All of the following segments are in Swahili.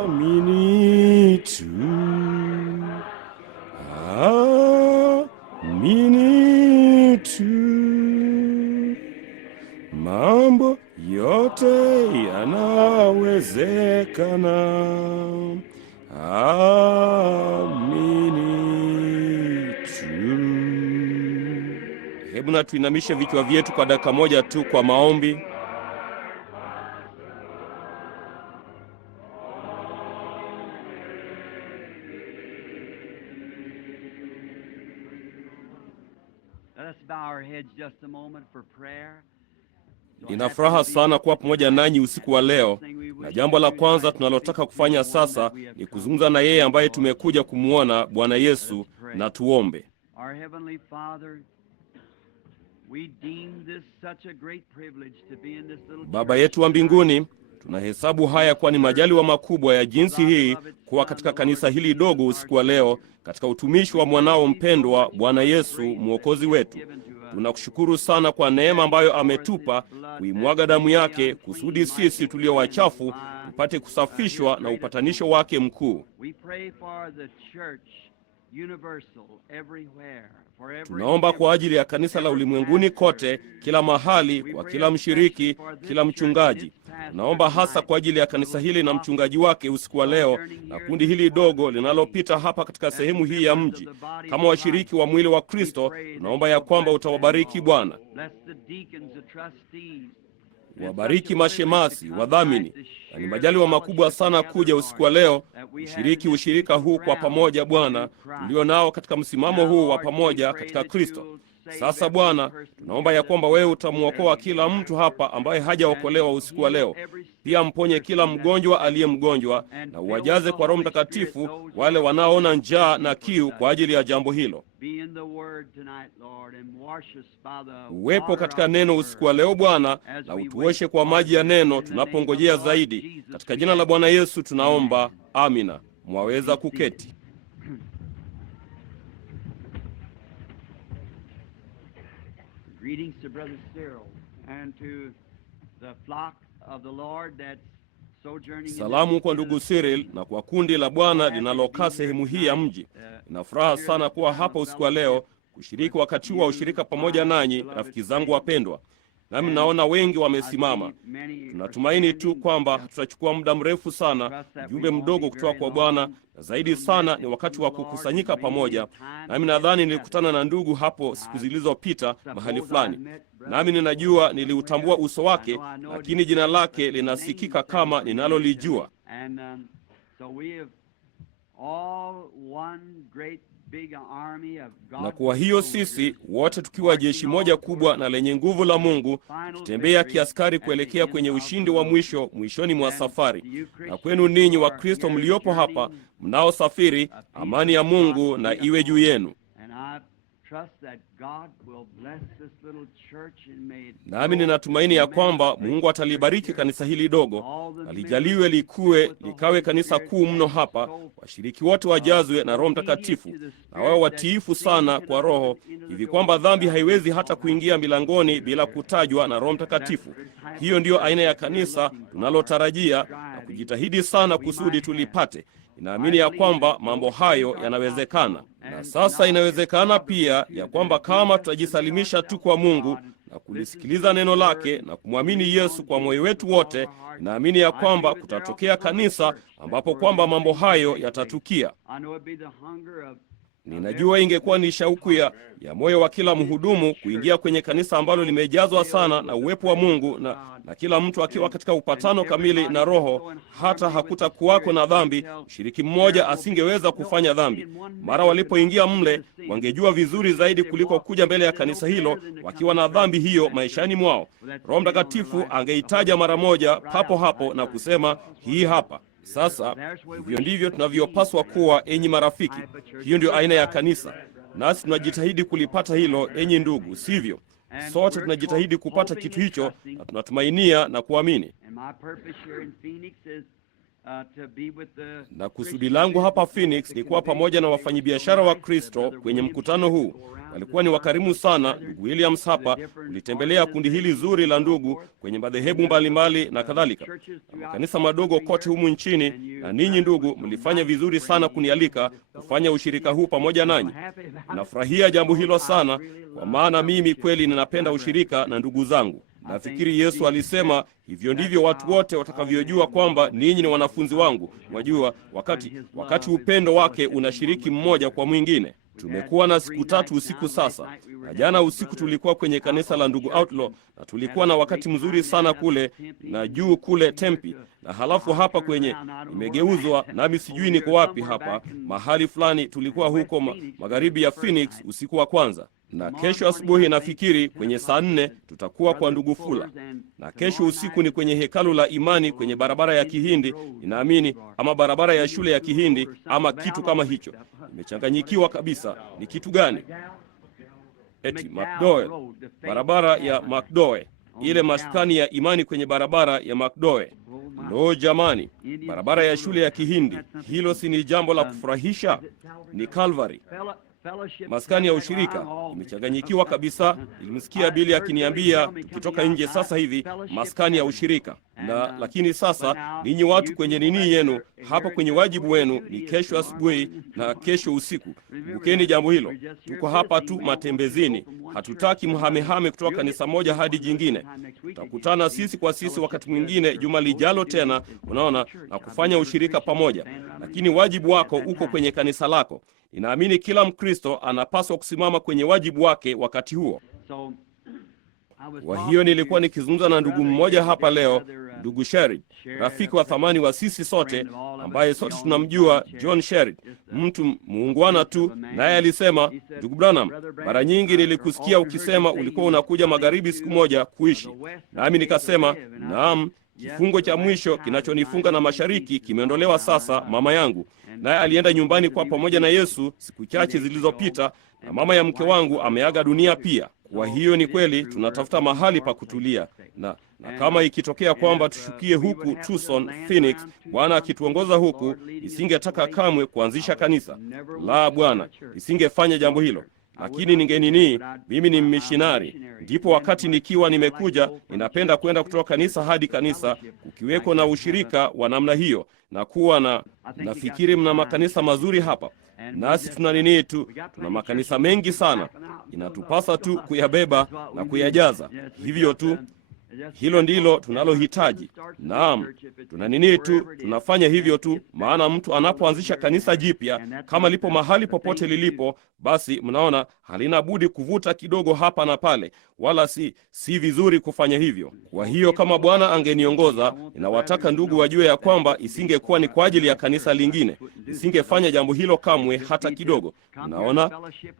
Amini tu, amini tu, mambo yote yanawezekana. Amini tu. Hebu na tuinamishe vichwa vyetu kwa dakika moja tu kwa maombi. Nina furaha sana kuwa pamoja nanyi usiku wa leo, na jambo la kwanza tunalotaka kufanya sasa ni kuzungumza na yeye ambaye tumekuja kumuona, Bwana Yesu, na tuombe. Baba yetu wa mbinguni, tunahesabu haya kuwa ni majaliwa makubwa ya jinsi hii kuwa katika kanisa hili dogo usiku wa leo, katika utumishi wa mwanao mpendwa Bwana Yesu Mwokozi wetu. Tunakushukuru sana kwa neema ambayo ametupa kuimwaga damu yake kusudi sisi tulio wachafu tupate kusafishwa na upatanisho wake mkuu. Tunaomba kwa ajili ya kanisa la ulimwenguni kote, kila mahali, kwa kila mshiriki, kila mchungaji. Tunaomba hasa kwa ajili ya kanisa hili na mchungaji wake usiku wa leo, na kundi hili dogo linalopita hapa katika sehemu hii ya mji. Kama washiriki wa mwili wa Kristo, tunaomba ya kwamba utawabariki Bwana. Wabariki mashemasi, wadhamini, na ni majaliwa makubwa sana kuja usiku wa leo kushiriki ushirika huu kwa pamoja, Bwana, tulio nao katika msimamo huu wa pamoja katika Kristo. Sasa Bwana, tunaomba ya kwamba wewe utamuokoa kila mtu hapa ambaye hajaokolewa usiku wa leo. Pia mponye kila mgonjwa aliye mgonjwa, na uwajaze kwa Roho Mtakatifu wale wanaoona njaa na kiu kwa ajili ya jambo hilo. Uwepo katika neno usiku wa leo Bwana, na utuoshe kwa maji ya neno tunapongojea zaidi. Katika jina la Bwana Yesu tunaomba, amina. Mwaweza kuketi. Greetings to Brother Cyril and to the flock of the Lord that's sojourning. Salamu kwa ndugu Cyril na kwa kundi la Bwana linalokaa sehemu hii ya mji. Nina furaha sana kuwa hapa usiku wa leo kushiriki wakati wa ushirika pamoja nanyi, rafiki zangu wapendwa. Nami naona wengi wamesimama. Tunatumaini tu kwamba tutachukua muda mrefu sana, ujumbe mdogo kutoka kwa Bwana, na zaidi sana ni wakati wa kukusanyika pamoja. Nami nadhani nilikutana na ndugu hapo siku zilizopita mahali fulani. Nami ninajua niliutambua uso wake, lakini jina lake linasikika kama ninalolijua. Na kwa hiyo sisi wote tukiwa jeshi moja kubwa na lenye nguvu la Mungu, tutembea kiaskari kuelekea kwenye ushindi wa mwisho mwishoni mwa safari. Na kwenu ninyi wa Kristo mliopo hapa mnaosafiri, amani ya Mungu na iwe juu yenu. Nami ninatumaini ya kwamba Mungu atalibariki kanisa hili dogo, na lijaliwe likue likawe kanisa kuu mno hapa. Washiriki wote wajazwe na Roho Mtakatifu, na wawe watiifu sana kwa Roho, hivi kwamba dhambi haiwezi hata kuingia milangoni bila kutajwa na Roho Mtakatifu. Hiyo ndiyo aina ya kanisa tunalotarajia na kujitahidi sana kusudi tulipate. Ninaamini ya kwamba mambo hayo yanawezekana. Na sasa inawezekana pia ya kwamba kama tutajisalimisha tu kwa Mungu na kulisikiliza neno lake na kumwamini Yesu kwa moyo wetu wote, naamini ya kwamba kutatokea kanisa ambapo kwamba mambo hayo yatatukia. Ninajua ingekuwa ni shauku ya moyo wa kila mhudumu kuingia kwenye kanisa ambalo limejazwa sana na uwepo wa Mungu, na kila mtu akiwa katika upatano kamili na Roho, hata hakutakuwako na dhambi. Mshiriki mmoja asingeweza kufanya dhambi. Mara walipoingia mle, wangejua vizuri zaidi kuliko kuja mbele ya kanisa hilo wakiwa na dhambi hiyo maishani mwao. Roho Mtakatifu angeitaja mara moja papo hapo na kusema, hii hapa. Sasa hivyo ndivyo tunavyopaswa kuwa, enyi marafiki. Hiyo ndio aina ya kanisa, nasi tunajitahidi kulipata hilo, enyi ndugu, sivyo? Sote tunajitahidi kupata kitu hicho, na tunatumainia na kuamini. Na kusudi langu hapa Phoenix ni kuwa pamoja na wafanyabiashara wa Kristo kwenye mkutano huu. Walikuwa ni wakarimu sana. Ndugu Williams hapa ulitembelea kundi hili zuri la ndugu kwenye madhehebu mbalimbali na kadhalika, na makanisa madogo kote humu nchini, na ninyi ndugu mlifanya vizuri sana kunialika kufanya ushirika huu pamoja nanyi. Nafurahia jambo hilo sana, kwa maana mimi kweli ninapenda ushirika na ndugu zangu. Nafikiri Yesu alisema hivyo ndivyo watu wote watakavyojua kwamba ninyi ni wanafunzi wangu. Mwajua, wakati upendo wake unashiriki mmoja kwa mwingine. Tumekuwa na siku 3 usiku sasa, na jana usiku tulikuwa kwenye kanisa la ndugu Outlaw, na tulikuwa na wakati mzuri sana kule na juu kule Tempe, na halafu hapa kwenye imegeuzwa, nami sijui niko wapi hapa, mahali fulani tulikuwa huko magharibi ya Phoenix usiku wa kwanza. Na kesho asubuhi nafikiri kwenye saa 4 tutakuwa kwa ndugu Fula, na kesho usiku ni kwenye hekalu la imani kwenye barabara ya Kihindi, ninaamini, ama barabara ya shule ya Kihindi ama kitu kama hicho. Nimechanganyikiwa kabisa, ni kitu gani? Eti McDowell, barabara ya McDowell, ile maskani ya imani kwenye barabara ya McDowell. Lo jamani, barabara ya shule ya Kihindi, hilo si ni jambo la kufurahisha? Ni Calvary, maskani ya ushirika. Nimechanganyikiwa kabisa. Nilimsikia Bili akiniambia tukitoka nje sasa hivi, maskani ya ushirika. Na lakini sasa ninyi watu kwenye nini yenu hapa, kwenye wajibu wenu ni kesho asubuhi na kesho usiku. Kumbukeni jambo hilo. Tuko hapa tu matembezini, hatutaki mhamehame kutoka kanisa moja hadi jingine. Tutakutana sisi kwa sisi wakati mwingine juma lijalo tena, unaona, na kufanya ushirika pamoja. Lakini wajibu wako uko kwenye kanisa lako. Ninaamini kila Mkristo anapaswa kusimama kwenye wajibu wake wakati huo. Kwa hiyo nilikuwa nikizungumza na ndugu mmoja hapa leo, ndugu Sherid, rafiki wa thamani wa sisi sote, ambaye sote tunamjua, John Sherid, mtu muungwana tu. Naye alisema, ndugu Branham, mara nyingi nilikusikia ukisema ulikuwa unakuja magharibi siku moja kuishi. Nami nikasema, naam, kifungo cha mwisho kinachonifunga na mashariki kimeondolewa sasa, mama yangu. Naye alienda nyumbani kwa pamoja na Yesu siku chache zilizopita, na mama ya mke wangu ameaga dunia pia. Kwa hiyo ni kweli tunatafuta mahali pa kutulia, na kama ikitokea kwamba tushukie huku Tucson, Phoenix, Bwana akituongoza huku, isingetaka kamwe kuanzisha kanisa. La Bwana, isingefanya jambo hilo. Lakini mimi ni mmishinari. Ndipo wakati nikiwa nimekuja, ninapenda kwenda kutoka kanisa hadi kanisa, kukiweko na ushirika wa namna hiyo, na kuwa nafikiri mna makanisa mazuri hapa. Nasi tuna makanisa mengi sana. Inatupasa tu kuyabeba na kuyajaza. Hivyo tu, hilo ndilo tunalohitaji. Naam, tunafanya hivyo tu, maana mtu anapoanzisha kanisa jipya, kama lipo mahali popote lilipo, basi mnaona halina budi kuvuta kidogo hapa na pale, wala si vizuri kufanya hivyo. Kwa hiyo kama Bwana angeniongoza, ninawataka ndugu wajue ya kwamba isingekuwa ni kwa ajili ya kanisa lingine. Isingefanya jambo hilo kamwe hata kidogo. Mnaona,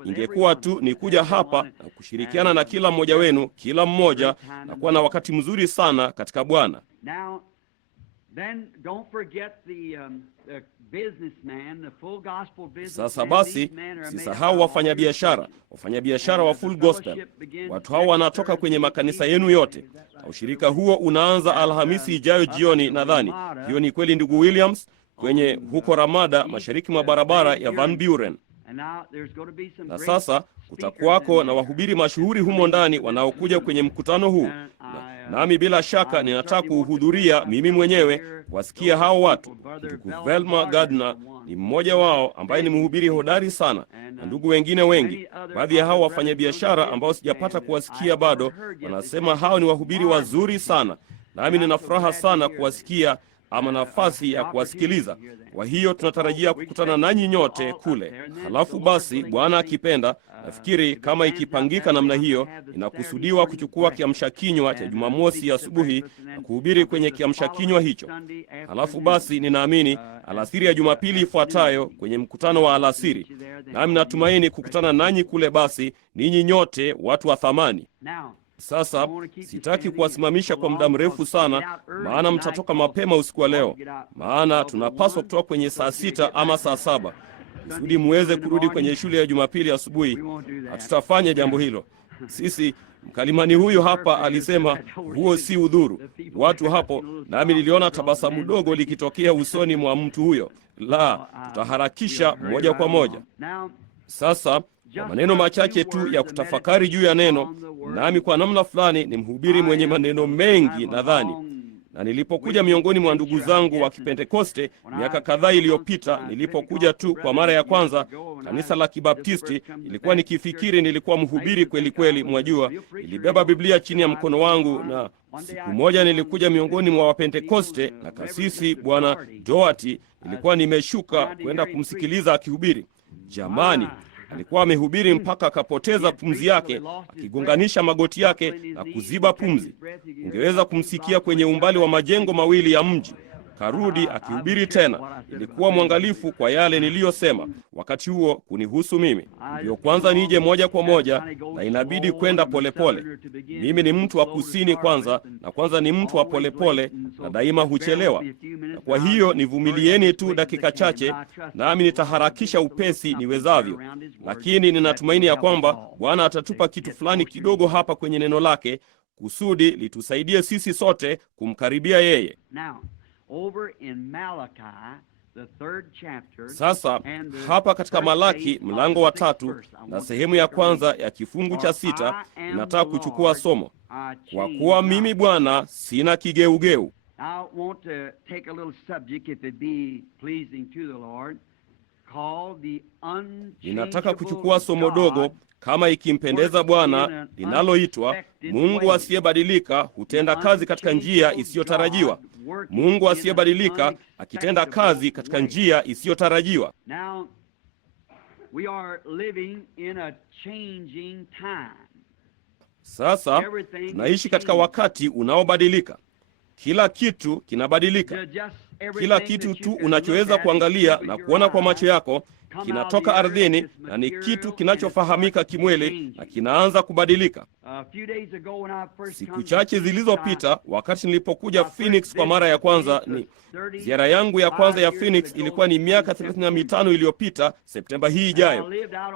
ingekuwa tu ni kuja hapa na kushirikiana na kila mmoja wenu, kila mmoja, na kuwa na wakati mzuri sana katika Bwana. Sasa basi, sisahau wafanyabiashara wa full gospel. Watu hao wanatoka kwenye makanisa yenu yote, na ushirika huo unaanza Alhamisi ijayo jioni nadhani. Hiyo ni kweli ndugu Williams, kwenye huko Ramada, mashariki mwa barabara ya Van Buren. Na sasa kutakuwako na wahubiri mashuhuri humo ndani wanaokuja kwenye mkutano huu. Nami bila shaka ninataka kuhudhuria mimi mwenyewe wasikia hao watu. Ndugu Velma Gardner ni mmoja wao, ambaye ni mhubiri hodari sana, na ndugu wengine wengi. Baadhi ya hao wafanyabiashara ambao sijapata kuwasikia bado, wanasema hao ni wahubiri wazuri sana, nami nina furaha sana kuwasikia ama nafasi ya kuwasikiliza. Kwa hiyo tunatarajia kukutana nanyi nyote kule. Halafu basi, Bwana akipenda, nafikiri kama ikipangika namna hiyo, inakusudiwa kuchukua kiamsha kinywa cha Jumamosi asubuhi na kuhubiri kwenye kiamsha kinywa hicho. Halafu basi, ninaamini alasiri ya Jumapili ifuatayo kwenye mkutano wa alasiri. Nami natumaini kukutana nanyi kule. Basi ninyi nyote watu wa thamani. Sasa sitaki kuwasimamisha kwa muda mrefu sana, maana mtatoka mapema usiku wa leo, maana tunapaswa kutoka kwenye saa 6 ama saa 7 kusudi muweze kurudi kwenye shule ya Jumapili asubuhi. Hatutafanya jambo hilo. Sisi, mkalimani huyu hapa alisema huo si udhuru. watu hapo, nami niliona tabasamu dogo likitokea usoni mwa mtu huyo. La, tutaharakisha moja kwa moja. Sasa kwa maneno machache tu ya kutafakari juu ya neno, nami kwa namna fulani ni mhubiri mwenye maneno mengi nadhani. Na nilipokuja miongoni mwa ndugu zangu wa Kipentekoste miaka kadhaa iliyopita, nilipokuja tu kwa mara ya kwanza kanisa la Kibaptisti, ilikuwa nikifikiri nilikuwa mhubiri kweli kweli, mwajua. Nilibeba Biblia chini ya mkono wangu, na siku moja nilikuja miongoni mwa Wapentekoste na kasisi Bwana Doherty, nilikuwa nimeshuka kwenda kumsikiliza akihubiri. Jamani, alikuwa amehubiri mpaka akapoteza pumzi yake, akigonganisha magoti yake na kuziba pumzi. Ungeweza kumsikia kwenye umbali wa majengo mawili ya mji. Karudi akihubiri tena. Ilikuwa mwangalifu kwa yale niliyosema wakati huo kunihusu mimi. Ndio kwanza nije moja kwa moja, na inabidi kwenda polepole. Mimi ni mtu wa kusini kwanza, na kwanza ni mtu wa polepole, na daima huchelewa. Na kwa hiyo nivumilieni tu dakika chache, nami nitaharakisha upesi niwezavyo. Lakini ninatumaini ya kwamba Bwana atatupa kitu fulani kidogo hapa kwenye neno lake, kusudi litusaidie sisi sote kumkaribia yeye. Sasa hapa katika Malaki mlango wa 3 na sehemu ya kwanza ya kifungu cha 6 ninataka kuchukua somo, kwa kuwa mimi Bwana sina kigeugeu. Ninataka kuchukua somo dogo, kama ikimpendeza Bwana, linaloitwa Mungu asiyebadilika hutenda kazi katika njia isiyotarajiwa. Mungu asiyebadilika akitenda kazi katika njia isiyotarajiwa. Sasa tunaishi katika wakati unaobadilika. Kila kitu kinabadilika. Kila kitu tu unachoweza kuangalia na kuona kwa macho yako kinatoka ardhini na ni kitu kinachofahamika kimwili na kinaanza kubadilika. Siku chache zilizopita, wakati nilipokuja Phoenix kwa mara ya kwanza, ni ziara yangu ya kwanza ya Phoenix ilikuwa ni miaka 35 iliyopita, Septemba hii ijayo.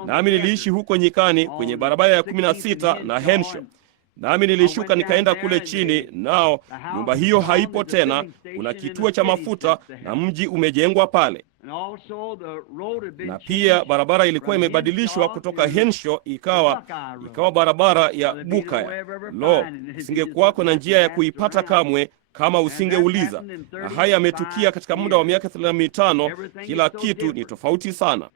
Nami niliishi huko nyikani kwenye barabara ya 16 na Henshaw. Nami nilishuka nikaenda kule chini, nao nyumba hiyo haipo tena. Kuna kituo cha mafuta na mji umejengwa pale. Na pia barabara ilikuwa imebadilishwa kutoka Henshaw ikawa barabara ya Bukaya. Lo, usingekuwako na njia ya kuipata kamwe kama usingeuliza. Na haya yametukia katika muda wa miaka 35. Kila kitu ni tofauti sana.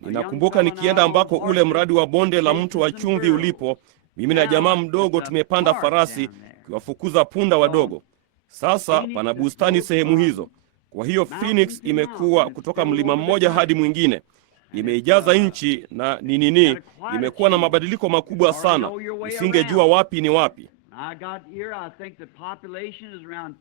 Ninakumbuka nikienda ambako ule mradi wa bonde la mto wa chumvi ulipo. Mimi na jamaa mdogo tumepanda farasi kuwafukuza punda wadogo. Sasa pana bustani sehemu hizo. Kwa hiyo Phoenix imekuwa kutoka mlima mmoja hadi mwingine. Imeijaza nchi na imekuwa na mabadiliko makubwa sana. Usingejua wapi ni wapi.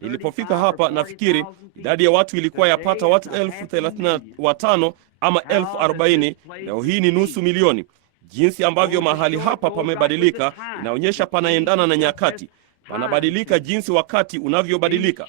Nilipofika hapa, nafikiri idadi ya watu ilikuwa yapata watu 35,000 ama 40,000. Leo hii ni nusu milioni. Jinsi ambavyo mahali hapa pamebadilika inaonyesha panaendana na nyakati. Panabadilika jinsi wakati unavyobadilika.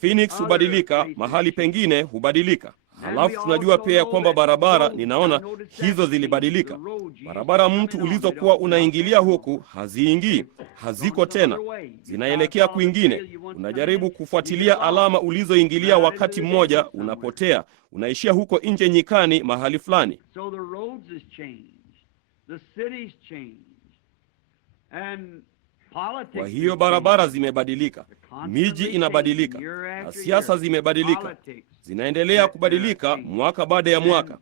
Phoenix hubadilika, mahali pengine hubadilika. Halafu tunajua pia kwamba barabara, ninaona hizo zilibadilika. Barabara mtu ulizokuwa unaingilia huku haziingii, haziko tena, zinaelekea kwingine. Unajaribu kufuatilia alama ulizoingilia wakati mmoja, unapotea, unaishia huko nje nyikani mahali fulani. Kwa hiyo barabara zimebadilika, miji inabadilika, na siasa zimebadilika. Zinaendelea kubadilika mwaka baada ya mwaka.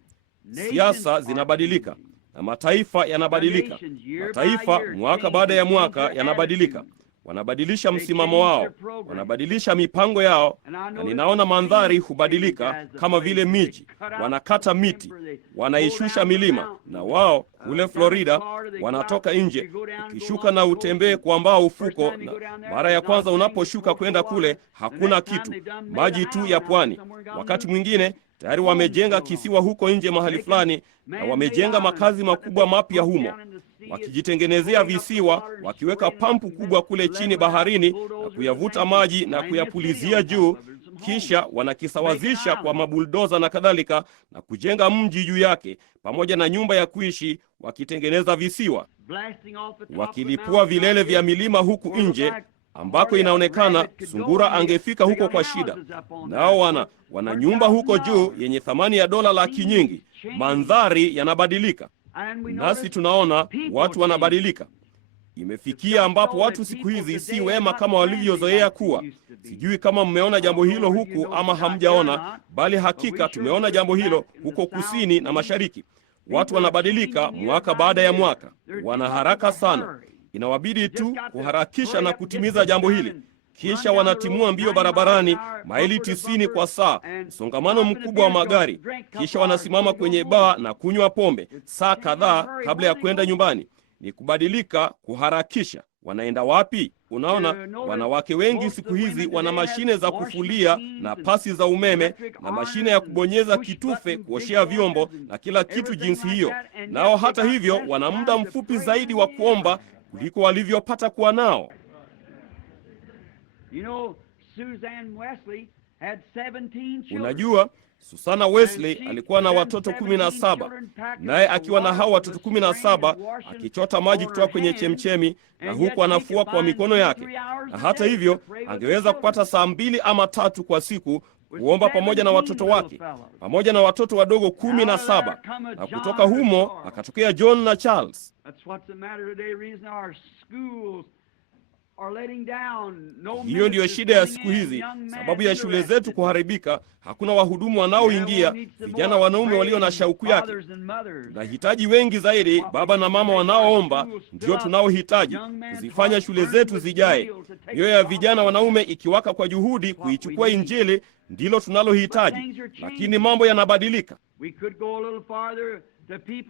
Siasa zinabadilika na mataifa yanabadilika. Mataifa mwaka baada ya mwaka yanabadilika. Wanabadilisha msimamo wao, wanabadilisha mipango yao, na ninaona mandhari hubadilika kama vile miji. Wanakata miti, wanaishusha milima, na wao kule Florida wanatoka nje. Ukishuka na utembee kwa mbao ufuko, na mara ya kwanza unaposhuka kwenda kule hakuna kitu, maji tu ya pwani. Wakati mwingine tayari wamejenga kisiwa huko nje mahali fulani, na wamejenga makazi makubwa mapya humo, wakijitengenezea visiwa, wakiweka pampu kubwa kule chini baharini na kuyavuta maji na kuyapulizia juu, kisha wanakisawazisha kwa mabuldoza na kadhalika, na kujenga mji juu yake pamoja na nyumba ya kuishi, wakitengeneza visiwa, wakilipua vilele vya milima huku nje ambako inaonekana sungura angefika huko kwa shida. Nao wana nyumba huko juu yenye thamani ya dola laki nyingi. Mandhari yanabadilika, nasi tunaona watu wanabadilika. Imefikia ambapo watu siku hizi si wema kama walivyozoea kuwa. Sijui kama mmeona jambo hilo huku ama hamjaona, bali hakika tumeona jambo hilo huko kusini na mashariki. Watu wanabadilika mwaka baada ya mwaka, wana haraka sana. Inawabidi tu kuharakisha na kutimiza jambo hili. Kisha wanatimua mbio barabarani maili 90 kwa saa, msongamano mkubwa wa magari. Kisha wanasimama kwenye baa na kunywa pombe saa kadhaa kabla ya kwenda nyumbani. Ni kubadilika, kuharakisha. Wanaenda wapi? Unaona, wanawake wengi siku hizi wana mashine za kufulia na pasi za umeme na mashine ya kubonyeza kitufe kuoshea vyombo na kila kitu jinsi hiyo. Nao hata hivyo wana muda mfupi zaidi wa kuomba kuliko walivyopata kuwa nao. Unajua, Susana Wesley alikuwa na watoto 17, naye akiwa na hao watoto 17 akichota maji kutoka kwenye chemchemi, na huku anafua kwa mikono yake. Na hata hivyo angeweza kupata saa 2 ama 3 kwa siku kuomba pamoja na watoto wake, pamoja na watoto wadogo 17, na kutoka humo akatokea John na Charles. Hiyo ndiyo shida ya siku hizi, sababu ya shule zetu kuharibika. Hakuna wahudumu wanaoingia, vijana wanaume walio na shauku yake. Tunahitaji wengi zaidi, baba na mama wanaoomba. Ndio tunaohitaji kuzifanya shule zetu zijae. Hiyo ya vijana wanaume ikiwaka kwa juhudi kuichukua Injili, ndilo tunalohitaji. Lakini mambo yanabadilika.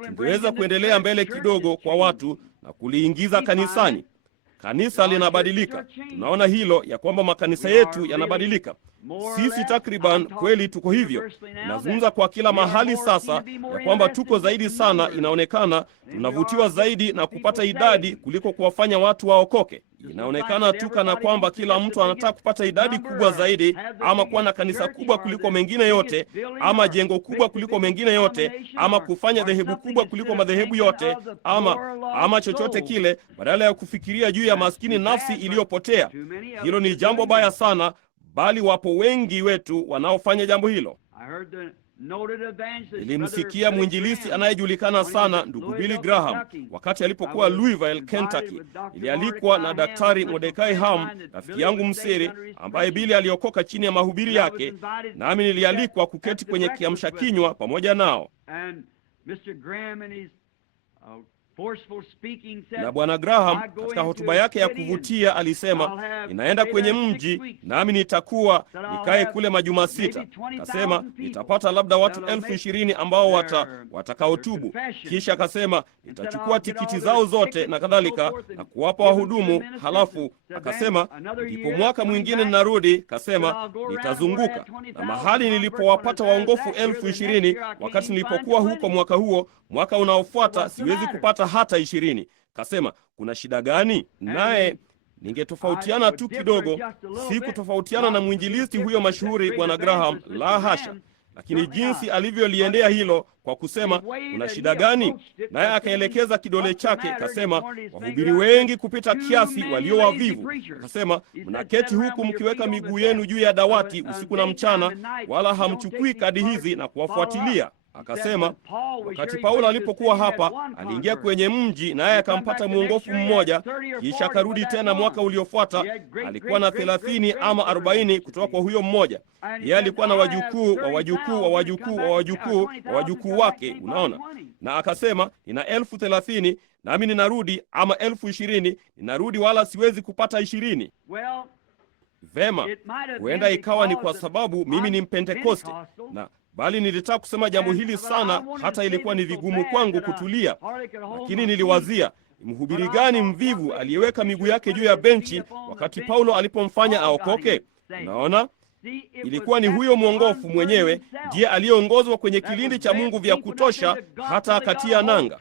Tungeweza kuendelea mbele kidogo kwa watu na kuliingiza kanisani. Kanisa linabadilika. Tunaona hilo, ya kwamba makanisa yetu yanabadilika. Sisi takriban kweli tuko hivyo. Nazungumza kwa kila mahali sasa, ya kwamba tuko zaidi sana. Inaonekana tunavutiwa zaidi na kupata idadi kuliko kuwafanya watu waokoke. Inaonekana tu kana kwamba kila mtu anataka kupata idadi kubwa zaidi, ama kuwa na kanisa kubwa kuliko mengine yote, ama jengo kubwa kuliko mengine yote, ama kufanya dhehebu kubwa kuliko madhehebu yote, ama chochote kile, badala ya kufikiria juu ya maskini nafsi iliyopotea. Hilo ni jambo baya sana, bali wapo wengi wetu wanaofanya jambo hilo. Nilimsikia mwinjilisi anayejulikana sana, ndugu Billy Graham, wakati alipokuwa Louisville, Kentucky. Ilialikwa na Daktari Mordecai Ham, rafiki yangu msiri, ambaye Billy aliokoka chini ya mahubiri yake, nami nilialikwa kuketi kwenye kiamsha kinywa pamoja nao. Na Bwana Graham katika hotuba yake ya kuvutia alisema, ninaenda kwenye mji nami nikae kule majuma 6. Akasema nitapata labda watu 20,000 ambao watakaotubu. Kisha akasema nitachukua tikiti zao zote na kadhalika na kuwapa wahudumu. Halafu akasema ndipo mwaka mwingine ninarudi. Kasema nitazunguka, na mahali nilipowapata waongofu 20,000 wakati nilipokuwa huko mwaka huo, mwaka unaofuata siwezi kupata hata 20. Kasema kuna shida gani? Naye ningetofautiana tu kidogo, si kutofautiana na mwinjilisti huyo mashuhuri Bwana Graham, la hasha, lakini jinsi alivyoliendea hilo kwa kusema kuna shida gani? Naye akaelekeza kidole chake, kasema wahubiri wengi kupita kiasi walio wavivu. Kasema mnaketi huku mkiweka miguu yenu juu ya dawati usiku na mchana, wala hamchukui kadi hizi na kuwafuatilia. Akasema wakati Paulo alipokuwa hapa, aliingia kwenye mji naye akampata mwongofu mmoja, kisha akarudi tena mwaka uliofuata. Alikuwa na 30 ama 40 kutoka kwa huyo mmoja. Yeye alikuwa na wajukuu wa wajukuu wa wajukuu wa wajukuu wa wajukuu wake, unaona. Na akasema nina 30,000 nami ninarudi, ama 20,000 ninarudi, wala siwezi kupata 20. Vema, huenda ikawa ni kwa sababu mimi ni Mpentekoste, na bali nilitaka kusema jambo hili sana, hata ilikuwa ni vigumu kwangu kutulia. Lakini niliwazia, mhubiri gani mvivu aliyeweka miguu yake juu ya benchi wakati Paulo alipomfanya aokoke? Unaona, ilikuwa ni huyo mwongofu mwenyewe ndiye aliyeongozwa kwenye kilindi cha Mungu vya kutosha hata akatia nanga.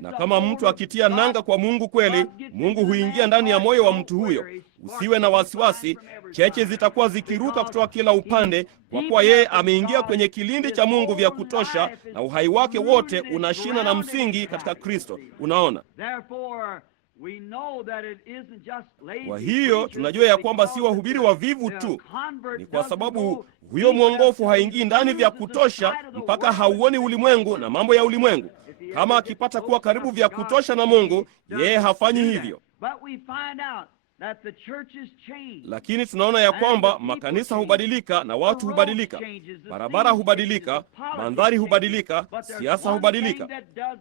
Na kama mtu akitia nanga kwa Mungu kweli, Mungu huingia ndani ya moyo wa mtu huyo. Usiwe na wasiwasi, cheche zitakuwa zikiruka kutoka kila upande, kwa kuwa yeye ameingia kwenye kilindi cha Mungu vya kutosha, na uhai wake wote una shina na msingi katika Kristo. Unaona? Kwa hiyo tunajua ya kwamba si wahubiri wavivu tu. Ni kwa sababu huyo mwongofu haingii ndani vya kutosha mpaka hauoni ulimwengu na mambo ya ulimwengu. Kama akipata kuwa karibu vya kutosha na Mungu, yeye hafanyi hivyo. Lakini tunaona ya kwamba makanisa hubadilika na watu hubadilika, barabara hubadilika, mandhari hubadilika, siasa hubadilika,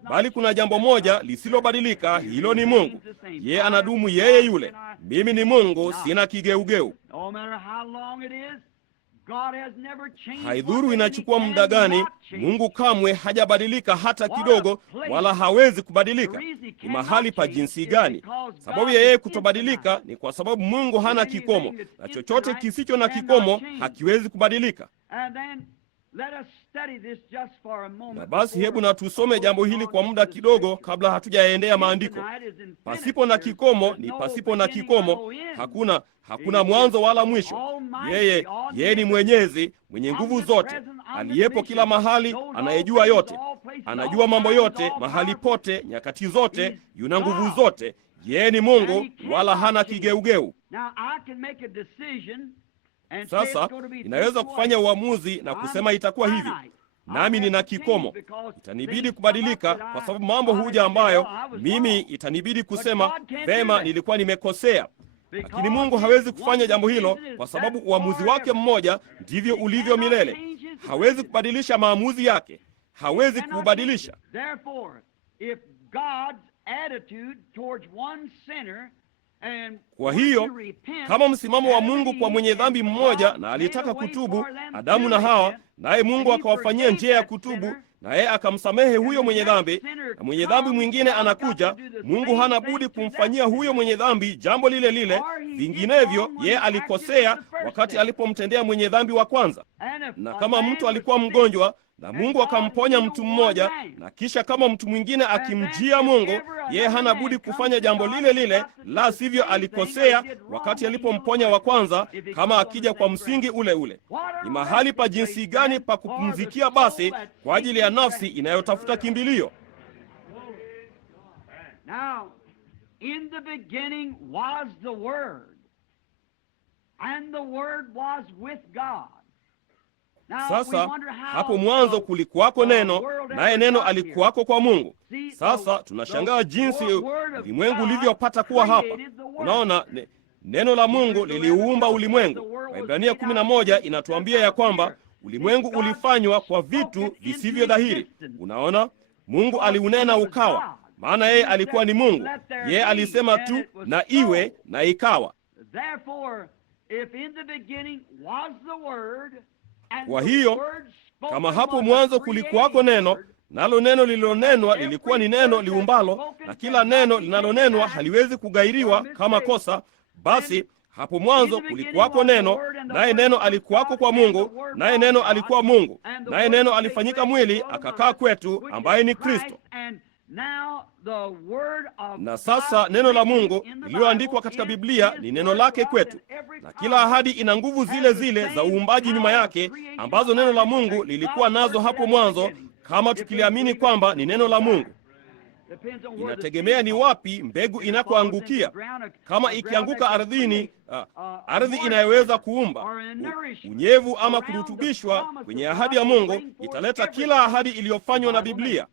bali kuna jambo moja lisilobadilika, hilo ni Mungu. Yeye anadumu, yeye yule. Mimi ni Mungu, sina kigeugeu. Haidhuru inachukua muda gani, Mungu kamwe hajabadilika hata kidogo, wala hawezi kubadilika. Ni mahali pa jinsi gani? Sababu ya yeye kutobadilika ni kwa sababu Mungu hana kikomo, na chochote kisicho na kikomo hakiwezi kubadilika. Na basi hebu na tusome jambo hili kwa muda kidogo kabla hatujaendea maandiko. Pasipo na kikomo ni pasipo na kikomo, hakuna mwanzo wala mwisho. Yeye ni mwenyezi, mwenye nguvu zote, aliyepo kila mahali, anayejua yote, anajua mambo yote, mahali pote, nyakati zote, yuna nguvu zote. Yeye ni Mungu, wala hana kigeugeu. Sasa inaweza kufanya uamuzi na kusema itakuwa hivi, nami nina kikomo, itanibidi kubadilika, kwa sababu mambo huja ambayo mimi itanibidi kusema vema, nilikuwa nimekosea. Lakini Mungu hawezi kufanya jambo hilo, kwa sababu uamuzi wake mmoja ndivyo ulivyo milele. Hawezi kubadilisha maamuzi yake, hawezi kubadilisha. Kwa hiyo kama msimamo wa Mungu kwa mwenye dhambi mmoja, na alitaka kutubu, Adamu na Hawa, naye Mungu akawafanyia njia ya kutubu, na yeye akamsamehe huyo mwenye dhambi, na mwenye dhambi mwingine anakuja, Mungu hana budi kumfanyia huyo mwenye dhambi jambo lile lile, vinginevyo yeye alikosea wakati alipomtendea mwenye dhambi wa kwanza. Na kama mtu alikuwa mgonjwa na Mungu akamponya mtu mmoja, na kisha kama mtu mwingine akimjia Mungu, yeye hana budi kufanya jambo lile lile, la sivyo alikosea wakati alipomponya wa kwanza, kama akija kwa msingi ule ule. Ni mahali pa jinsi gani pa kupumzikia basi kwa ajili ya nafsi inayotafuta kimbilio. Now, in the beginning was the Word, and the Word was with God. Sasa hapo mwanzo kulikuwako neno, naye neno alikuwako kwa Mungu. Sasa tunashangaa jinsi ulimwengu ulivyopata kuwa hapa. Unaona, neno la Mungu liliuumba ulimwengu. Waebrania 11 inatuambia ya kwamba ulimwengu ulifanywa kwa vitu visivyo dhahiri. Unaona, Mungu aliunena ukawa, maana yeye alikuwa ni Mungu. Yeye alisema tu na iwe, na ikawa. Kwa hiyo kama hapo mwanzo kulikuwako neno, nalo neno lililonenwa lilikuwa ni neno liumbalo, na kila neno linalonenwa haliwezi kugairiwa kama kosa, basi hapo mwanzo kulikuwako neno, naye neno alikuwako kwa Mungu, naye neno alikuwa Mungu, naye neno alifanyika mwili akakaa kwetu, ambaye ni Kristo. Na sasa neno la Mungu lililoandikwa katika Biblia ni neno lake kwetu, na kila ahadi ina nguvu zile zile za uumbaji nyuma yake, ambazo neno la Mungu lilikuwa nazo hapo mwanzo, kama tukiliamini kwamba ni neno la Mungu. Inategemea ni wapi mbegu inakoangukia. Kama ikianguka ardhini, ardhi inayoweza kuumba unyevu ama kurutubishwa kwenye ahadi ya Mungu, italeta kila ahadi iliyofanywa na Biblia.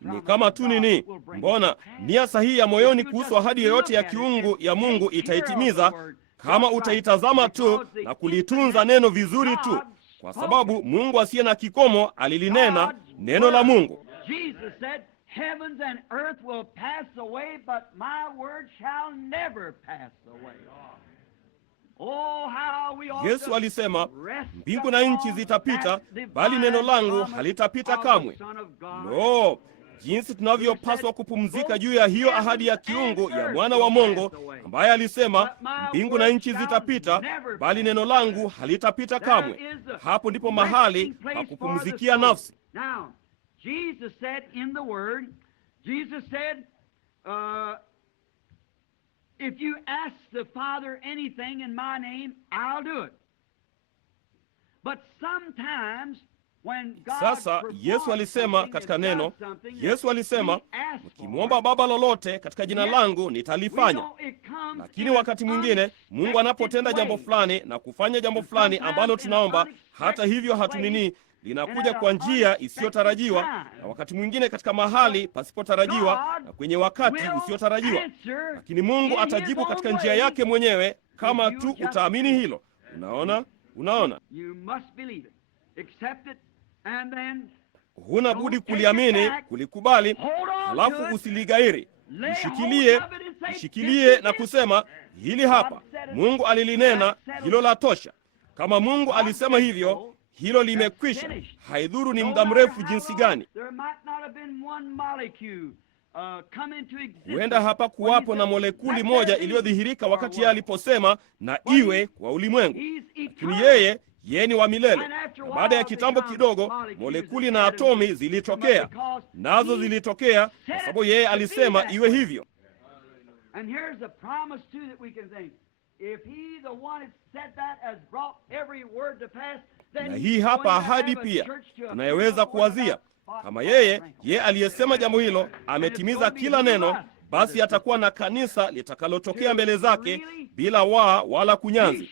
Ni kama tu nini, mbona nia sahihi ya moyoni kuhusu ahadi yoyote ya kiungu ya Mungu itaitimiza kama utaitazama tu na kulitunza neno vizuri tu, kwa sababu Mungu asiye na kikomo alilinena neno la Mungu. Yesu alisema, mbingu na nchi zitapita, bali neno langu halitapita kamwe. Lo, jinsi tunavyopaswa kupumzika juu ya hiyo ahadi ya kiungu ya mwana wa Mungu ambaye alisema, mbingu na nchi zitapita, bali neno langu halitapita kamwe. Hapo ndipo mahali pa kupumzikia nafsi. Now, Jesus said in the Word, Jesus said, if you ask the Father anything in my name, I'll do it. But sometimes when God Sasa Yesu alisema katika neno, Yesu alisema, mkimwomba Baba lolote katika jina langu nitalifanya. Lakini wakati mwingine Mungu anapotenda jambo fulani na kufanya jambo fulani ambalo tunaomba, hata hivyo hatunini, linakuja kwa njia isiyotarajiwa, na wakati mwingine katika mahali pasipotarajiwa na kwenye wakati usiotarajiwa. Lakini Mungu atajibu katika njia yake mwenyewe kama tu utaamini hilo. Unaona? Huna budi kuliamini, kulikubali, halafu usiligairi. Ishikilie na kusema, hili hapa Mungu alilinena, hilo la tosha. Kama Mungu alisema hivyo, hilo limekwisha. Haidhuru ni muda mrefu jinsi gani. Huenda hapa kuwapo na molekuli moja iliyodhihirika wakati yeye aliposema na iwe kwa ulimwengu. Lakini yeye ni wa milele. Na baada ya kitambo kidogo, molekuli na atomi zilitokea. Nazo zilitokea kwa sababu yeye alisema iwe hivyo. Na hii hapa ahadi pia tunayeweza kuwazia. Kama yeye aliyesema jambo hilo ametimiza kila neno, basi atakuwa na kanisa litakalotokea mbele zake bila waa wala kunyanzi.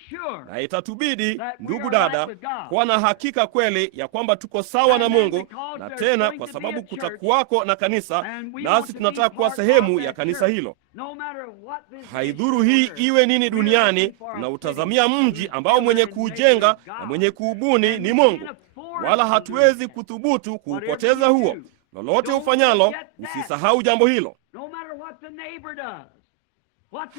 Na itatubidi, ndugu dada, kuwa na hakika kweli ya kwamba tuko sawa na Mungu, na tena kwa sababu kutakuwako na kanisa, nasi tunataka kuwa sehemu ya kanisa hilo. Haidhuru hii iwe nini duniani, tunautazamia mji ambao mwenye kuujenga na mwenye kuubuni ni Mungu, wala hatuwezi kuthubutu kuupoteza huo. Lolote ufanyalo, usisahau jambo hilo.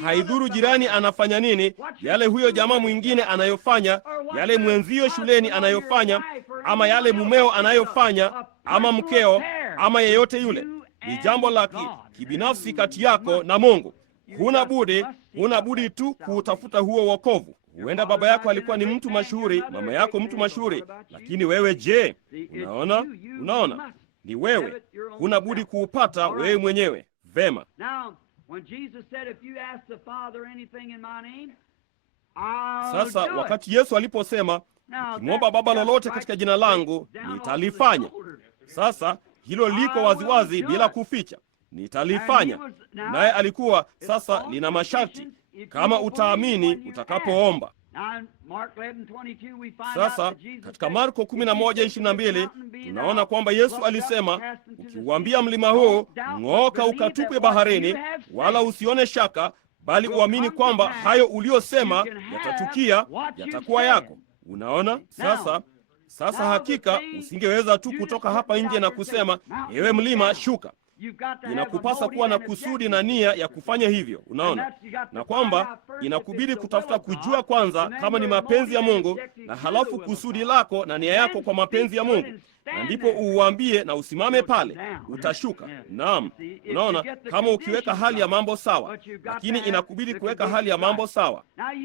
Haidhuru jirani anafanya nini, yale huyo jamaa mwingine anayofanya, yale mwenzio shuleni anayofanya, ama yale mumeo anayofanya, ama mkeo, ama yeyote yule, ni jambo la kibinafsi kati yako na Mungu. Huna budi tu kuutafuta huo wokovu. Huenda baba yako alikuwa ni mtu mashuhuri, mama yako mtu mashuhuri, lakini wewe je? Unaona? Ni wewe. Huna budi kuupata wewe mwenyewe. Vema. Sasa wakati Yesu aliposema, ukimwomba Baba lolote katika jina langu nitalifanya. Sasa hilo liko waziwazi bila kuficha. Nitalifanya. Naye alikuwa sasa lina masharti. Kama utaamini utakapoomba. Sasa katika Marko 11:22 tunaona kwamba Yesu alisema, ukiuambia mlima huu ng'ooka ukatupwe baharini, wala usione shaka, bali uamini kwamba hayo uliyosema yatatukia, yatakuwa yako. Unaona? Sasa hakika usingeweza tu kutoka hapa nje na kusema, ewe mlima shuka. Inakupasa kuwa na kusudi na nia ya kufanya hivyo. Unaona? Na kwamba inakubidi kutafuta kujua kwanza kama ni mapenzi ya Mungu, na halafu kusudi lako na nia yako kwa mapenzi ya Mungu, na ndipo uuambie na usimame pale, utashuka. Naam. Unaona, kama ukiweka hali ya mambo sawa, lakini inakubidi kuweka hali ya mambo sawa.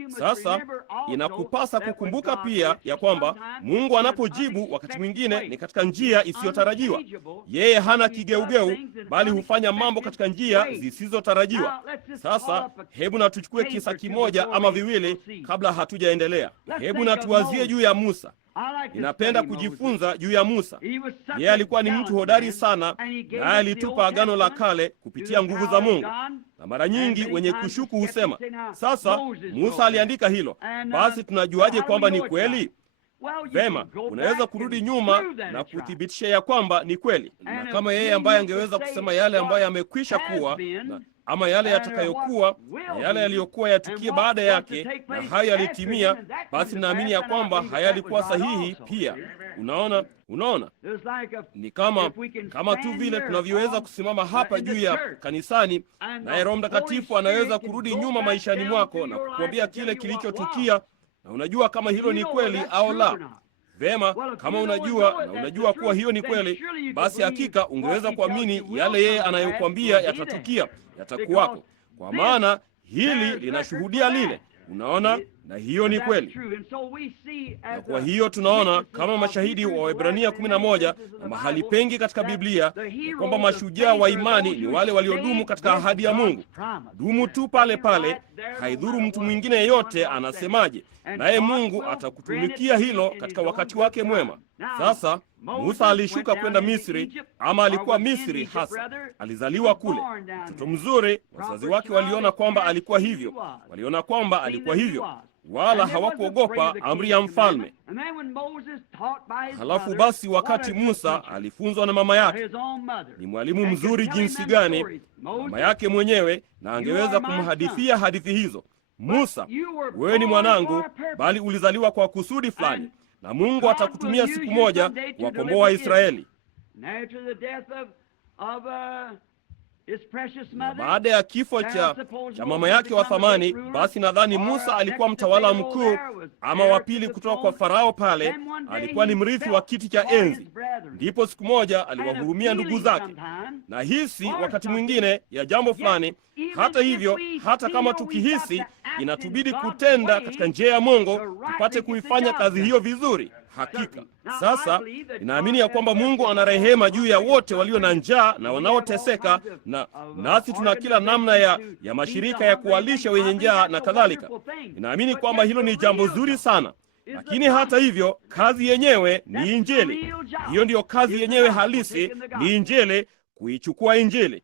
Sasa inakupasa kukumbuka pia ya kwamba Mungu anapojibu wakati mwingine ni katika njia isiyotarajiwa. Yeye hana kigeugeu, bali hufanya mambo katika njia zisizotarajiwa. Sasa hebu na tuchukue kisa kimoja ama viwili kabla hatujaendelea. Hebu na tuwazie juu ya Musa. Ninapenda kujifunza juu ya Musa. Yeye alikuwa ni mtu hodari sana, naye alitupa Agano la Kale kupitia nguvu za Mungu. Na mara nyingi wenye kushuku husema, sasa Musa aliandika hilo, basi tunajuaje kwamba ni kweli? Vema, unaweza kurudi nyuma na kuthibitisha ya kwamba ni kweli. Na kama yeye ambaye angeweza kusema yale ambayo yamekwisha kuwa ama yale yatakayokuwa na yale yaliyokuwa yatukie baada yake, na hayo yalitimia, basi naamini ya kwamba haya yalikuwa sahihi pia. Unaona? Ni kama tu vile tunavyoweza kusimama hapa juu ya kanisani, naye Roho Mtakatifu anaweza kurudi nyuma maishani mwako na kukuambia kile kilichotukia, na unajua kama hilo ni kweli au la. Vema, kama unajua na unajua kuwa hiyo ni kweli, basi hakika ungeweza kuamini yale yeye anayokuambia yatatukia, yatakuwako, kwa maana hili linashuhudia lile. Unaona, na hiyo ni kweli. Na kwa hiyo tunaona kama mashahidi wa Waebrania 11 na mahali pengi katika Biblia ya kwamba mashujaa wa imani ni wale waliodumu katika ahadi ya Mungu. Dumu tu pale pale, haidhuru mtu mwingine yeyote anasemaje, naye Mungu atakutumikia hilo katika wakati wake mwema. Sasa Musa alishuka kwenda Misri, ama alikuwa Misri hasa, alizaliwa kule, mtoto mzuri. Wazazi wake waliona kwamba alikuwa hivyo, waliona kwamba alikuwa hivyo, wala hawakuogopa amri ya mfalme. Halafu basi, wakati Musa alifunzwa na mama yake, ni mwalimu mzuri jinsi gani mama yake mwenyewe, na angeweza kumhadithia hadithi hizo. Musa, wewe ni mwanangu, bali ulizaliwa kwa kusudi fulani, na Mungu atakutumia siku moja kuwakomboa Israeli. Na baada ya kifo cha mama yake wa thamani, basi nadhani Musa alikuwa mtawala mkuu ama wa pili kutoka kwa Farao pale, alikuwa ni mrithi wa kiti cha enzi. Ndipo siku moja aliwahurumia ndugu zake, na hisi wakati mwingine ya jambo fulani. Hata hivyo, hata kama tukihisi, inatubidi kutenda katika njia ya Mungu tupate kuifanya kazi hiyo vizuri. Hakika sasa ninaamini ya kwamba Mungu ana rehema juu ya wote walio na njaa na wanaoteseka, na nasi tuna kila namna ya mashirika ya kuwalisha wenye njaa na kadhalika. Ninaamini kwamba hilo ni jambo zuri sana, lakini hata hivyo kazi yenyewe ni Injili. Hiyo ndiyo kazi yenyewe halisi, ni Injili, kuichukua Injili.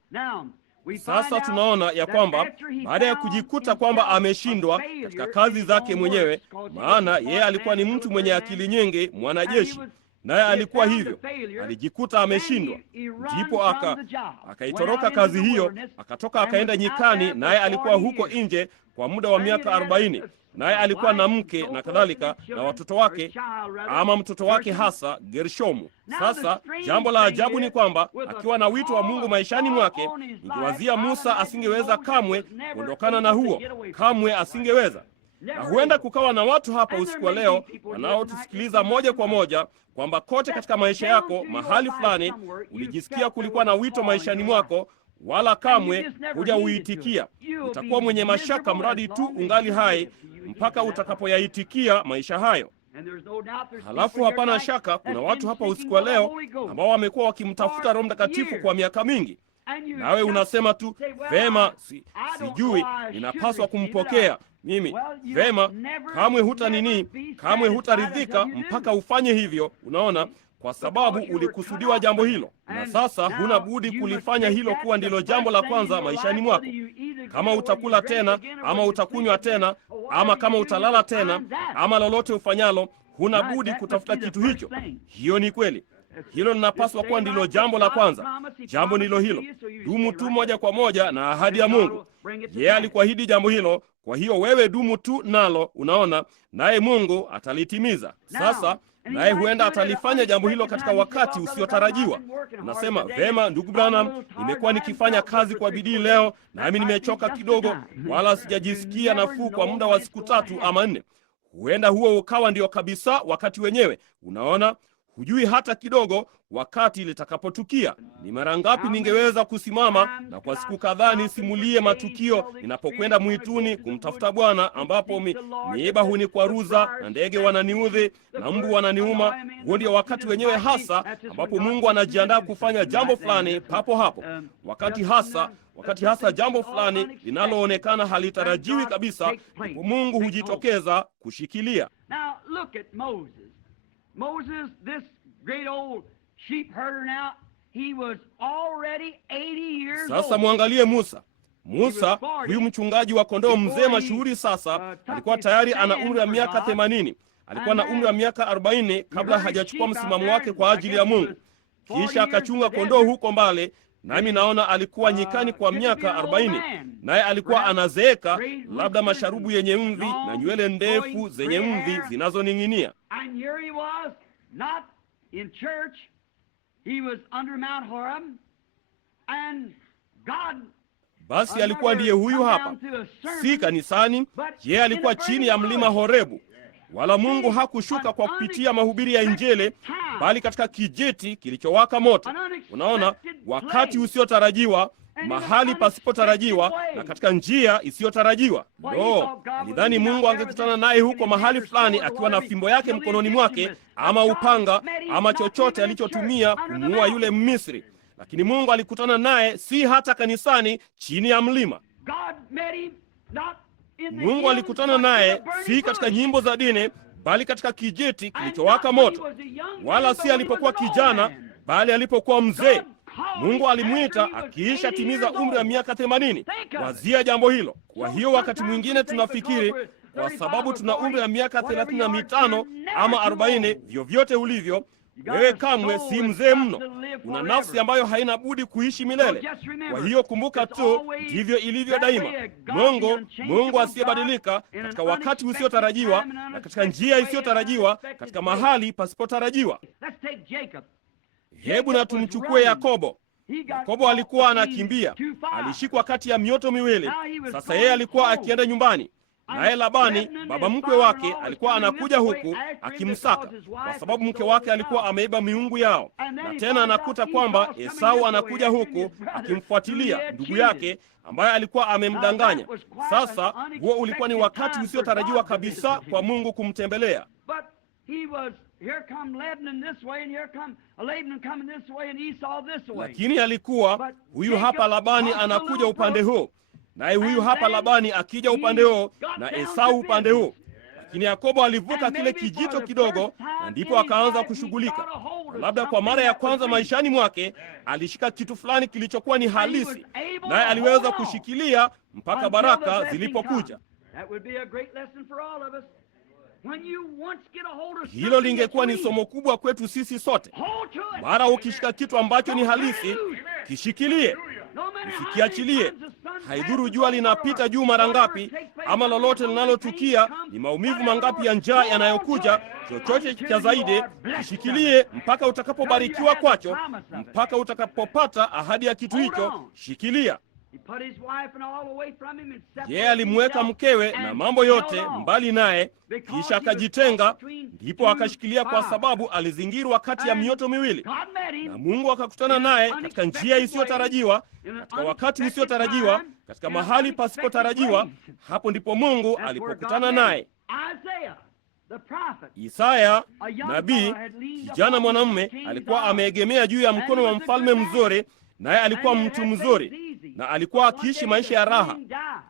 Sasa tunaona ya kwamba baada ya kujikuta kwamba ameshindwa katika kazi zake mwenyewe, maana yeye alikuwa ni mtu mwenye akili nyingi, mwanajeshi, naye alikuwa hivyo, alijikuta ameshindwa, ndipo akaitoroka kazi hiyo, akatoka akaenda nyikani, naye alikuwa huko nje kwa muda wa miaka 40, naye alikuwa na mke na kadhalika na watoto wake, ama mtoto wake hasa Gershomu. Sasa jambo la ajabu ni kwamba akiwa na wito wa Mungu maishani mwake, ningiwazia Musa asingeweza kamwe kuondokana na huo, kamwe asingeweza. Na huenda kukawa na watu hapa usiku wa leo wanaotusikiliza moja kwa moja, kwamba kote katika maisha yako mahali fulani ulijisikia kulikuwa na wito maishani mwako, wala kamwe hujauitikia. Utakuwa mwenye mashaka mradi tu ungali hai mpaka utakapoyaitikia maisha hayo. Halafu hapana shaka kuna watu hapa usiku wa leo ambao wamekuwa wakimtafuta Roho Mtakatifu kwa miaka mingi, nawe unasema tu, vema, sijui ninapaswa kumpokea mimi. Vema, kamwe hutaridhika mpaka ufanye hivyo. Unaona, kwa sababu ulikusudiwa jambo hilo, na sasa huna budi kulifanya hilo kuwa ndilo jambo la kwanza maishani mwako. Kama utakula tena ama utakunywa tena ama kama utalala tena ama lolote ufanyalo, huna budi kutafuta kitu hicho. Hiyo ni kweli. Hilo linapaswa kuwa ndilo jambo la kwanza. Jambo ndilo hilo. Dumu tu moja kwa moja na ahadi ya Mungu. Yeye alikuahidi jambo hilo, kwa hiyo wewe dumu tu nalo, unaona, naye Mungu atalitimiza. Sasa naye huenda atalifanya jambo hilo katika wakati usiotarajiwa. Unasema, vema ndugu Branham, nimekuwa nikifanya kazi kwa bidii leo, nami nimechoka kidogo, wala sijajisikia nafuu kwa muda wa siku 3 ama 4. Huenda huo ukawa ndio kabisa wakati wenyewe. Unaona, hujui hata kidogo wakati litakapotukia. Ni mara ngapi ningeweza kusimama na kwa siku kadhaa nisimulie matukio ninapokwenda mwituni kumtafuta Bwana, ambapo miiba hunikwaruza na ndege wananiudhi na mbu wananiuma. Huo ndio wakati wenyewe hasa ambapo Mungu anajiandaa kufanya jambo fulani papo hapo. Wakati hasa jambo fulani linaloonekana halitarajiwi kabisa, ndipo Mungu hujitokeza kushikilia. Now look at Moses, this great old sheep herder now, he was already 80 years old. Sasa muangalie Musa, huyu mchungaji wa kondoo mzee mashuhuri, sasa alikuwa tayari ana umri wa miaka 80. Alikuwa na umri wa miaka 40 kabla hajachukua msimamo wake kwa ajili ya Mungu. Kisha akachunga kondoo huko mbali, nami naona alikuwa nyikani kwa miaka 40, naye alikuwa anazeeka, labda masharubu yenye mvi na nywele ndefu zenye mvi zinazoning'inia. And here he was, not in church, he was under Mount Horeb, and God. Basi alikuwa ndiye huyu hapa, si kanisani, yeye alikuwa chini ya mlima Horebu. wala Mungu hakushuka kwa kupitia mahubiri ya Injili, bali katika kijiti kilichowaka moto. Unaona, wakati usiotarajiwa, mahali pasipotarajiwa, na katika njia isiyotarajiwa. Alidhani Mungu angekutana naye huko mahali fulani akiwa na fimbo yake mkononi mwake, ama upanga, ama chochote alichotumia kumuua yule Misri. Lakini Mungu alikutana naye si hata kanisani, chini ya mlima. Mungu alikutana naye si katika nyimbo za dini, bali katika kijiti kilichowaka moto. Wala si alipokuwa kijana, bali alipokuwa mzee. Mungu alimwita akiisha timiza umri wa miaka 80. Wazia jambo hilo. Kwa hiyo wakati mwingine tunafikiri kwa sababu tuna umri wa miaka 35 ama 40, vyovyote ulivyo, wewe kamwe si mzee mno. Una nafsi ambayo haina budi kuishi milele. Kwa hiyo kumbuka tu, ndivyo ilivyo daima. Mungu asiyebadilika, katika wakati usiotarajiwa, na katika njia isiyotarajiwa, katika mahali pasipotarajiwa. Hebu na tumchukue Yakobo. Yakobo alikuwa anakimbia, alishikwa kati ya mioto miwili. Sasa yeye alikuwa akienda nyumbani, naye Labani baba mkwe wake alikuwa anakuja huku akimsaka, kwa sababu mke wake alikuwa ameiba miungu yao. Na tena anakuta kwamba Esau anakuja huku akimfuatilia ndugu yake ambaye alikuwa amemdanganya. Sasa huo ulikuwa ni wakati usiotarajiwa kabisa kwa Mungu kumtembelea. Lakini alikuwa huyu hapa Labani anakuja upande huu, naye huyu hapa Labani akija upande huu, na Esau upande huu. Lakini Yakobo alivuka kile kijito kidogo, na ndipo akaanza kushughulika. Na labda kwa mara ya kwanza maishani mwake alishika kitu fulani kilichokuwa ni halisi, naye aliweza kushikilia mpaka baraka zilipokuja. Hilo lingekuwa ni somo kubwa kwetu sisi sote. Mara ukishika kitu ambacho ni halisi, kishikilie, usikiachilie. Haidhuru jua linapita juu mara ngapi, ama lolote linalotukia, ni maumivu mangapi ya njaa yanayokuja, chochote cha zaidi, kishikilie mpaka utakapobarikiwa kwacho, mpaka utakapopata ahadi ya kitu hicho. Shikilia. Yeye alimweka mkewe na mambo yote mbali naye, kisha akajitenga, ndipo akashikilia, kwa sababu alizingirwa kati ya mioto miwili. Na Mungu akakutana naye katika njia isiyotarajiwa, katika wakati usiotarajiwa, katika mahali pasipotarajiwa. Hapo ndipo Mungu alipokutana naye. Isaya nabii, kijana mwanamume, alikuwa ameegemea juu ya mkono wa mfalme mzuri, naye alikuwa mtu mzuri na alikuwa akiishi maisha ya raha.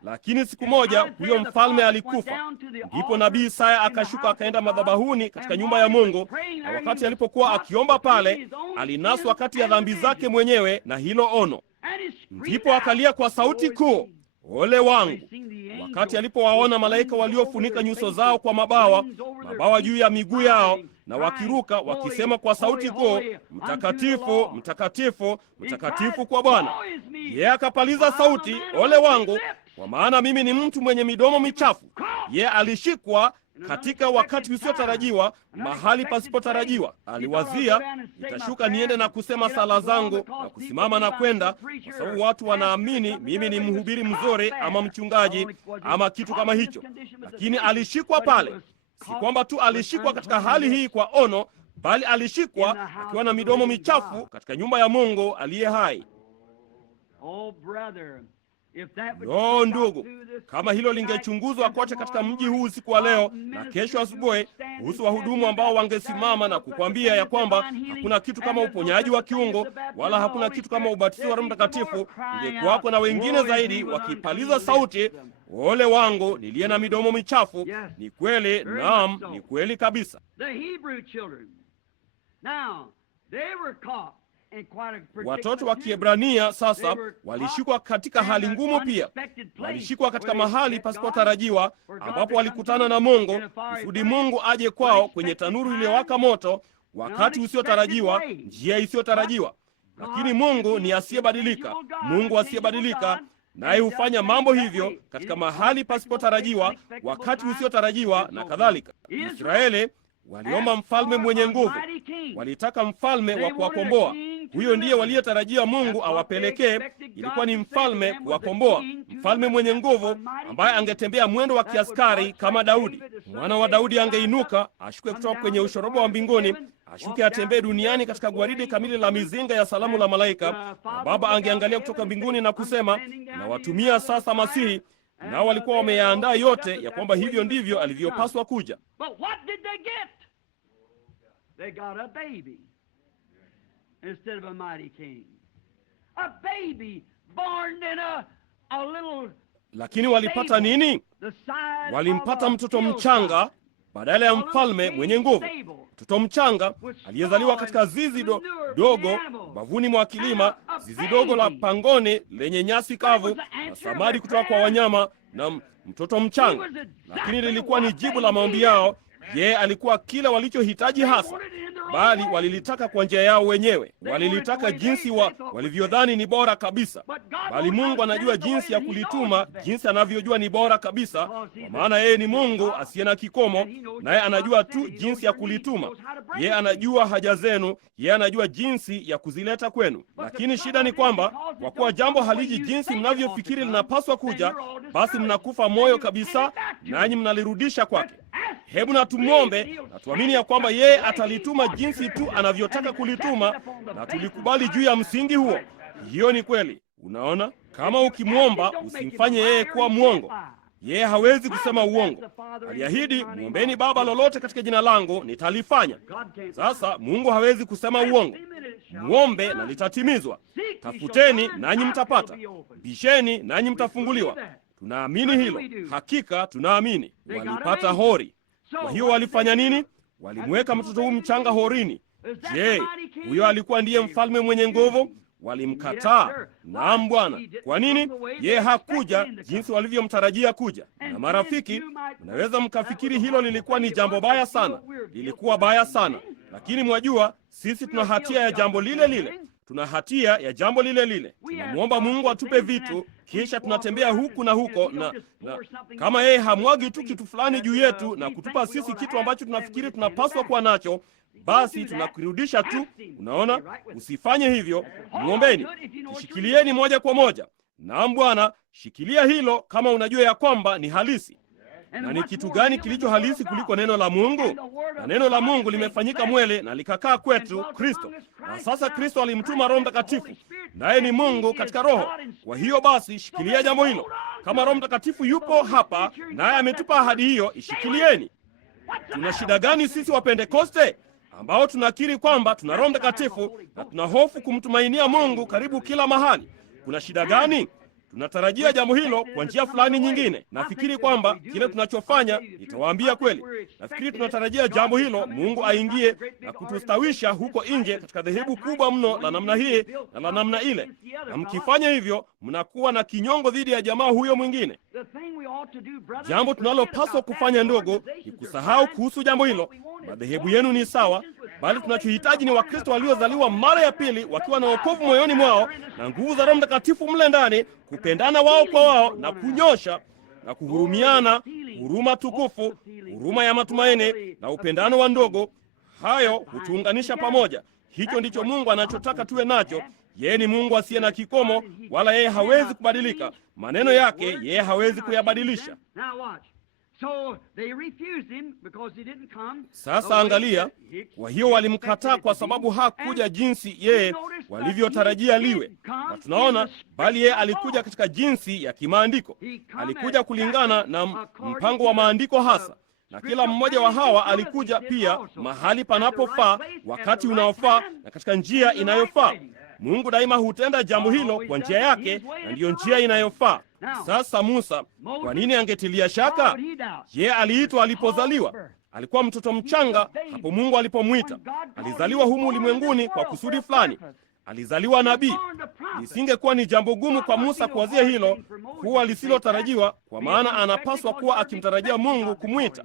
Lakini siku moja huyo mfalme alikufa. Ndipo nabii Isaya akashuka akaenda madhabahuni katika nyumba ya Mungu, na wakati alipokuwa akiomba pale, alinaswa kati ya dhambi zake mwenyewe na hilo ono. Ndipo akalia kwa sauti kuu, ole wangu! Wakati alipowaona malaika waliofunika nyuso zao kwa mabawa juu ya miguu yao, na wakiruka wakisema kwa sauti kuu, mtakatifu, mtakatifu, mtakatifu kwa Bwana. Yeye akapaliza sauti, ole wangu, kwa maana mimi ni mtu mwenye midomo michafu. Yeye alishikwa katika wakati usiotarajiwa, mahali pasipotarajiwa. Aliwazia, nitashuka niende na kusema sala zangu na kusimama na kwenda, kwa sababu watu wanaamini mimi ni mhubiri mzuri ama mchungaji ama kitu kama hicho. Lakini alishikwa pale. Si kwamba tu alishikwa katika hali hii kwa ono, bali alishikwa akiwa na midomo michafu katika nyumba ya Mungu aliye hai. Ndugu, kama hilo lingechunguzwa kote katika mji huu usiku wa leo na kesho asubuhi, kuhusu wahudumu ambao wangesimama na kukwambia ya kwamba hakuna kitu kama uponyaji wa kiungo, wala hakuna kitu kama ubatizo wa Roho Mtakatifu, ingekuwako na wengine zaidi wakipaliza sauti, ole wangu niliye na midomo michafu. Ni kweli, naam, ni kweli kabisa. Watoto wa Kiebrania sasa walishikwa katika hali ngumu pia. Walishikwa katika mahali pasipotarajiwa, ambapo walikutana na Mungu, kusudi Mungu aje kwao kwenye tanuru iliyowaka moto, wakati usiotarajiwa, njia isiyotarajiwa. Lakini Mungu ni asiyebadilika, Mungu asiyebadilika, naye hufanya mambo hivyo katika mahali pasipotarajiwa, wakati usiotarajiwa na kadhalika. Israeli waliomba mfalme mwenye nguvu, walitaka mfalme wa kuwakomboa. Huyo ndiye waliyetarajia Mungu awapelekee. Ilikuwa ni mfalme kuwakomboa, mfalme mwenye nguvu ambaye angetembea mwendo wa kiaskari kama Daudi. Mwana wa Daudi angeinuka, ashuke kutoka kwenye ushoroba wa mbinguni, ashuke atembee duniani katika gwaridi kamili la mizinga ya salamu la malaika, na Baba angeangalia kutoka mbinguni na kusema, na watumia sasa Masihi. Nao walikuwa wameyaandaa yote ya kwamba hivyo ndivyo alivyopaswa kuja. But what did they get? They got a baby instead of a mighty king. A baby born in a little. Lakini walipata nini? Walimpata mtoto mchanga badala ya mfalme mwenye nguvu. Mtoto mchanga aliyezaliwa katika zizi dogo bavuni mwa kilima, zizi dogo la pangoni lenye nyasi kavu na samadi kutoka kwa wanyama, na mtoto mchanga. Lakini lilikuwa ni jibu la maombi yao. Yeye alikuwa kila walichohitaji hasa, bali walilitaka kwa njia yao wenyewe. Walilitaka jinsi walivyodhani ni bora kabisa, bali Mungu anajua jinsi ya kulituma jinsi anavyojua ni bora kabisa, kwa maana yeye ni Mungu asiye na kikomo, naye anajua tu jinsi ya kulituma. Yeye anajua haja zenu, yeye anajua jinsi ya kuzileta kwenu. Lakini shida ni kwamba kwa kuwa jambo haliji jinsi mnavyofikiri linapaswa kuja, basi mnakufa moyo kabisa, nanyi mnalirudisha kwake. Hebu na tumwombe na tuamini ya kwamba yeye atalituma jinsi tu anavyotaka kulituma, na tulikubali juu ya msingi huo. Hiyo ni kweli. Unaona, kama ukimwomba usimfanye yeye kuwa mwongo. Yeye hawezi kusema uongo. Aliahidi, mwombeni Baba lolote katika jina langu nitalifanya. Sasa Mungu hawezi kusema uongo. Muombe na litatimizwa. Tafuteni nanyi mtapata. Bisheni nanyi mtafunguliwa. Tunaamini hilo. Hakika tunaamini. Walipata hori. Kwa hiyo walifanya nini? Walimweka mtoto huyu mchanga horini. Je, huyo alikuwa ndiye mfalme mwenye nguvu? Walimkataa. Naam Bwana. Kwa nini? Yeye hakuja jinsi walivyomtarajia kuja. Na marafiki, mnaweza mkafikiri hilo lilikuwa ni jambo baya sana. Lilikuwa baya sana. Lakini mwajua, sisi tuna hatia ya jambo lile lile. Tuna hatia ya jambo lile lile. Tunamwomba Mungu atupe vitu, kisha tunatembea huku na huko, na kama yeye hamwagi tu kitu fulani juu yetu na kutupa sisi kitu ambacho tunafikiri tunapaswa kuwa nacho, basi tunakirudisha tu. Unaona, usifanye hivyo. Mwombeni, kishikilieni moja kwa moja. Naam Bwana, shikilia hilo kama unajua ya kwamba ni halisi. Na ni kitu gani kilicho halisi kuliko neno la Mungu? Na neno la Mungu limefanyika mwele na likakaa kwetu, Kristo. Na sasa Kristo alimtuma Roho Mtakatifu, naye ni Mungu katika Roho. Kwa hiyo basi, shikilia jambo hilo. Kama Roho Mtakatifu yupo hapa, naye ametupa ahadi hiyo, ishikilieni. Tuna shida gani sisi wa Pentekoste ambao tunakiri kwamba tuna Roho Mtakatifu na tuna hofu kumtumainia Mungu karibu kila mahali? Kuna shida gani? Tunatarajia jambo hilo kwa njia fulani nyingine. Nafikiri kwamba kile tunachofanya, nitawaambia kweli, nafikiri tunatarajia jambo hilo, Mungu aingie na kutustawisha huko nje katika dhehebu kubwa mno la namna hii na la namna ile. Na mkifanya hivyo, mnakuwa na kinyongo dhidi ya jamaa huyo mwingine. Jambo tunalopaswa kufanya, ndogo, ni kusahau kuhusu jambo hilo. Madhehebu yenu ni sawa, bali tunachohitaji ni Wakristo waliozaliwa mara ya pili, wakiwa na wokovu moyoni mwao na nguvu za Roho Mtakatifu mle ndani, kupendana wao kwa wao na kunyosha na kuhurumiana, huruma tukufu, huruma ya matumaini na upendano wa ndogo. Hayo hutuunganisha pamoja. Hicho ndicho Mungu anachotaka tuwe nacho. Yeye ni Mungu asiye na kikomo, wala yeye hawezi kubadilika. Maneno yake yeye hawezi kuyabadilisha. Sasa angalia, kwa hiyo walimkataa kwa sababu hakuja jinsi yeye walivyotarajia liwe. Na tunaona bali yeye alikuja katika jinsi ya kimaandiko. Alikuja kulingana na mpango wa maandiko hasa. Na kila mmoja wa hawa alikuja pia mahali panapofaa, wakati unaofaa na katika njia inayofaa. Mungu daima hutenda jambo hilo kwa njia yake, na ndiyo njia inayofaa. Sasa Musa, kwa nini angetilia shaka? Yeye aliitwa alipozaliwa. Alikuwa mtoto mchanga hapo Mungu alipomwita. Alizaliwa humu ulimwenguni kwa kusudi fulani. Alizaliwa nabii. Lisingekuwa ni jambo gumu kwa Musa kuwazia hilo kuwa lisilotarajiwa, kwa maana anapaswa kuwa akimtarajia Mungu kumwita.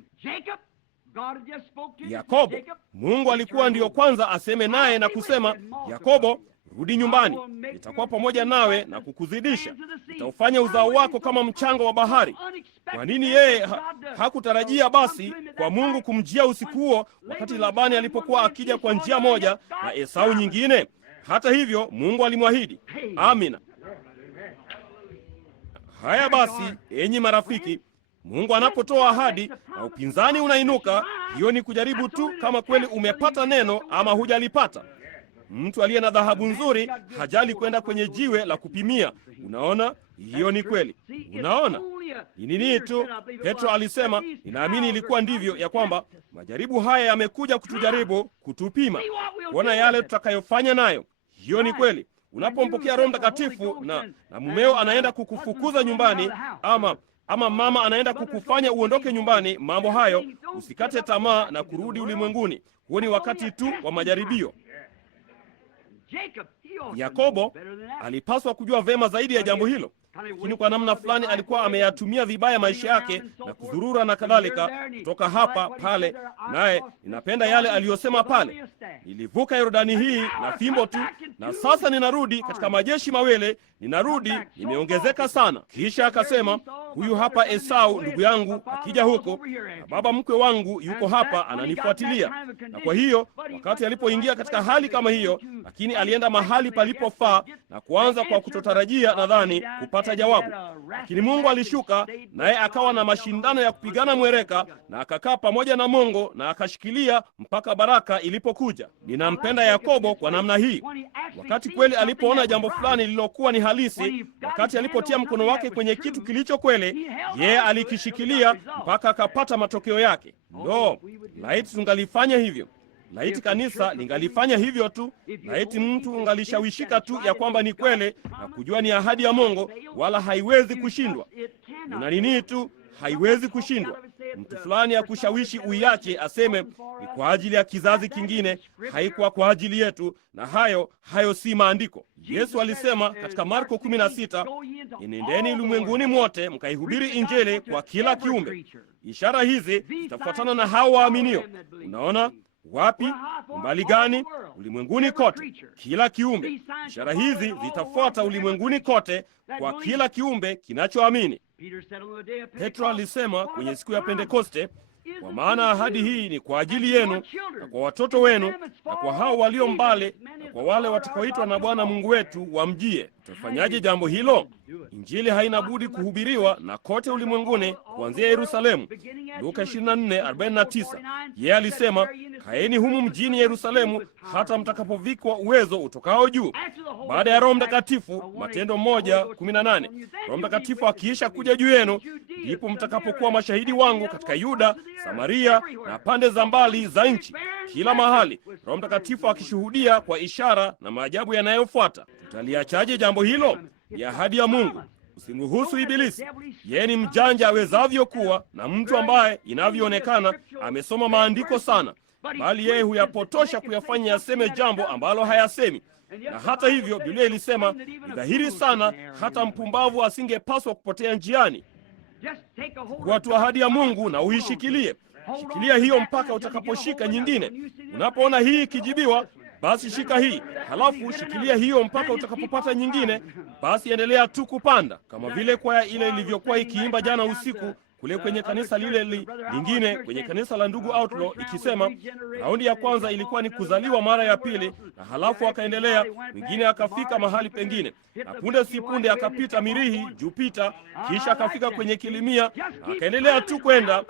Yakobo, Mungu alikuwa ndiyo kwanza aseme naye na kusema, Yakobo, rudi nyumbani, nitakuwa pamoja nawe na kukuzidisha, nitaufanya uzao wako kama mchanga wa bahari. Kwa nini yeye hakutarajia basi kwa Mungu kumjia usiku huo, wakati Labani alipokuwa akija kwa njia moja na Esau nyingine? Hata hivyo Mungu alimwahidi. Amina. Haya basi, enyi marafiki, Mungu anapotoa ahadi na upinzani unainuka, hiyo ni kujaribu tu kama kweli umepata neno ama hujalipata. Mtu aliye na dhahabu nzuri hajali kwenda kwenye jiwe la kupimia. Unaona, hiyo ni kweli. Unaona ni nini tu Petro alisema, ninaamini ilikuwa ndivyo, ya kwamba majaribu haya yamekuja kutujaribu, kutupima, kuona yale tutakayofanya nayo. Hiyo ni kweli. Unapompokea Roho Mtakatifu na mumeo anaenda kukufukuza nyumbani, ama mama anaenda kukufanya uondoke nyumbani, mambo hayo, usikate tamaa na kurudi ulimwenguni. Huo ni wakati tu wa majaribio. Yakobo alipaswa kujua vema zaidi ya jambo hilo, lakini kwa namna fulani alikuwa ameyatumia vibaya maisha yake na kuzurura na kadhalika, kutoka hapa pale. Naye ninapenda yale aliyosema pale, nilivuka Yordani hii na fimbo tu, na sasa ninarudi katika majeshi mawele, ninarudi nimeongezeka sana. Kisha akasema, huyu hapa Esau ndugu yangu akija huko, na baba mkwe wangu yuko hapa ananifuatilia. Na kwa hiyo wakati alipoingia katika hali kama hiyo, lakini alienda mahali palipofaa na kuanza kwa kutotarajia, nadhani kupata jawabu. Lakini Mungu alishuka naye akawa na mashindano ya kupigana mwereka, na akakaa pamoja na Mungu na akashikilia mpaka baraka ilipokuja. Ninampenda Yakobo kwa namna hii. Wakati kweli alipoona jambo fulani lililokuwa ni halisi, wakati alipotia mkono wake kwenye kitu kilicho kweli, yeye alikishikilia mpaka akapata matokeo yake. Laiti tungalifanya hivyo. Laiti kanisa lingalifanya hivyo tu. Laiti mtu ungalishawishika tu ya kwamba ni kweli na kujua ni ahadi ya Mungu, wala haiwezi kushindwa. Una nini tu, haiwezi kushindwa. Mtu fulani ya kushawishi uiache, aseme ni kwa ajili ya kizazi kingine, haikuwa kwa ajili yetu, na hayo si maandiko. Yesu alisema katika Marko 16, enendeni ulimwenguni mwote mkaihubiri Injili kwa kila kiumbe. Ishara hizi zitafuatana na hao waaminio. Unaona wapi? Mbali gani? Ulimwenguni kote, kila kiumbe. Ishara hizi zitafuata ulimwenguni kote kwa kila kiumbe kinachoamini. Petro alisema kwenye siku ya Pentekoste, kwa maana ahadi hii ni kwa ajili yenu na kwa watoto wenu na kwa hao walio mbali na kwa wale watakaoitwa na Bwana Mungu wetu wamjie. Tutafanyaje jambo hilo? Injili haina budi kuhubiriwa na kote ulimwenguni kuanzia Yerusalemu. Luka 24:49. Yeye alisema, kaeni humu mjini Yerusalemu hata mtakapovikwa uwezo utokao juu. Baada ya Roho Mtakatifu, Matendo 1:18. Roho Mtakatifu akiisha kuja juu yenu, ndipo mtakapokuwa mashahidi wangu katika Yuda, Samaria na pande za mbali za nchi, kila mahali. Roho Mtakatifu akishuhudia kwa ishara na maajabu yanayofuata. Tutaliachaje jambo hilo? Ni ahadi ya Mungu. Usimruhusu Ibilisi. Yeye ni mjanja awezavyo kuwa, na mtu ambaye inavyoonekana amesoma maandiko sana, bali yeye huyapotosha kuyafanya yaseme jambo ambalo hayasemi. Na hata hivyo Biblia ilisema ni dhahiri sana, hata mpumbavu asingepaswa kupotea njiani. Kwa tu ahadi ya Mungu na uishikilie. Shikilia hiyo mpaka utakaposhika nyingine. Unapoona hii ikijibiwa, basi shika hii, halafu shikilia hiyo mpaka utakapopata nyingine. Basi endelea tu kupanda, kama vile kwaya ile ilivyokuwa ikiimba jana usiku kule kwenye kanisa lile lingine, kwenye kanisa la ndugu Outlaw, ikisema raundi ya kwanza ilikuwa ni kuzaliwa mara ya pili, na halafu akaendelea, mwingine akafika mahali pengine, na punde si punde akapita Mirihi, Jupita, kisha akafika kwenye Kilimia, akaendelea tu kwenda.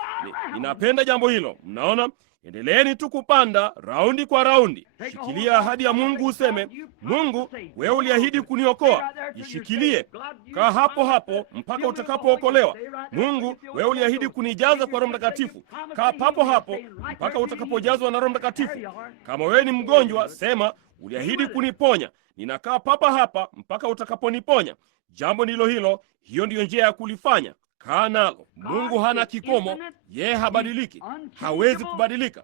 Ninapenda jambo hilo. Mnaona? Endeleeni tu kupanda raundi kwa raundi. Shikilia ahadi ya Mungu, useme, Mungu, wewe uliahidi kuniokoa. Ishikilie. Kaa hapo hapo mpaka utakapookolewa. Mungu, wewe uliahidi kunijaza kwa Roho Mtakatifu. Kaa papo hapo mpaka utakapojazwa na Roho Mtakatifu. Kama wewe ni mgonjwa, sema, uliahidi kuniponya. Ninakaa papa hapa mpaka utakaponiponya. Jambo ndilo hilo. Hiyo ndiyo njia ya kulifanya. Kaa nalo. Mungu hana kikomo, yeye habadiliki, hawezi kubadilika.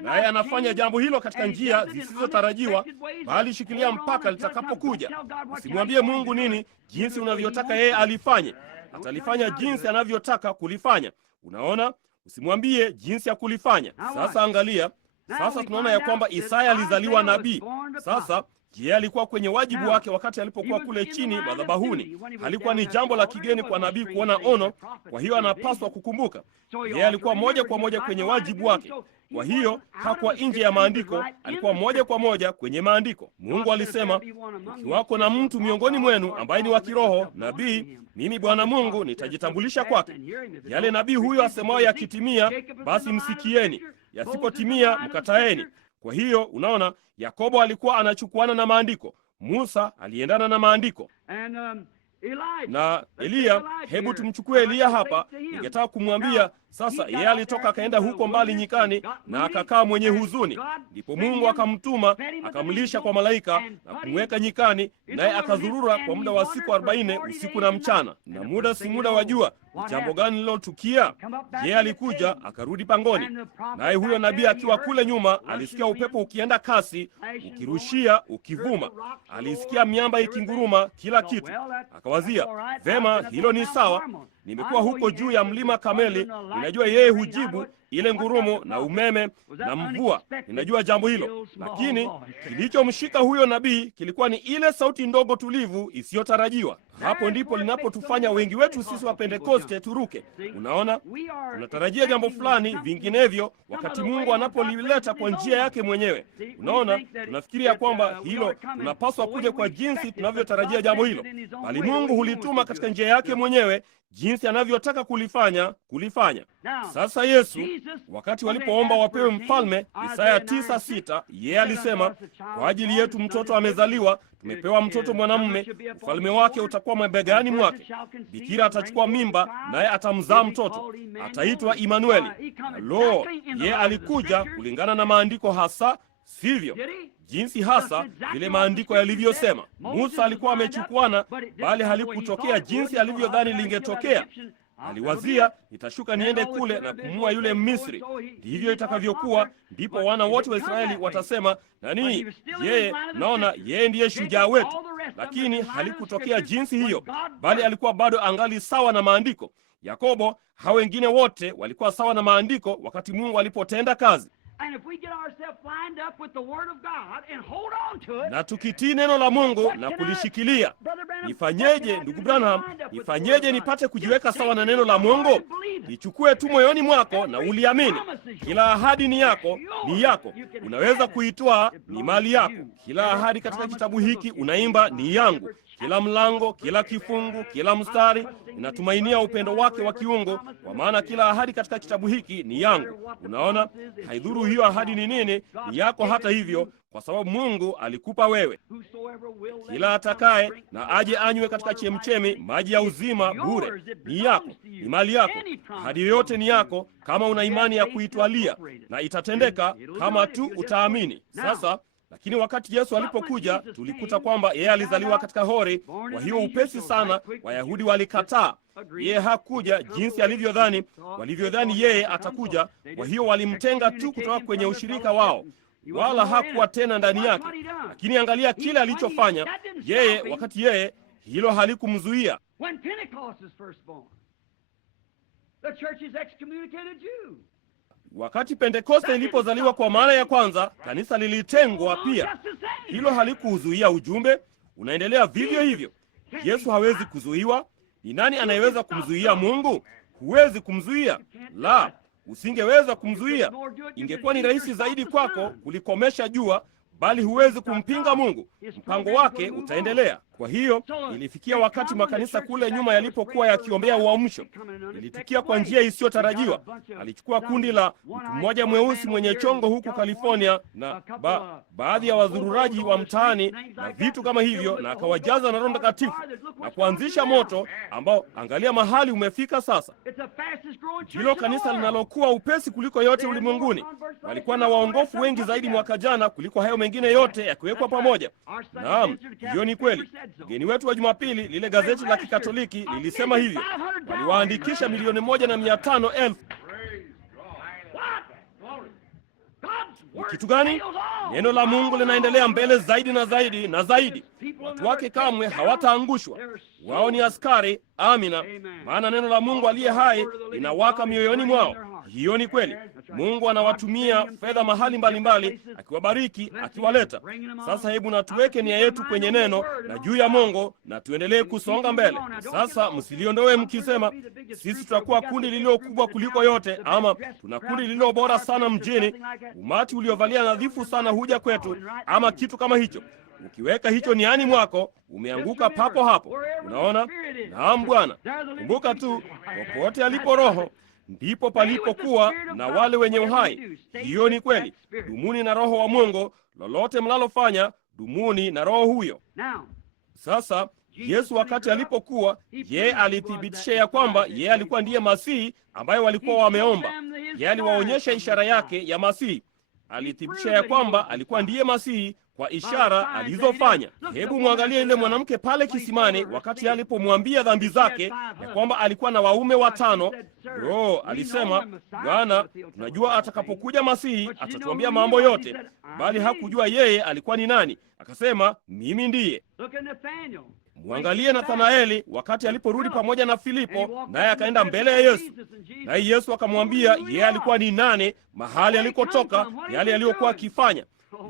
Naye anafanya jambo hilo katika njia zisizotarajiwa, bali shikilia mpaka litakapokuja. Usimwambie Mungu nini, jinsi unavyotaka yeye alifanye. Atalifanya jinsi anavyotaka kulifanya. Unaona? Usimwambie jinsi ya kulifanya. Sasa angalia. Sasa tunaona ya kwamba Isaya alizaliwa nabii. Sasa Je, alikuwa kwenye wajibu wake wakati alipokuwa kule chini madhabahuni? Halikuwa ni jambo la kigeni kwa nabii kuona ono, kwa hiyo anapaswa kukumbuka. Je, alikuwa moja kwa moja kwenye wajibu wake. Kwa hiyo hakuwa nje ya maandiko, alikuwa moja kwa moja kwenye maandiko. Mungu alisema, ikiwako na mtu miongoni mwenu ambaye ni wa kiroho, nabii, mimi Bwana Mungu nitajitambulisha kwake. Yale nabii huyo asemayo yakitimia, basi msikieni; yasipotimia, mkataeni. Kwa hiyo unaona, Yakobo alikuwa anachukuana na maandiko, Musa aliendana na maandiko. Na Eliya, hebu tumchukue Eliya hapa. Ningetaka kumwambia sasa, yeye alitoka akaenda huko mbali nyikani na akakaa mwenye huzuni. Ndipo Mungu akamtuma akamlisha kwa malaika na kumweka nyikani, naye akazurura kwa muda wa siku 40 usiku na mchana. Na muda si muda wa jua, jambo gani lilotukia? Yeye alikuja akarudi pangoni, naye huyo nabii akiwa kule nyuma alisikia upepo ukienda kasi, ukirushia, ukivuma. Alisikia miamba ikinguruma, kila kitu. Akawazia, vema, hilo ni sawa. Nimekuwa huko juu ya mlima Kameli, ninajua yeye hujibu ile ngurumo na umeme na mvua, ninajua jambo hilo. Lakini kilichomshika huyo nabii kilikuwa ni ile sauti ndogo tulivu isiyotarajiwa. Hapo ndipo linapotufanya wengi wetu sisi wa Pentekoste turuke. Unaona, tunatarajia jambo fulani, vinginevyo wakati Mungu anapolileta kwa njia yake mwenyewe. Unaona, tunafikiria kwamba hilo tunapaswa kuja kwa jinsi tunavyotarajia jambo hilo, bali Mungu hulituma katika njia yake mwenyewe, jinsi anavyotaka kulifanya. Sasa Yesu, wakati walipoomba wapewe mfalme, Isaya 9:6, yeye alisema, kwa ajili yetu mtoto amezaliwa, tumepewa mtoto mwanamume, ufalme wake utakuwa mabegani mwake. Bikira atachukua mimba, naye atamzaa mtoto, ataitwa Imanueli. Lo, yeye alikuja kulingana na maandiko hasa, sivyo? Jinsi hasa vile maandiko yalivyosema. Musa alikuwa amechukuana, bali halikutokea jinsi alivyodhani lingetokea. Aliwazia, nitashuka niende kule na kumua yule Misri. Ndivyo itakavyokuwa. Ndipo wana wote wa Israeli watasema, nani yeye? Naona yeye ndiye shujaa wetu. Lakini halikutokea jinsi hiyo, bali alikuwa bado angali sawa na maandiko. Yakobo, hao wengine wote walikuwa sawa na maandiko wakati Mungu alipotenda kazi. Na tukitii neno la Mungu na kulishikilia. Nifanyeje, ndugu Branham? Nifanyeje nipate kujiweka sawa na neno la Mungu? Nichukue tu moyoni mwako na uliamini. Kila ahadi ni yako, ni yako. Unaweza kuitwaa, ni mali yako. Kila ahadi katika kitabu hiki unaimba, ni yangu. Kila mlango, kila kifungu, kila mstari inatumainia upendo wake wa kiungu, kwa maana kila ahadi katika kitabu hiki ni yangu. Unaona, haidhuru hiyo ahadi ni nini, ni yako hata hivyo, kwa sababu Mungu alikupa wewe. Kila atakaye na aje anywe katika chemchemi maji ya uzima bure, ni yako, ni mali yako. Ahadi yoyote ni yako kama una imani ya kuitwalia, na itatendeka kama tu utaamini. Sasa lakini wakati Yesu alipokuja, tulikuta kwamba yeye alizaliwa katika hori. Kwa hiyo upesi sana Wayahudi walikataa. Yeye hakuja jinsi walivyodhani yeye atakuja. Kwa hiyo walimtenga tu kutoka kwenye ushirika wao, wala hakuwa tena ndani yake. Lakini angalia kile alichofanya yeye, wakati yeye, hilo halikumzuia. Wakati Pentekoste ilipozaliwa kwa mara ya kwanza, kanisa lilitengwa pia. Hilo halikuzuia ujumbe, unaendelea vivyo hivyo. Yesu hawezi kuzuiwa. Ni nani anayeweza kumzuia Mungu? Huwezi kumzuia. La, usingeweza kumzuia. Ingekuwa ni rahisi zaidi kwako kulikomesha jua, bali huwezi kumpinga Mungu. Mpango wake utaendelea. Kwa hiyo ilifikia wakati makanisa kule nyuma yalipokuwa yakiombea uamsho, ilitukia kwa njia isiyotarajiwa. Alichukua kundi la mtu mmoja mweusi mwenye chongo huku California na baadhi ya wazururaji wa mtaani na vitu kama hivyo, na akawajaza na Roho Mtakatifu na kuanzisha moto ambao, angalia mahali umefika sasa. Ndilo kanisa linalokuwa upesi kuliko yote ulimwenguni. Walikuwa na waongofu wengi zaidi mwaka jana kuliko hayo mengine yote yakiwekwa pamoja. Naam, hiyo ni kweli. Mgeni wetu wa Jumapili, lile gazeti la Kikatoliki lilisema hivyo. Waliwaandikisha 1,500,000. Ni kitu gani? Neno la Mungu linaendelea mbele zaidi na zaidi na zaidi. Watu wake kamwe hawataangushwa. Wao ni askari. Amina. Maana neno la Mungu aliye hai linawaka mioyoni mwao. Hiyo ni kweli. Mungu anawatumia fedha mahali mbalimbali, akiwabariki, akiwaleta. Sasa hebu na tuweke nia yetu kwenye neno na juu ya Mungu, na tuendelee kusonga mbele. Sasa msiliondoe mkisema sisi tutakuwa kundi lililo kubwa kuliko yote, ama tuna kundi lililo bora sana mjini, umati uliovalia nadhifu sana huja kwetu, ama kitu kama hicho. Ukiweka hicho niani mwako, umeanguka papo hapo. Unaona? Naam Bwana. Kumbuka tu, popote alipo Roho ndipo palipokuwa na wale wenye uhai. Hiyo ni kweli. Dumuni na Roho wa Mungu. Lolote mnalofanya, dumuni na Roho huyo. Sasa Yesu wakati alipokuwa, yeye alithibitisha ya kwamba yeye alikuwa ndiye Masihi ambaye walikuwa wameomba. Yeye aliwaonyesha ishara yake ya Masihi. Alithibitisha ya kwamba alikuwa ndiye Masihi kwa ishara alizofanya. Hebu mwangalie yule mwanamke pale kisimani wakati alipomwambia dhambi zake, ya kwamba alikuwa na waume 5. Roho alisema, Bwana, tunajua atakapokuja Masihi atatuambia mambo yote, bali hakujua yeye alikuwa ni nani. Akasema, mimi ndiye. Mwangalie Nathanaeli wakati aliporudi pamoja na Filipo, naye akaenda mbele ya Yesu, naye Yesu akamwambia yeye alikuwa ni nani, mahali alikotoka, yale aliyokuwa akifanya.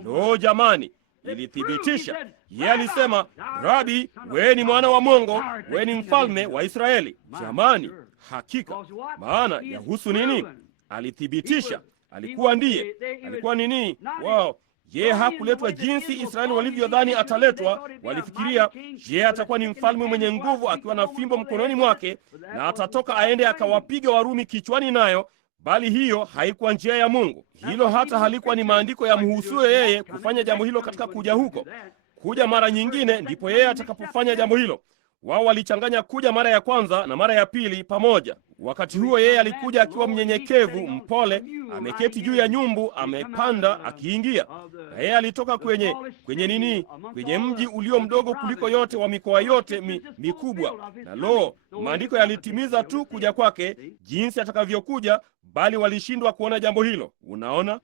Lo, jamani, ilithibitisha. Yeye alisema, Rabi, wewe ni mwana wa Mungu, wewe ni mfalme wa Israeli. Jamani, hakika. Maana yahusu nini? Alithibitisha. Alikuwa ndiye. Alikuwa nini? Wow. Yeye hakuletwa jinsi Israeli walivyodhani ataletwa. Walifikiria yeye atakuwa ni mfalme mwenye nguvu akiwa na fimbo mkononi mwake, na atatoka aende akawapiga Warumi kichwani nayo. Bali hiyo haikuwa njia ya Mungu. Hilo hata halikuwa ni maandiko ya mhusuyo yeye kufanya jambo hilo katika kuja huko. Kuja mara nyingine ndipo yeye atakapofanya jambo hilo. Wao walichanganya kuja mara ya kwanza na mara ya pili pamoja. Wakati huo yeye alikuja akiwa mnyenyekevu, mpole, ameketi juu ya nyumbu, amepanda akiingia. Na yeye alitoka kwenye nini? Kwenye mji ulio mdogo kuliko yote wa mikoa yote mikubwa. Na lo, maandiko yalitimiza tu kuja kwake jinsi atakavyokuja, bali walishindwa kuona jambo hilo. Unaona?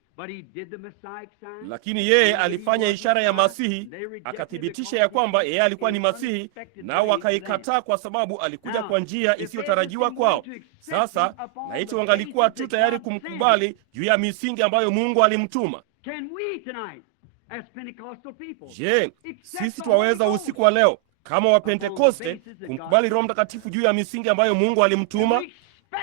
Lakini yeye alifanya ishara ya Masihi, akathibitisha ya kwamba yeye alikuwa ni Masihi, nao wakaikataa kwa sababu alikuja kwa njia isiyotarajiwa kwao. Sasa laiti wangalikuwa tu tayari kumkubali juu ya misingi ambayo Mungu alimtuma. Je, sisi twaweza usiku wa leo kama Wapentekoste kumkubali Roho Mtakatifu juu ya misingi ambayo Mungu alimtuma?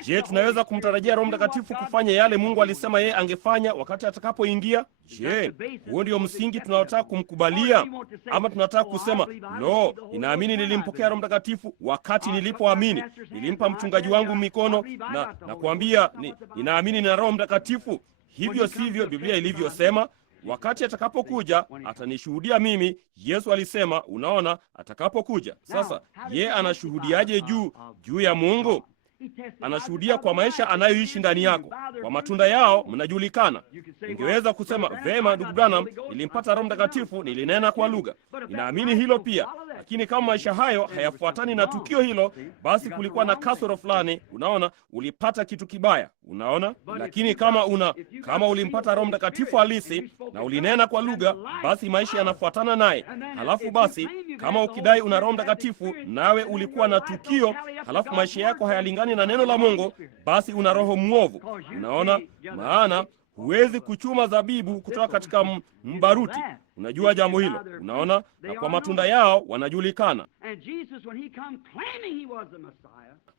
Je, tunaweza kumtarajia Roho Mtakatifu kufanya yale Mungu alisema yeye angefanya wakati atakapoingia? Je, huo ndio msingi tunaotaka kumkubalia? Ama tunataka kusema, no, ninaamini nilimpokea Roho Mtakatifu wakati nilipoamini, nilimpa mchungaji wangu mikono na kuambia ninaamini na Roho Mtakatifu? Hivyo sivyo Biblia ilivyosema. Wakati atakapokuja atanishuhudia mimi. Yesu alisema, unaona, atakapokuja. Sasa yeye anashuhudiaje juu ya Mungu? Anashuhudia kwa maisha anayoishi ndani yako. Kwa matunda yao mnajulikana. Ungeweza kusema, vema ndugu Branham, nilimpata Roho Mtakatifu, nilinena kwa lugha. Ninaamini hilo pia. Lakini kama maisha hayo hayafuatani na tukio hilo, basi kulikuwa na kasoro fulani. Unaona, ulipata kitu kibaya. Unaona? Lakini kama ulimpata Roho Mtakatifu halisi na ulinena kwa lugha, basi maisha yanafuatana naye. Halafu basi kama ukidai una Roho Mtakatifu nawe ulikuwa na tukio, halafu maisha yako hayalingani na neno la Mungu, basi una roho mwovu. Unaona? Maana huwezi kuchuma zabibu kutoka katika mbaruti. Unajua jambo hilo. Unaona? Na kwa matunda yao wanajulikana.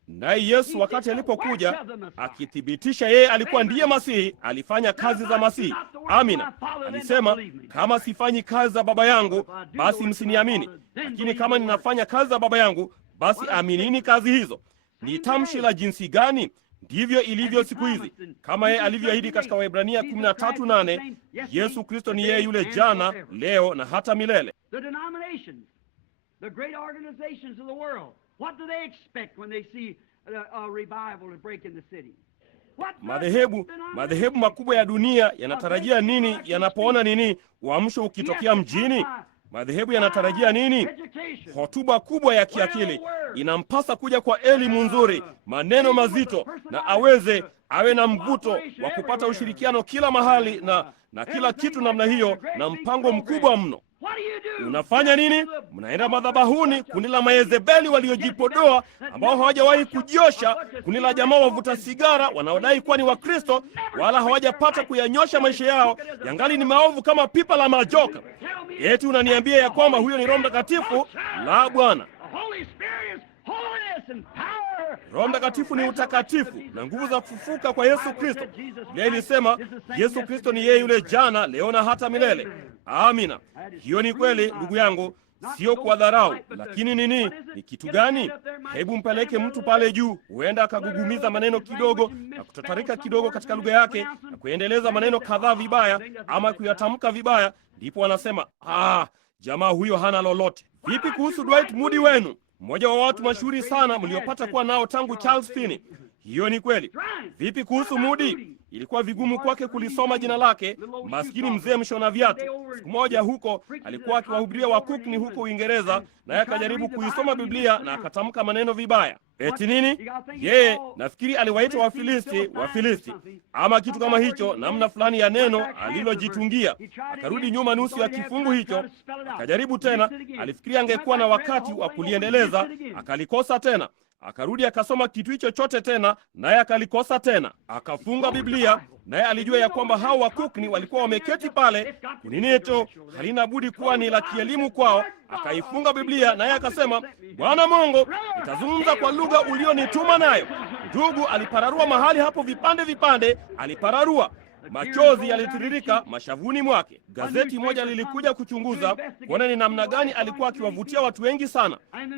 Naye Yesu wakati alipokuja akithibitisha yeye alikuwa ndiye Masihi, alifanya kazi za Masihi. Amina. Alisema, kama sifanyi kazi za Baba yangu, basi msiniamini. Lakini kama ninafanya kazi za Baba yangu, basi aminini kazi hizo. Ni tamshi la jinsi gani? Ndivyo ilivyo siku hizi. Kama yeye alivyoahidi katika Waebrania 13:8, Yesu Kristo ni yeye yule jana, leo na hata milele. The great organizations of the world, what do they expect when they see a revival to break in the city? Madhehebu makubwa ya dunia yanatarajia nini yanapoona nini uamsho ukitokea mjini? Madhehebu yanatarajia nini? Hotuba kubwa ya kiakili. Inampasa kuja kwa elimu nzuri, maneno mazito, na awe na mvuto wa kupata ushirikiano kila mahali na kila kitu namna hiyo, na mpango mkubwa mno. Unafanya nini? Mnaenda madhabahuni, kundi la Mayezebeli waliojipodoa, ambao hawajawahi kujiosha, kundi la jamaa wavuta sigara wanaodai kuwa ni Wakristo, wala hawajapata kuyanyosha maisha yao, yangali ni maovu kama pipa la majoka. Eti unaniambia ya kwamba huyo ni Roho Mtakatifu? La, Bwana. Roho Mtakatifu ni utakatifu na nguvu za kufufuka kwa Yesu Kristo. Biblia ilisema Yesu Kristo ni yeye yule jana, leo na hata milele. Amina. Hiyo ni kweli, ndugu yangu, sio kwa dharau. Lakini ni kitu gani? Hebu mpeleke mtu pale juu, huenda akagugumiza maneno kidogo na kutatarika kidogo katika lugha yake na kuendeleza maneno kadhaa vibaya ama kuyatamka vibaya, ndipo anasema jamaa huyo hana lolote. Vipi kuhusu Dwight Moody wenu, mmoja wa watu mashuhuri sana mliopata kuwa nao tangu Charles Finney? Hiyo ni kweli. Vipi kuhusu Moody? Ilikuwa vigumu kwake kulisoma jina lake, maskini mzee mshona viatu. Siku moja huko alikuwa akiwahubiria Wakukni huko Uingereza, naye akajaribu kuisoma Biblia na akatamka maneno vibaya. Eti nini? Yeye nafikiri aliwaita Wafilisti ama kitu kama hicho, namna fulani ya neno alilojitungia. Akarudi nyuma nusu ya kifungu hicho, akajaribu tena. Alifikiri angekuwa na wakati wa kuliendeleza, akalikosa tena. Akarudi akasoma kitu hicho chote tena, naye akalikosa tena. Akafunga Biblia, naye alijua ya kwamba hao Wakukni walikuwa wameketi pale. Kunini eto halina budi kuwa ni la kielimu kwao. Akaifunga Biblia, naye akasema, Bwana Mungu, nitazungumza kwa lugha ulionituma nayo. Ndugu alipararua mahali hapo vipande, alipararua. Machozi yalitiririka mashavuni mwake. Gazeti moja lilikuja kuchunguza kuona ni namna gani alikuwa akiwavutia watu wengi sana.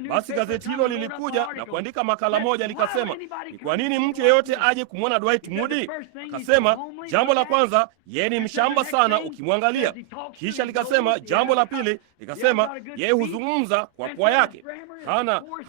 Basi gazeti hilo lilikuja na kuandika makala moja, likasema, ni kwa nini mtu yeyote aje kumwona Dwight Moody? Akasema, jambo la kwanza, yeye ni mshamba sana ukimwangalia. Kisha likasema, jambo la pili, likasema, yeye huzungumza kwa pua yake,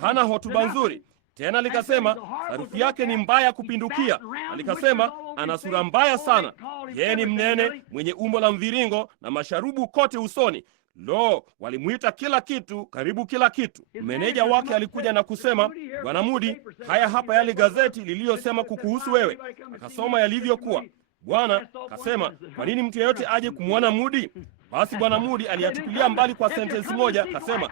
hana hotuba nzuri. Tena likasema harufi yake ni mbaya kupindukia. Na likasema ana sura mbaya sana. Yeye ni mnene, mwenye umbo la mviringo na masharubu kote usoni. Lo, walimuita kila kitu, karibu kila kitu. Meneja wake alikuja na kusema, Bwana Moody, haya hapa yale gazeti liliyosema kukuhusu wewe. Akasoma yalivyokuwa. Bwana kasema, kwa nini mtu yeyote aje kumwona Moody? Basi Bwana Moody aliyatupilia mbali kwa sentensi moja, kasema,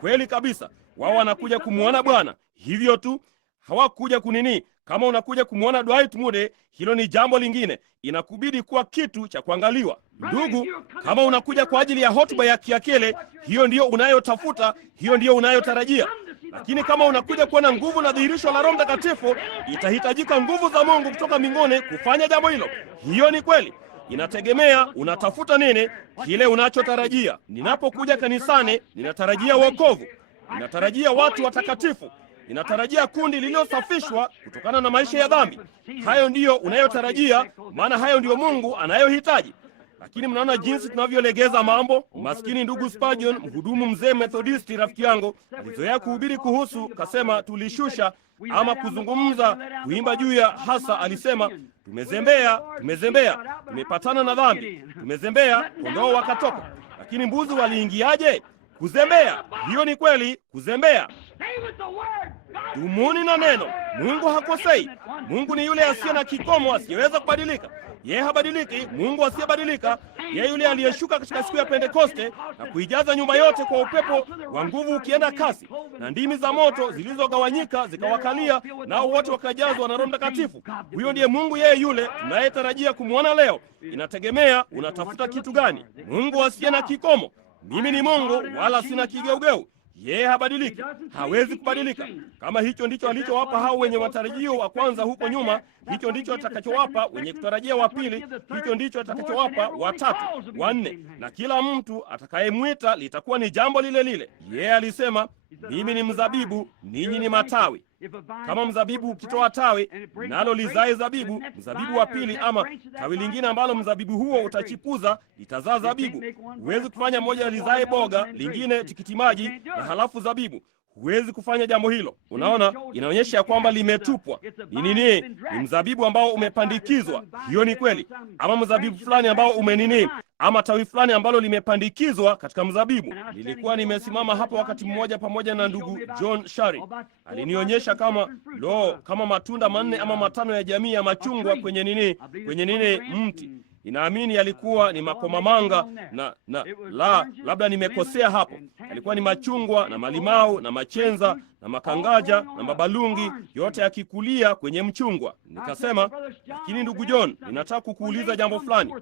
kweli kabisa, wao wanakuja kumwona Bwana. Hivyo tu, hawakuja kunini. Kama unakuja kumwona Dwight Moody, hilo ni jambo lingine. Inakubidi kuwa kitu cha kuangaliwa. Ndugu, kama unakuja kwa ajili ya hotuba ya kiakele, hiyo ndiyo unayotafuta, hiyo ndiyo unayotarajia. Lakini kama unakuja kuona nguvu na dhihirisho la Roho Mtakatifu, itahitajika nguvu za Mungu kutoka mbinguni kufanya jambo hilo. Hiyo ni kweli. Inategemea unatafuta nini, kile unachotarajia. Ninapokuja kanisani, ninatarajia wokovu. Ninatarajia watu watakatifu. Ninatarajia kundi lililosafishwa kutokana na maisha ya dhambi. Hayo ndiyo unayotarajia, maana hayo ndiyo Mungu anayohitaji. Lakini mnaona jinsi tunavyolegeza mambo. Maskini ndugu Spurgeon, mhudumu mzee Methodisti, rafiki yangu, alizoea kuhubiri kuhusu, kasema tulishusha ama kuzungumza, kuimba juu ya hasa. Alisema tumezembea, tumepatana na dhambi, tumezembea, kondoo wakatoka. Lakini mbuzi waliingiaje? Kuzembea. Hiyo ni kweli, kuzembea. Dumuni na neno. Mungu hakosei. Mungu ni yule asiye na kikomo, asiyeweza kubadilika. Yeye habadiliki. Mungu asiyebadilika. Yeye yule aliyeshuka katika siku ya Pentekoste na kuijaza nyumba yote kwa upepo wa nguvu ukienda kasi, na ndimi za moto zilizogawanyika zikawakalia, nao wote wakajazwa na Roho Mtakatifu. Huyo ndiye Mungu, yeye yule tunayetarajia kumwona leo. Inategemea unatafuta kitu gani. Mungu asiye na kikomo. Mimi ni Mungu wala sina kigeugeu. Yeye habadiliki, hawezi kubadilika. Kama hicho ndicho alichowapa hao wenye matarajio wa kwanza huko nyuma, hicho ndicho atakachowapa wenye kutarajia wa pili, hicho ndicho atakachowapa wa tatu, wa nne, na kila mtu atakayemwita litakuwa ni jambo lile lile. Yeye alisema, mimi ni mzabibu, ninyi ni matawi. Kama mzabibu ukitoa tawi nalo lizae zabibu, mzabibu wa pili ama tawi lingine ambalo mzabibu huo utachipuza litazaa zabibu. Huwezi kufanya moja lizae boga, lingine tikiti maji na halafu zabibu. Huwezi kufanya jambo hilo. Unaona, inaonyesha ya kwamba limetupwa. Ni nini? Ni mzabibu ambao umepandikizwa. Hiyo ni kweli. Ama mzabibu fulani ambao umenini, ama tawi fulani ambalo limepandikizwa katika mzabibu. Nilikuwa nimesimama hapa wakati mmoja pamoja na ndugu John Shari. Alinionyesha kama matunda 4 ama 5 ya jamii ya machungwa kwenye mti. Ninaamini yalikuwa ni makomamanga labda nimekosea hapo. Yalikuwa ni machungwa na malimau na machenza na makangaja na mabalungi, yote yakikulia kwenye mchungwa. Nikasema, lakini ndugu John, ninataka kukuuliza jambo fulani.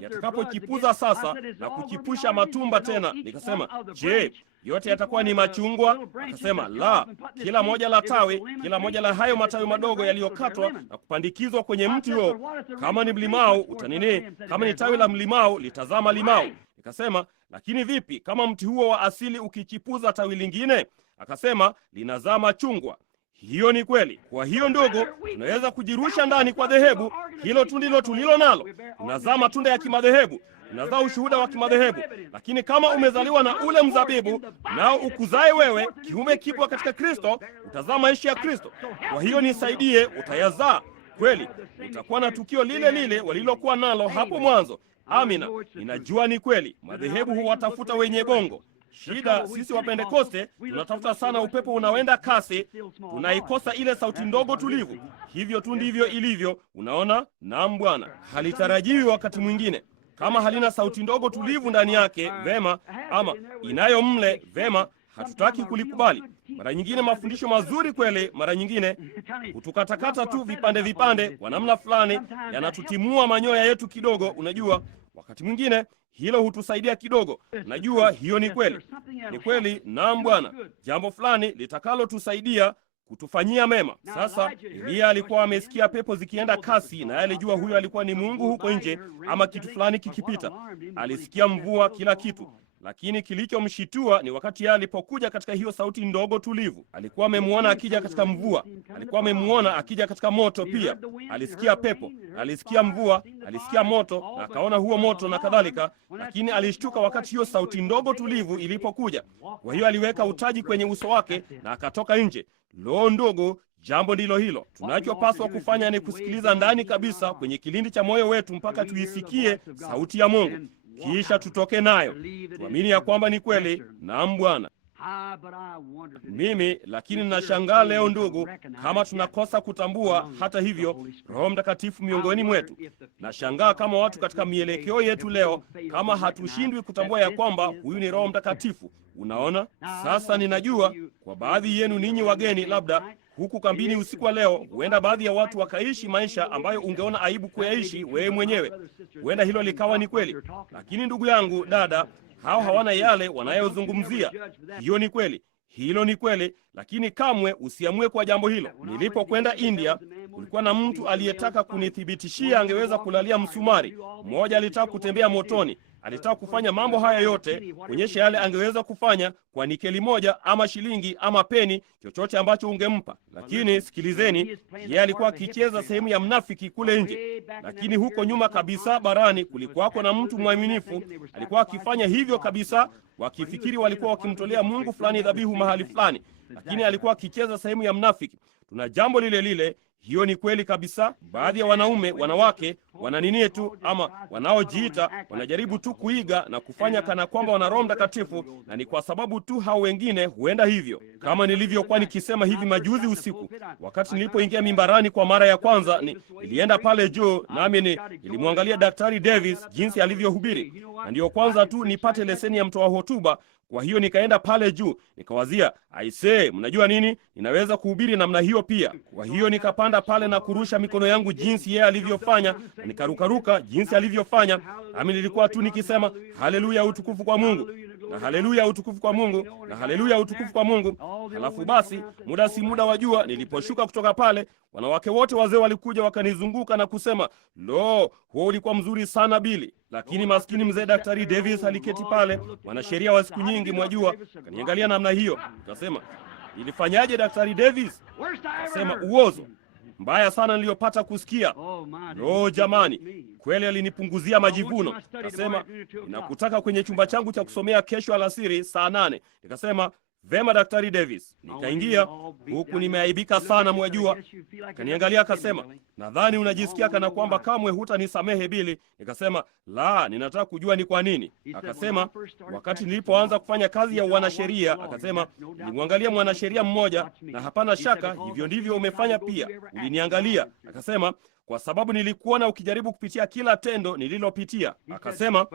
Yatakapochipuza sasa na kuchipusha matumba tena, nikasema, je, yote yatakuwa ni machungwa? Akasema, la, kila moja la tawi, kila moja la hayo matawi madogo yaliyokatwa na kupandikizwa kwenye mti huo, kama ni mlimau utanini, kama ni tawi la mlimau litazaa malimau. Nikasema, lakini vipi kama mti huo wa asili ukichipuza tawi lingine? Akasema, linazaa machungwa. Hiyo ni kweli. Kwa hiyo ndugu, tunaweza kujirusha ndani kwa dhehebu hilo tu ndilo tulilo nalo. Tunazaa matunda ya kimadhehebu, tunazaa ushuhuda wa kimadhehebu. Lakini kama umezaliwa na ule mzabibu nao ukuzae wewe, kiume kipwa katika Kristo, utazaa maisha ya Kristo. Kwa hiyo nisaidie, utayazaa kweli. Utakuwa na tukio lile lile walilokuwa nalo hapo mwanzo. Amina, ninajua ni kweli. Madhehebu huwatafuta wenye bongo. Shida sisi wa Pentekoste tunatafuta sana upepo unaoenda kasi, tunaikosa ile sauti ndogo tulivu. Hivyo tu ndivyo ilivyo, unaona? Naam Bwana, halitarajiwi wakati mwingine. Kama halina sauti ndogo tulivu ndani yake, vema, ama inayo mle, vema, hatutaki kulikubali. Mara nyingine mafundisho mazuri kweli, mara nyingine hutukatakata tu vipande vipande kwa namna fulani, yanatutimua manyoya yetu kidogo, unajua. Wakati mwingine hilo hutusaidia kidogo. Najua hiyo ni kweli. Ni kweli, naam Bwana, jambo fulani litakalotusaidia kutufanyia mema. Sasa Eliya alikuwa amesikia pepo zikienda kasi, na alijua huyo alikuwa ni Mungu huko nje, ama kitu fulani kikipita. Alisikia mvua, kila kitu. Lakini kilichomshitua ni wakati yeye alipokuja katika hiyo sauti ndogo tulivu. Alikuwa amemuona akija katika mvua, alikuwa amemuona akija katika moto pia. Alisikia pepo, alisikia mvua, alisikia moto, na akaona huo moto na kadhalika. Lakini alishtuka wakati hiyo sauti ndogo tulivu ilipokuja. Kwa hiyo aliweka utaji kwenye uso wake na akatoka nje. Lo, ndugu, jambo ndilo hilo. Tunachopaswa kufanya ni kusikiliza ndani kabisa kwenye kilindi cha moyo wetu mpaka tuisikie sauti ya Mungu. Kisha tutoke nayo, tuamini ya kwamba ni kweli. Naam Bwana. Lakini ninashangaa leo ndugu, kama tunakosa kutambua hata hivyo Roho Mtakatifu miongoni mwetu. Nashangaa kama watu katika mielekeo yetu leo, kama hatushindwi kutambua ya kwamba huyu ni Roho Mtakatifu. Unaona? Sasa ninajua kwa baadhi yenu ninyi wageni, labda huku kambini usiku wa leo, huenda baadhi ya watu wakaishi maisha ambayo ungeona aibu kuyaishi wewe mwenyewe. Huenda hilo likawa ni kweli. Lakini ndugu yangu, dada, hao hawana yale wanayozungumzia. Hiyo ni kweli. Hilo ni kweli, lakini kamwe usiamue kwa jambo hilo. Nilipokwenda India, kulikuwa na mtu aliyetaka kunithibitishia angeweza kulalia msumari. Mmoja alitaka kutembea motoni. Alitaka kufanya mambo haya yote, kuonyesha yale angeweza kufanya kwa nikeli moja ama shilingi ama peni, chochote ambacho ungempa. Lakini sikilizeni, yeye alikuwa akicheza sehemu ya mnafiki kule nje. Lakini huko nyuma kabisa barani kulikuwako na mtu mwaminifu, alikuwa akifanya hivyo kabisa, wakifikiri walikuwa wakimtolea Mungu fulani dhabihu mahali fulani, lakini alikuwa akicheza sehemu ya mnafiki. Tuna jambo lile lile. Hiyo ni kweli kabisa. Baadhi ya wanaume, wanawake, wananinie tu ama wanaojiita wanajaribu tu kuiga na kufanya kana kwamba wana Roho Mtakatifu, na ni kwa sababu tu hao wengine huenda hivyo. Kama nilivyokuwa nikisema hivi majuzi usiku, wakati nilipoingia mimbarani kwa mara ya kwanza, nilienda pale juu, nami nilimwangalia Daktari Davis jinsi alivyohubiri, na ndiyo kwanza tu nipate leseni ya mtoa hotuba. Kwa hiyo nikaenda pale juu, nikawazia, aisee, mnajua nini? Ninaweza kuhubiri namna hiyo pia. Kwa hiyo nikapanda pale na kurusha mikono yangu jinsi yeye alivyofanya, na nikarukaruka jinsi alivyofanya. Nami nilikuwa tu nikisema, haleluya, utukufu kwa Mungu, na haleluya, utukufu kwa Mungu, na haleluya, utukufu kwa Mungu. Halafu basi, muda si muda wajua, niliposhuka kutoka pale, wanawake wote wazee walikuja wakanizunguka na kusema, lo, huo ulikuwa mzuri sana Bili. Lakini maskini mzee Daktari Davis aliketi pale, mwanasheria wa siku nyingi, mwajua, kaniangalia namna hiyo. Kasema, ilifanyaje Daktari Davis? Kasema, uozo mbaya sana niliyopata kusikia. Jamani, kweli alinipunguzia majivuno. Kasema, ninakutaka kwenye chumba changu cha kusomea kesho alasiri saa 8. Nikasema, vema Daktari Davis. Nikaingia huku nimeaibika sana, mwajua. Kaniangalia akasema, nadhani unajisikia kana kwamba kamwe hutanisamehe Bili. Nikasema, la, ninataka kujua ni kwa nini. Akasema, wakati nilipoanza kufanya kazi ya wanasheria, akasema, nilimwangalia mwanasheria mmoja, na hapana shaka hivyo ndivyo umefanya pia. Uliniangalia. Akasema, kwa sababu nilikuona ukijaribu kupitia kila tendo nililopitia. Akasema,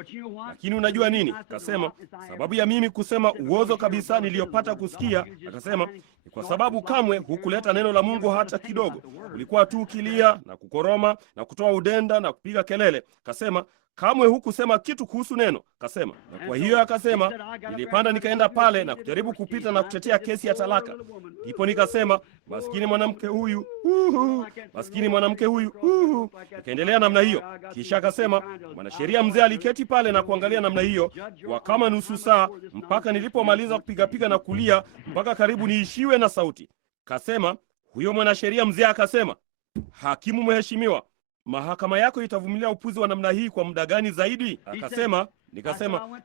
lakini unajua nini? Akasema, sababu ya mimi kusema uozo kabisa niliyopata kusikia, akasema, ni kwa sababu kamwe hukuleta neno la Mungu hata kidogo. Ulikuwa tu ukilia na kukoroma na kutoa udenda na kupiga kelele. Akasema, kamwe hukusema kitu kuhusu neno. Kasema, na kwa hiyo akasema, nilipanda nikaenda pale na kujaribu kupita na kutetea kesi ya talaka. Ndipo nikasema, maskini mwanamke huyu, maskini mwanamke huyu. Nikaendelea namna hiyo. Kisha akasema, mwanasheria mzee aliketi pale na kuangalia namna hiyo kwa kama nusu saa, mpaka nilipomaliza kupiga na kulia mpaka karibu niishiwe na sauti. Kasema, huyo mwanasheria mzee akasema, hakimu mheshimiwa, mahakama yako itavumilia upuzi wa namna hii kwa muda gani zaidi? Akasema,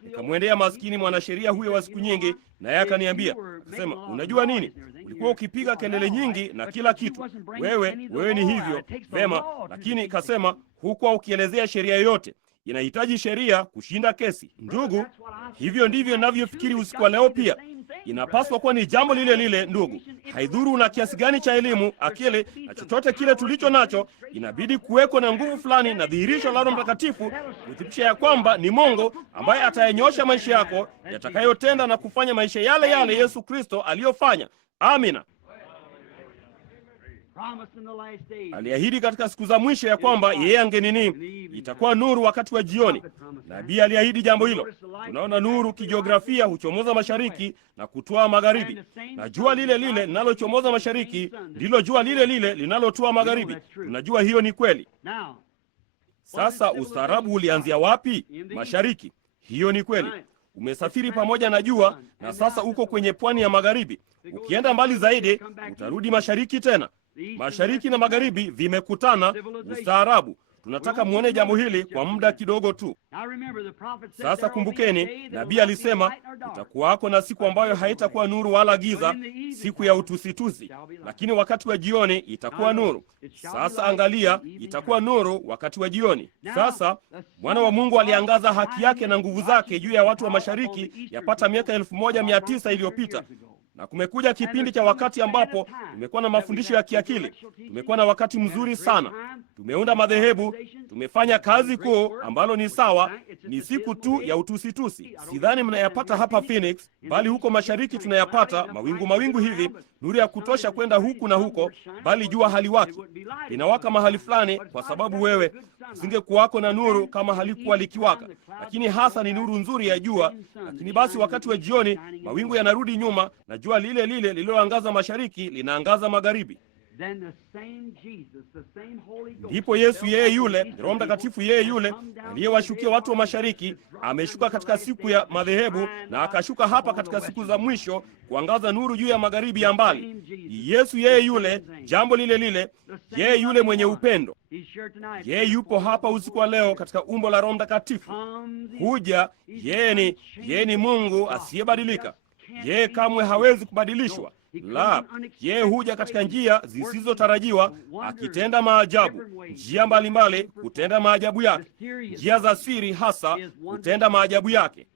nikamwendea maskini mwanasheria huyo wa siku nyingi, na yeye akaniambia, akasema, unajua nini? Ulikuwa ukipiga kelele nyingi na kila kitu. Wewe ni hivyo. Vema, lakini kasema, hukuwa ukielezea sheria yote. Inahitaji sheria kushinda kesi. Ndugu, hivyo ndivyo ninavyofikiri usiku wa leo pia. Inapaswa kuwa ni jambo lile lile, ndugu. Haidhuru una kiasi gani cha elimu, akili na chochote kile tulicho nacho, inabidi kuweko na nguvu fulani na dhihirisho la Roho Mtakatifu kuthibitisha ya kwamba ni Mungu ambaye atayanyosha maisha yako, yatakayotenda na kufanya maisha yale yale Yesu Kristo aliyofanya. Amina. Aliahidi katika siku za mwisho ya kwamba yeye angenini, itakuwa nuru wakati wa jioni. Nabii aliahidi jambo hilo. Tunaona nuru kijiografia huchomoza mashariki na kutoa magharibi, na jua lile lile linalochomoza mashariki ndilo jua lile lile linalotoa magharibi. Tunajua hiyo ni kweli. Sasa ustaarabu ulianzia wapi? Mashariki. Hiyo ni kweli. Umesafiri pamoja na jua na sasa uko kwenye pwani ya magharibi. Ukienda mbali zaidi utarudi mashariki tena. Mashariki na magharibi vimekutana, ustaarabu. Tunataka muone jambo hili kwa muda kidogo tu. Sasa kumbukeni, nabii alisema itakuwako na siku ambayo haitakuwa nuru wala giza, siku ya utusitusi, lakini wakati wa jioni itakuwa nuru. Sasa angalia, itakuwa nuru wakati wa jioni. Sasa Mwana wa Mungu aliangaza haki yake na nguvu zake juu ya watu wa mashariki yapata miaka 1900 iliyopita. Na kumekuja kipindi cha wakati ambapo tumekuwa na mafundisho ya kiakili. Tumekuwa na wakati mzuri sana. Tumeunda madhehebu, tumefanya kazi kuu ambalo ni sawa, ni siku tu ya utusitusi. Sidhani mnayapata hapa Phoenix, bali huko mashariki tunayapata, mawingu hivi, nuru ya kutosha kwenda huku na huko, bali jua haliwaki. Linawaka mahali fulani kwa sababu wewe usingekuwako na nuru kama halikuwa likiwaka. Lakini hasa ni nuru nzuri ya jua. Lakini basi wakati wa jioni mawingu yanarudi nyuma na jua lile lile lililoangaza mashariki linaangaza magharibi. Ndipo Yesu yeye yule, Roho Mtakatifu yeye yule aliyewashukia watu wa mashariki, ameshuka katika siku ya madhehebu na akashuka hapa katika siku za mwisho kuangaza nuru juu ya magharibi ya mbali. Yesu yeye yule, jambo lile lile, yeye yule mwenye upendo. Yeye yupo hapa usiku wa leo katika umbo la Roho Mtakatifu. Huja, yeye ni Mungu asiyebadilika. Yeye kamwe hawezi kubadilishwa. La, yeye huja katika njia zisizotarajiwa, akitenda maajabu, njia mbalimbali kutenda maajabu yake, njia za siri hasa kutenda maajabu yake.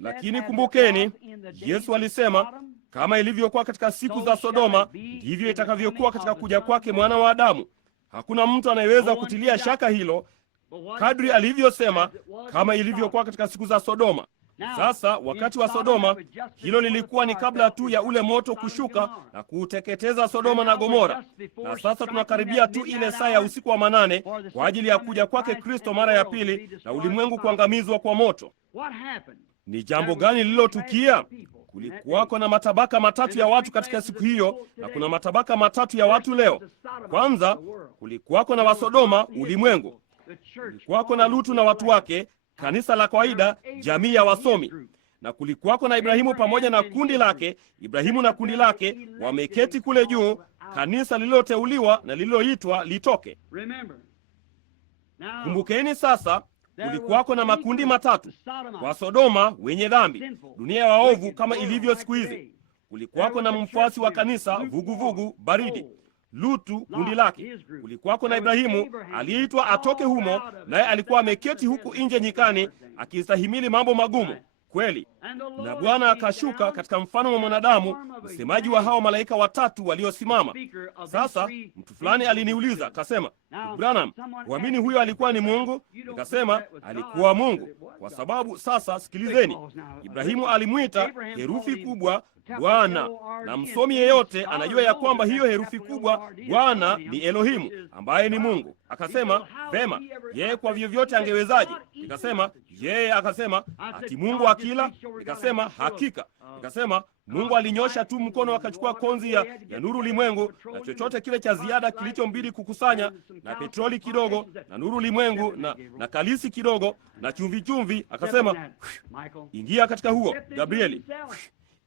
Lakini kumbukeni, Yesu alisema, kama ilivyokuwa katika siku za Sodoma, ndivyo itakavyokuwa katika kuja kwake Mwana wa Adamu. Hakuna mtu anayeweza kutilia shaka hilo, kadri alivyosema, kama ilivyokuwa katika siku za Sodoma. Sasa wakati wa Sodoma, hilo lilikuwa ni kabla tu ya ule moto kushuka na kuuteketeza Sodoma na Gomora. Na sasa tunakaribia tu ile saa ya usiku wa manane kwa ajili ya kuja kwake Kristo mara ya pili na ulimwengu kuangamizwa kwa moto. Ni jambo gani lililotukia? Kulikuwako na matabaka matatu ya watu katika siku hiyo, na kuna matabaka matatu ya watu leo. Kwanza, kulikuwako na Wasodoma, ulimwengu. Kulikuwako na Lutu na watu wake, kanisa la kawaida, jamii ya wasomi. Na kulikuwako na Ibrahimu pamoja na kundi lake. Ibrahimu na kundi lake wameketi kule juu, kanisa lililoteuliwa na lililoitwa litoke. Kumbukeni sasa, kulikuwako na makundi matatu: wa Sodoma wenye dhambi, dunia ya waovu kama ilivyo siku hizi. Kulikuwako na mfuasi wa kanisa, vuguvugu baridi, Lutu kundi lake. Kulikuwako na Ibrahimu aliyeitwa atoke humo, naye alikuwa ameketi huku nje nyikani akistahimili mambo magumu. Kweli. Na Bwana akashuka katika mfano wa mwanadamu, msemaji wa hao malaika watatu waliosimama. Sasa mtu fulani aliniuliza akasema, Branham, huamini huyo alikuwa ni Mungu? Nikasema alikuwa Mungu, kwa sababu sasa sikilizeni, Ibrahimu alimwita herufi kubwa Bwana, na msomi yeyote anajua ya kwamba hiyo herufi kubwa Bwana ni Elohimu, ambaye ni Mungu. Akasema vema, yeye kwa vyovyote angewezaje? Nikasema yeye, akasema ati Mungu akila? Nikasema hakika. Nikasema Mungu alinyosha tu mkono akachukua konzi ya nuru limwengu na chochote kile cha ziada kilichombidi kukusanya, na petroli kidogo na nuru limwengu na kalisi kidogo na chumvi chumvi, akasema ingia katika huo Gabrieli,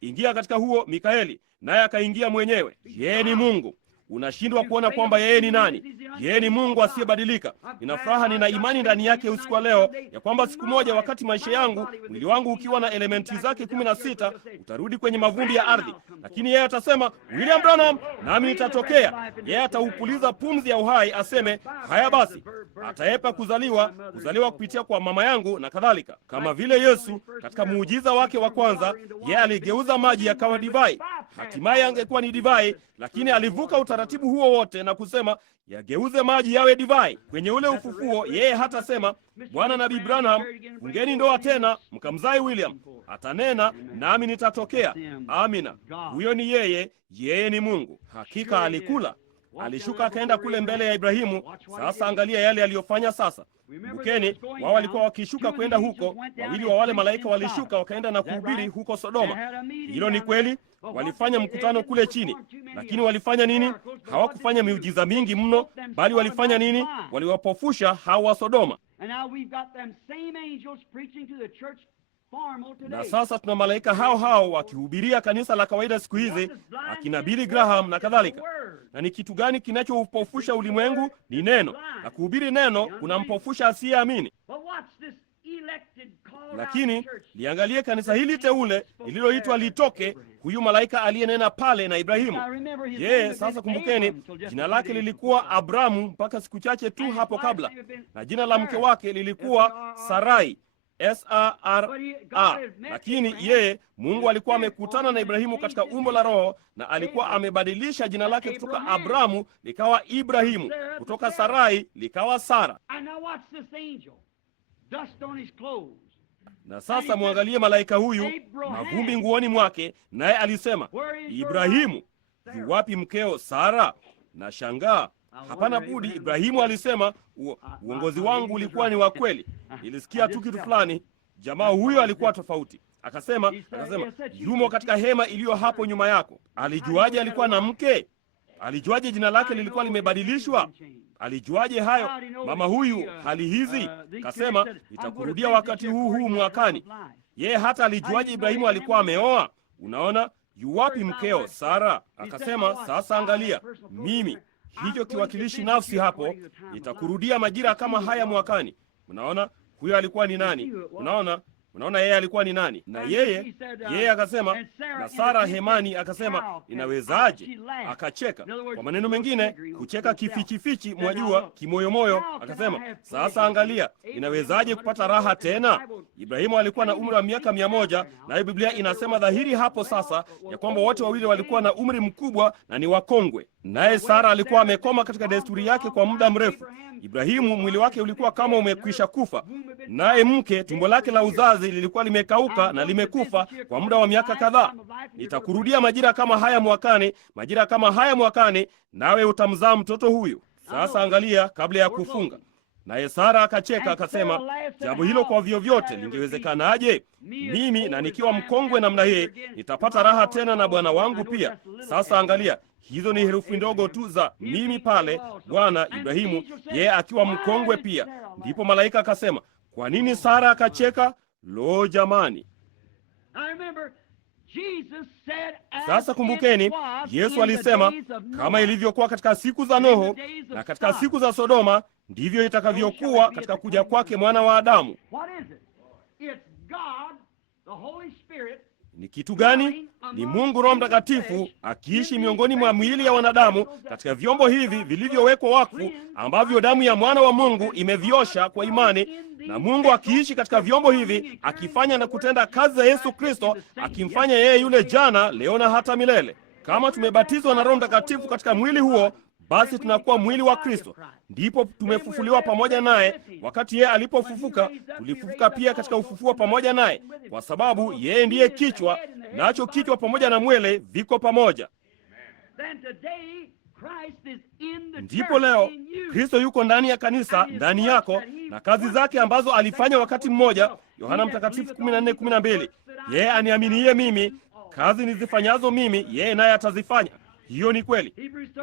ingia katika huo Mikaeli, naye akaingia mwenyewe. Yeye ni Mungu. Unashindwa kuona kwamba yeye ni nani? Yeye ni Mungu asiyebadilika. Nina furaha, nina imani ndani yake usiku wa leo ya kwamba siku moja, wakati maisha yangu, mwili wangu ukiwa na elementi zake 16, utarudi kwenye mavumbi ya ardhi, lakini yeye atasema William Branham, nami nitatokea. Yeye ataupuliza pumzi ya uhai, aseme haya basi, ataepa kuzaliwa kupitia kwa mama yangu na kadhalika. Kama vile Yesu katika muujiza wake wa kwanza, yeye aligeuza maji yakawa divai. Hatimaye angekuwa ni divai, lakini alivuka utaratibu huo wote na kusema yageuze maji yawe divai. Kwenye ule ufufuo, yeye hatasema Bwana Nabii Branham, fungeni ndoa tena mkamzae William. Atanena nami nitatokea. Amina. Huyo ni yeye. Yeye ni Mungu. Hakika alikula, alishuka akaenda kule mbele ya Ibrahimu. Sasa angalia yale aliyofanya sasa. Kumbukeni, wao walikuwa wakishuka kwenda huko. Wawili wa wale malaika walishuka wakaenda na kuhubiri huko Sodoma. Hilo ni kweli. Walifanya mkutano kule chini, lakini walifanya nini? Hawakufanya miujiza mingi mno, bali walifanya nini? Waliwapofusha hao wa Sodoma. Na sasa tuna malaika hao hao wakihubiria kanisa la kawaida siku hizi, akina Billy Graham na kadhalika. Na ni kitu gani kinachopofusha ulimwengu? Ni neno, na kuhubiri neno kunampofusha asiyeamini. Lakini liangalie kanisa hili teule lililoitwa litoke, huyu malaika aliyenena pale na Ibrahimu. Sasa kumbukeni, jina lake lilikuwa Abramu mpaka siku chache tu hapo kabla, na jina la mke wake lilikuwa Sarai, Sara. Lakini Mungu alikuwa amekutana na Ibrahimu katika umbo la roho, na alikuwa amebadilisha jina lake kutoka Abramu likawa Ibrahimu, kutoka Sarai likawa Sara. Na sasa mwangalie malaika huyu, mavumbi nguoni mwake, naye alisema, Ibrahimu, yu wapi mkeo Sara? Na shangaa, hapana budi, Ibrahimu alisema, uongozi wangu ulikuwa ni wa kweli. Nilisikia tu kitu fulani. Jamaa huyo alikuwa tofauti. Akasema, yumo katika hema iliyo hapo nyuma yako. Alijuaje alikuwa na mke? Alijuaje jina lake lilikuwa limebadilishwa? Alijuaje hayo? Mama huyu hali hizi? Kasema, nitakurudia wakati huu mwakani. Hata alijuaje Ibrahimu alikuwa ameoa? Unaona, yu wapi mkeo Sara? Akasema, sasa angalia, mimi hicho kiwakilishi nafsi hapo, nitakurudia majira kama haya mwakani. Unaona, huyo alikuwa ni nani? Unaona yeye alikuwa ni nani? Na yeye akasema, na Sara hemani akasema, inawezaje? Akacheka. Kwa maneno mengine, kucheka kifichifichi, mwajua, kimoyomoyo. Akasema, sasa angalia, inawezaje kupata raha tena? Ibrahimu alikuwa na umri wa miaka 100, nayo Biblia inasema dhahiri hapo sasa ya kwamba wote wawili walikuwa na umri mkubwa na ni wakongwe. Naye Sara alikuwa amekoma katika desturi yake kwa muda mrefu. Ibrahimu mwili wake ulikuwa kama umekwisha kufa, naye mke tumbo lake la uzazi lilikuwa limekauka na limekufa kwa muda wa miaka kadhaa. Nitakurudia majira kama haya mwakani, nawe utamzaa mtoto huyu. Sasa angalia, kabla ya kufunga, naye Sara akacheka akasema, jambo hilo kwa vyovyote lingewezekanaje? Mimi na nikiwa mkongwe namna hii nitapata raha tena na bwana wangu pia. Sasa angalia, hizo ni herufi ndogo tu za mimi pale, Bwana Ibrahimu, yeye akiwa mkongwe pia. Ndipo malaika akasema, kwa nini Sara akacheka? Lo jamani! Sasa kumbukeni, Yesu alisema, kama ilivyokuwa katika siku za Noho na katika siku za Sodoma, ndivyo itakavyokuwa katika kuja kwake Mwana wa Adamu. Ni kitu gani? Ni Mungu Roho Mtakatifu akiishi miongoni mwa miili ya wanadamu katika vyombo hivi vilivyowekwa wakfu, ambavyo damu ya mwana wa Mungu imeviosha kwa imani, na Mungu akiishi katika vyombo hivi akifanya na kutenda kazi za Yesu Kristo, akimfanya yeye yule jana, leo na hata milele. Kama tumebatizwa na Roho Mtakatifu katika mwili huo, basi tunakuwa mwili wa Kristo. Ndipo tumefufuliwa pamoja naye. Wakati yeye alipofufuka, tulifufuka pia katika ufufuo pamoja naye, kwa sababu yeye ndiye kichwa, nacho kichwa pamoja na mwele viko pamoja. Ndipo leo Kristo yuko ndani ya kanisa, ndani yako, na kazi zake ambazo alifanya wakati mmoja. Yohana Mtakatifu 14:12, yeye aniaminiye mimi, kazi nizifanyazo mimi yeye naye atazifanya. Hiyo ni kweli.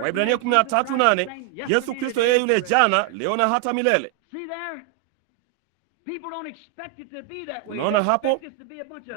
Waibrania 13:8, Yesu Kristo yeye yule jana, leo na hata milele. Unaona hapo?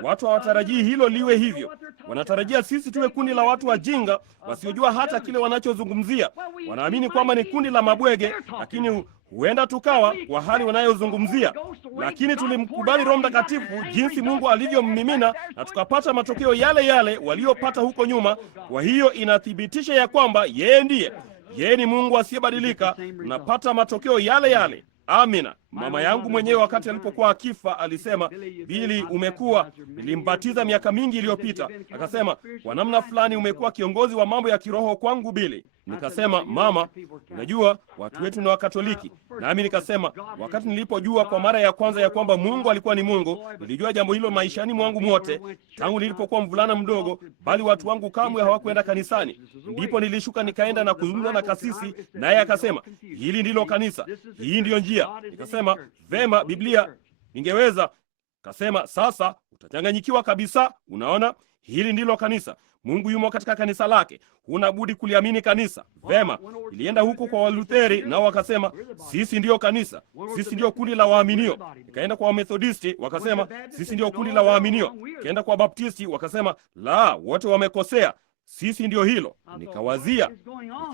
Watu hawatarajii hilo liwe hivyo. Wanatarajia sisi tuwe kundi la watu wajinga wasiojua hata kile wanachozungumzia. Wanaamini kwamba ni kundi la mabwege, lakini huenda tukawa kwa hali wanayozungumzia. Lakini tulimkubali Roho Mtakatifu jinsi Mungu alivyommimina, na tukapata matokeo yale yale waliopata huko nyuma. Kwa hiyo inathibitisha ya kwamba yeye ni Mungu asiyebadilika. Tunapata matokeo yale yale. Amina. Mama yangu mwenyewe wakati alipokuwa akifa alisema, Bili, nilimbatiza miaka mingi iliyopita. Akasema, kwa namna fulani umekuwa kiongozi wa mambo ya kiroho kwangu, Bili. Nikasema, mama, unajua watu wetu ni Wakatoliki. Nami nikasema, wakati nilipojua kwa mara ya kwanza ya kwamba Mungu alikuwa ni Mungu, nilijua jambo hilo maishani mwangu mwote tangu nilipokuwa mvulana mdogo, bali watu wangu kamwe hawakwenda kanisani. Ndipo nilishuka nikaenda na kuzungumza na kasisi, naye akasema, hili ndilo kanisa, hii ndiyo njia. Nikasema, vema, Biblia ningeweza. Kasema, sasa utachanganyikiwa kabisa. Unaona, hili ndilo kanisa. Mungu yumo katika kanisa lake, huna budi kuliamini kanisa. Vema, ilienda huko kwa Walutheri, nao wakasema, sisi ndiyo kanisa, sisi ndiyo kundi la waaminio. Ikaenda kwa Wamethodisti, wakasema, sisi ndiyo kundi la waaminio. Ikaenda kwa Baptisti, wakasema, la, wote wamekosea, sisi ndiyo hilo. Nikawazia,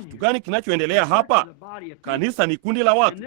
kitu gani kinachoendelea hapa? Kanisa ni kundi la watu,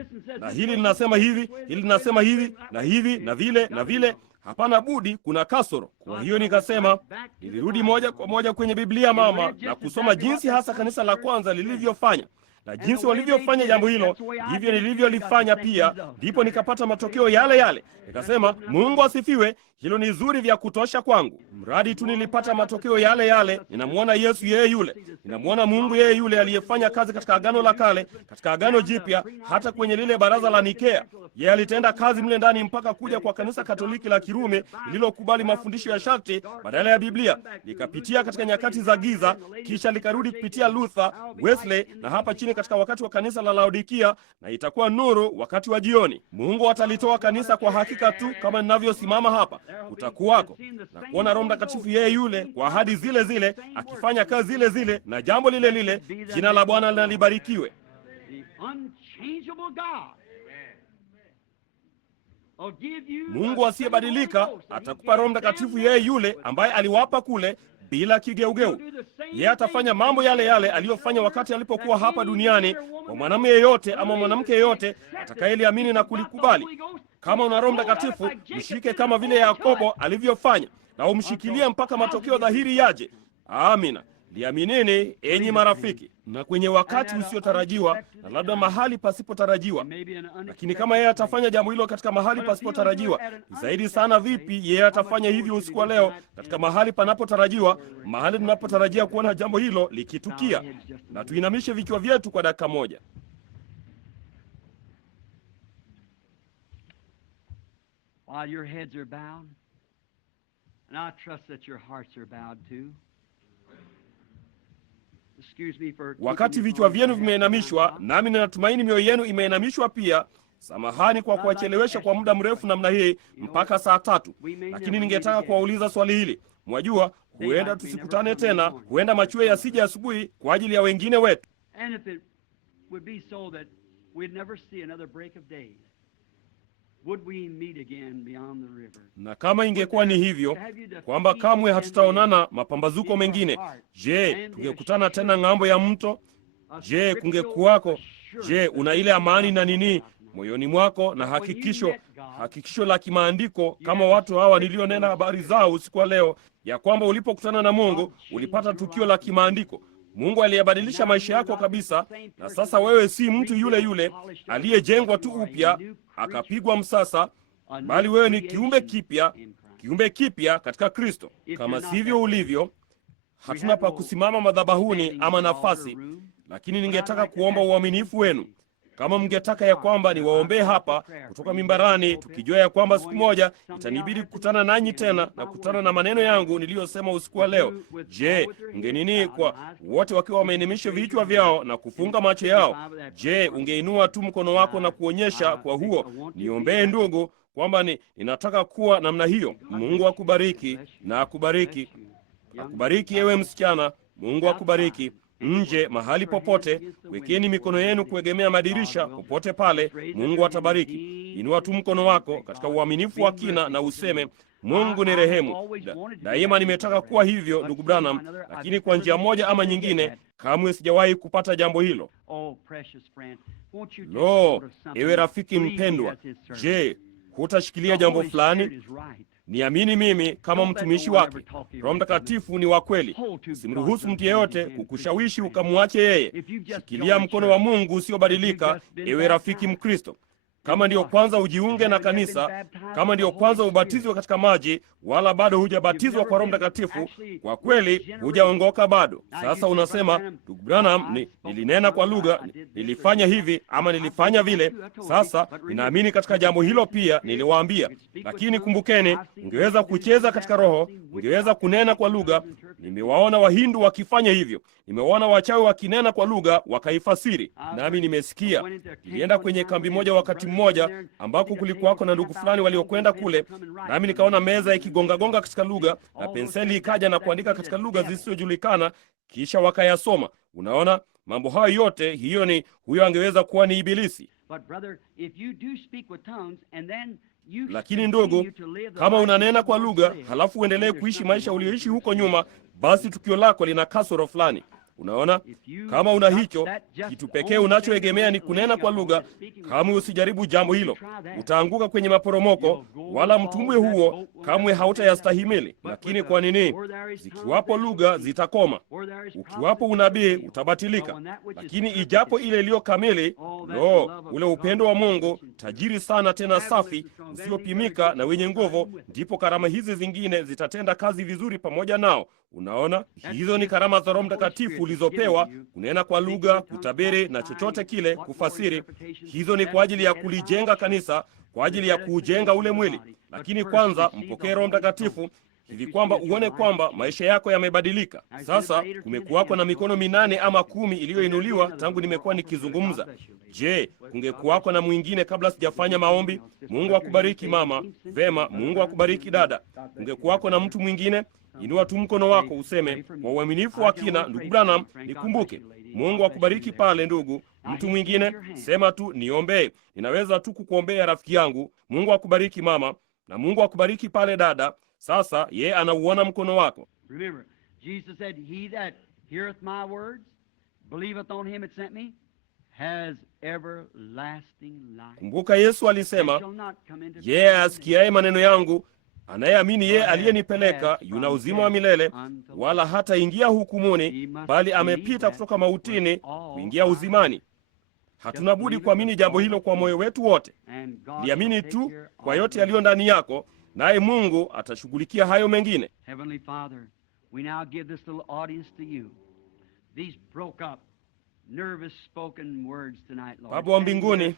na hili linasema hivi, hili linasema hivi na hivi na vile na vile. Hapana budi, kuna kasoro. Kwa hiyo nikasema, nilirudi moja kwa moja kwenye Biblia mama na kusoma jinsi hasa kanisa la kwanza lilivyofanya, na jinsi walivyofanya jambo hilo, ndivyo nilivyolifanya pia. Ndipo nikapata matokeo yale yale. Nikasema, Mungu asifiwe, hilo ni zuri vya kutosha kwangu. Mradi tu nilipata matokeo yale yale. Ninamwona Yesu yeye yule, ninamwona Mungu yeye yule aliyefanya kazi katika Agano la Kale, katika Agano Jipya, hata kwenye lile baraza la Nikea. Yeye alitenda kazi mle ndani mpaka kuja kwa kanisa Katoliki la Kirumi lililokubali mafundisho ya sharti badala ya Biblia. Likapitia katika nyakati za giza, kisha likarudi kupitia Luther, Wesley, na hapa chini katika wakati wa kanisa la Laodikia, na itakuwa nuru wakati wa jioni. Mungu atalitoa kanisa kwa hakika tu kama ninavyosimama hapa. Utakuwako na kuona Roho Mtakatifu yeye yule kwa ahadi zile zile, akifanya kazi zile zile na jambo lile lile. Jina la Bwana linalibarikiwe. Mungu asiyebadilika atakupa Roho Mtakatifu yeye yule ambaye aliwapa kule bila kigeugeu. Yeye atafanya mambo yale yale aliyofanya wakati alipokuwa hapa duniani kwa mwanamume yeyote ama mwanamke yeyote atakayeliamini na kulikubali. Kama una Roho Mtakatifu, mshike kama vile Yakobo alivyofanya, na umshikilie mpaka matokeo dhahiri yaje. Amina. Liaminini enyi marafiki. Na kwenye wakati usiotarajiwa na labda mahali pasipotarajiwa. Lakini kama yeye atafanya jambo hilo katika mahali pasipotarajiwa, zaidi sana vipi yeye atafanya hivi usiku wa leo katika mahali panapotarajiwa, mahali tunapotarajia kuona jambo hilo likitukia. Na tuinamishe vichwa vyetu kwa dakika moja. While your heads are bowed, and I trust that your hearts are bowed too. Wakati vichwa vyenu vimeinamishwa, nami ninatumaini mioyo yenu imeinamishwa pia. Samahani kwa kuwachelewesha kwa muda mrefu namna hii mpaka saa 3. Lakini ningetaka kuwauliza swali hili. Mwajua, huenda tusikutane tena, huenda machweo yasije asubuhi kwa ajili ya wengine wetu. And if it would be so that we'd never see another break of day, would we meet again beyond the river? Na kama ingekuwa ni hivyo kwamba kamwe hatutaonana mapambazuko mengine, je, tungekutana tena ng'ambo ya mto? Je, kungekuwako? Je, una ile amani na nini moyoni mwako, na hakikisho la kimaandiko kama watu hawa nilionena habari zao usiku wa leo, ya kwamba ulipokutana na Mungu ulipata tukio la kimaandiko. Mungu aliyebadilisha maisha yako kabisa, na sasa wewe si mtu yule yule aliyejengwa tu upya akapigwa msasa, bali wewe ni kiumbe kipya katika Kristo. Kama sivyo ulivyo, hatuna pa kusimama madhabahuni ama nafasi, lakini ningetaka kuomba uaminifu wenu. Kama mngetaka ya kwamba niwaombee hapa kutoka mimbarani, tukijua ya kwamba siku moja itanibidi kukutana nanyi tena na kukutana na maneno yangu niliyosema usiku wa leo, je, mngenini kwa wote wakiwa wameinamisha vichwa vyao na kufunga macho yao? Je, ungeinua tu mkono wako na kuonyesha kwa huo, niombee ndugu, kwamba ninataka kuwa namna hiyo? Mungu akubariki na akubariki. Akubariki ewe msichana. Mungu akubariki. Nje mahali popote, wekeni mikono yenu kuegemea madirisha popote pale. Mungu atabariki. Inua tu mkono wako katika uaminifu wa kina na useme, Mungu ni rehemu. Daima nimetaka kuwa hivyo, ndugu Branham, lakini kwa njia moja ama nyingine kamwe sijawahi kupata jambo hilo. Lo, ewe rafiki mpendwa, je, hutashikilia jambo fulani? Niamini mimi kama mtumishi wake. Roho Mtakatifu ni wa kweli. Simruhusu mtu yeyote kukushawishi ukamwache yeye. Shikilia mkono wa Mungu usiobadilika, ewe rafiki Mkristo. Kama ndiyo kwanza ujiunge na kanisa, kama ndiyo kwanza ubatizwe katika maji, wala bado hujabatizwa kwa Roho Mtakatifu, kwa kweli hujaongoka bado. Sasa unasema, ndugu Branham, nilinena kwa lugha, nilifanya hivi ama nilifanya vile. Sasa ninaamini katika jambo hilo pia, niliwaambia. Lakini kumbukeni, ungeweza kucheza katika roho, ungeweza kunena kwa lugha. Nimewaona Wahindu wakifanya hivyo. Nimewaona wachawi wakinena kwa lugha wakaifasiri, nami nimesikia. Nilienda kwenye kambi moja wakati mmoja ambako kulikuwako na ndugu fulani waliokwenda kule, nami nikaona meza ikigonga-gonga katika lugha na penseli ikaja na kuandika katika lugha zisizojulikana, kisha wakayasoma. Unaona mambo hayo yote, huyo angeweza kuwa ni Ibilisi. Lakini ndugu, kama unanena kwa lugha halafu uendelee kuishi maisha ulioishi huko nyuma, basi tukio lako lina kasoro fulani. Unaona, kama una hicho kitu pekee unachoegemea ni kunena kwa lugha, kamwe usijaribu jambo hilo. Utaanguka kwenye maporomoko, wala mtumbwi huo kamwe hautayastahimili. Lakini kwa nini? Zikiwapo lugha zitakoma, ukiwapo unabii utabatilika. Lakini ijapo ile iliyo kamili, ule upendo wa Mungu tajiri sana, tena safi, usiopimika na wenye nguvu, ndipo karama hizi zingine zitatenda kazi vizuri pamoja nao. Unaona, hizo ni karama za Roho Mtakatifu ulizopewa: kunena kwa lugha, kutabiri na chochote kile, kufasiri. Hizo ni kwa ajili ya kulijenga kanisa, kwa ajili ya kuujenga ule mwili. Lakini kwanza mpokee Roho Mtakatifu hivi kwamba uone kwamba maisha yako yamebadilika. Sasa kumekuwako na mikono 8 ama 10 iliyoinuliwa tangu nimekuwa nikizungumza. Je, kungekuwako na mwingine kabla sijafanya maombi? Mungu akubariki mama. Vema, Mungu akubariki dada. Kungekuwako na mtu mwingine? Inua tu mkono wako useme kwa uaminifu wa kina, ndugu Branham, nikumbuke. Mungu akubariki pale ndugu. Mtu mwingine? Sema tu, niombee. Ninaweza tu kukuombea rafiki yangu. Mungu akubariki mama, na Mungu akubariki pale dada. Sasa ye anauona mkono wako. Remember, Jesus said, he that heareth my words, believeth on him that sent me, has everlasting life. Kumbuka Yesu alisema, yeye asikiaye maneno yangu, anayeamini yeye aliyenipeleka, yuna uzima wa milele, wala hata ingia hukumuni, bali amepita kutoka mautini kuingia uzimani. Hatuna budi kuamini jambo hilo kwa moyo wetu wote. Liamini tu kwa yote yaliyo ndani yako, naye Mungu atashughulikia hayo mengine. Heavenly Father, we now give this little audience to you. These broke up, nervous spoken words tonight, Lord. Baba wa mbinguni,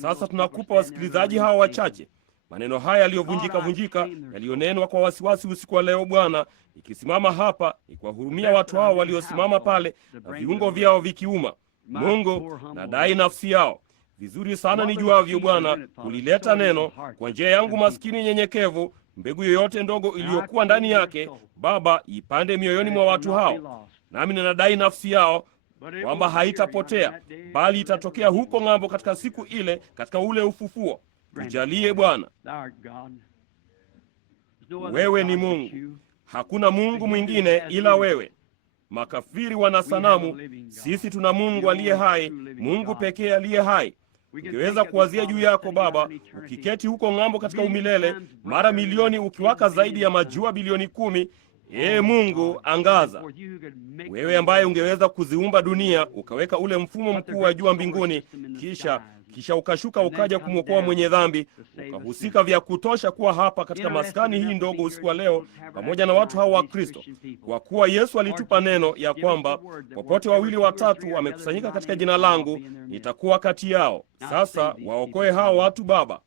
sasa tunakupa wasikilizaji hawa wachache maneno haya yaliyovunjika yaliyonenwa kwa wasiwasi usiku wa leo. Bwana, ikisimama hapa ikiwahurumia watu hao waliosimama pale na viungo vyao vikiuma. Mungu, nadai nafsi yao. Vizuri sana nijuavyo Bwana kulileta neno kwa njia yangu maskini nyenyekevu. Mbegu yoyote ndogo iliyokuwa ndani yake, Baba, ipande mioyoni mwa watu hao. Nami ninadai nafsi yao kwamba haitapotea, bali itatokea huko ng'ambo katika siku ile, katika ule ufufuo. Tujalie Bwana. Wewe ni Mungu, hakuna Mungu mwingine ila wewe. Makafiri wana sanamu, sisi tuna Mungu aliye hai, Mungu pekee aliye hai. Ungeweza kuwazia juu yako Baba, ukiketi huko ng'ambo katika umilele, mara milioni ukiwaka zaidi ya majua bilioni 10. Ee Mungu, angaza. Wewe ambaye ungeweza kuziumba dunia, ukaweka ule mfumo mkuu wa jua mbinguni, kisha ukashuka ukaja kumwokoa mwenye dhambi, ukahusika vya kutosha kuwa hapa katika maskani hii ndogo usiku wa leo pamoja na watu hao wa Kristo. Kwa kuwa Yesu alitupa neno ya kwamba popote 2 au 3 wamekusanyika katika jina langu, nitakuwa kati yao. Sasa waokoe hao watu Baba.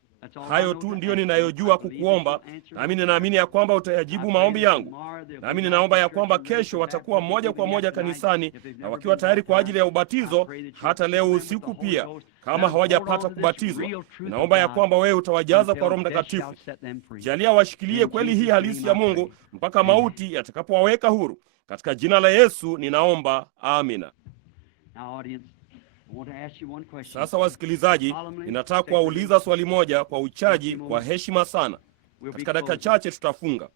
Hayo tu ndiyo ninayojua kukuomba, nami ninaamini ya kwamba utayajibu maombi yangu. Nami ninaomba ya kwamba kesho watakuwa moja kwa moja kanisani na wakiwa tayari kwa ajili ya ubatizo, hata leo usiku pia, kama hawajapata kubatizwa. Ninaomba ya kwamba wewe utawajaza kwa Roho Mtakatifu. Jalia washikilie kweli hii halisi ya Mungu mpaka mauti yatakapowaweka huru. Katika jina la Yesu ninaomba, amina. Sasa wasikilizaji, ninataka kuwauliza swali moja kwa uchaji, kwa heshima sana. Katika dakika chache tutafunga.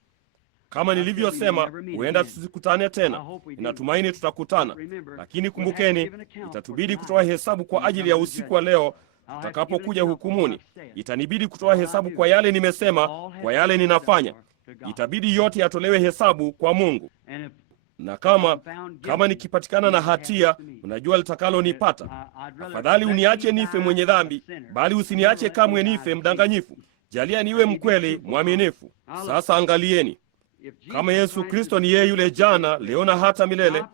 Kama nilivyosema, huenda tusikutane tena. Ninatumaini tutakutana, lakini kumbukeni, itatubidi kutoa hesabu kwa ajili ya usiku wa leo. Tutakapokuja hukumuni, itanibidi kutoa hesabu kwa yale nimesema, kwa yale ninafanya. Itabidi yote yatolewe hesabu kwa Mungu. Na kama nikipatikana na hatia, unajua litakalonipata. Afadhali uniache nife mwenye dhambi, bali usiniache kamwe nife mdanganyifu. Jalia niwe mkweli mwaminifu. Sasa angalieni, kama Yesu Kristo ni yeye yule jana, leo na hata milele,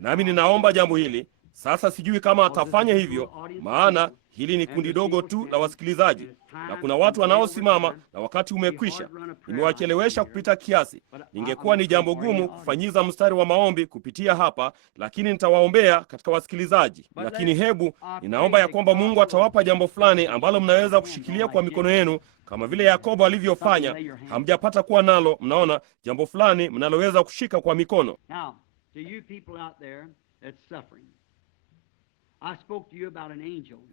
nami ninaomba jambo hili. Sasa sijui kama atafanya hivyo, maana hili ni kundi dogo tu la wasikilizaji, na kuna watu wanaosimama na wakati umekwisha. Nimewachelewesha kupita kiasi. Ingekuwa ni jambo gumu kufanyiza mstari wa maombi kupitia hapa, lakini nitawaombea katika wasikilizaji. Lakini hebu ninaomba ya kwamba Mungu atawapa jambo fulani ambalo mnaweza kushikilia kwa mikono yenu, kama vile Yakobo alivyofanya. Hamjapata kuwa nalo, mnaona, jambo fulani mnaloweza kushika kwa mikono.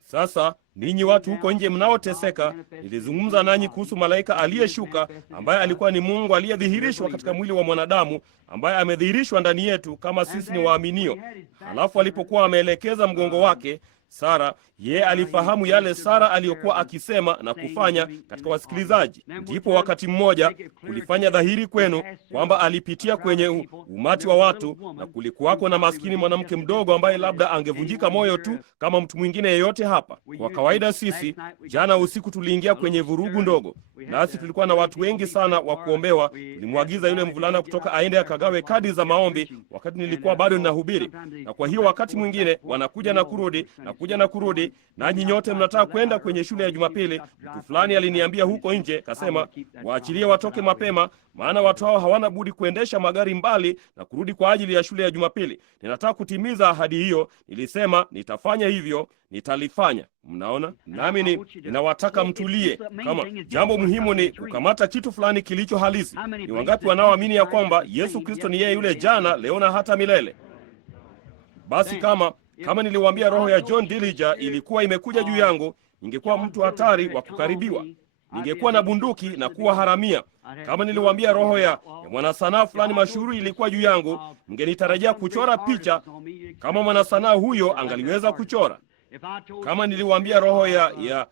Sasa ninyi watu huko nje mnaoteseka, nilizungumza nanyi kuhusu malaika aliyeshuka, ambaye alikuwa ni Mungu aliyedhihirishwa katika mwili wa mwanadamu, ambaye amedhihirishwa ndani yetu kama sisi ni waaminio. Halafu alipokuwa ameelekeza mgongo wake Sara, yeye alifahamu yale Sara aliyokuwa akisema na kufanya katika wasikilizaji. Ndipo wakati mmoja kulifanya dhahiri kwenu kwamba alipitia kwenye umati wa watu, na kulikuwako na maskini mwanamke mdogo ambaye labda angevunjika moyo tu kama mtu mwingine yeyote hapa. Kwa kawaida sisi jana usiku tuliingia kwenye vurugu ndogo, nasi tulikuwa na watu wengi sana wa kuombewa. Tulimwagiza yule mvulana kutoka aende akagawe kadi za maombi wakati nilikuwa bado ninahubiri, na kwa hiyo wakati mwingine wanakuja na kurudi na kuja na kurudi, nanyi nyote mnataka kwenda kwenye shule ya Jumapili. Mtu fulani aliniambia huko nje, kasema waachilie watoke mapema, maana watu hao hawana budi kuendesha magari mbali na kurudi kwa ajili ya shule ya Jumapili. Ninataka kutimiza ahadi hiyo. Nilisema nitafanya hivyo, nitalifanya. Mnaona, nami ninawataka mtulie. Kama jambo muhimu ni kukamata kitu fulani kilicho halisi. Ni wangapi wanaoamini ya kwamba Yesu Kristo ni yeye yule jana, leo na hata milele? Basi kama niliwaambia roho ya John Dillinger ilikuwa imekuja juu yangu, ningekuwa mtu hatari wa kukaribiwa. Ningekuwa na bunduki na kuwa haramia. Kama niliwaambia roho ya mwanasanaa fulani mashuhuri ilikuwa juu yangu, mngenitarajia kuchora picha kama mwanasanaa huyo angaliweza kuchora. Kama niliwaambia roho ya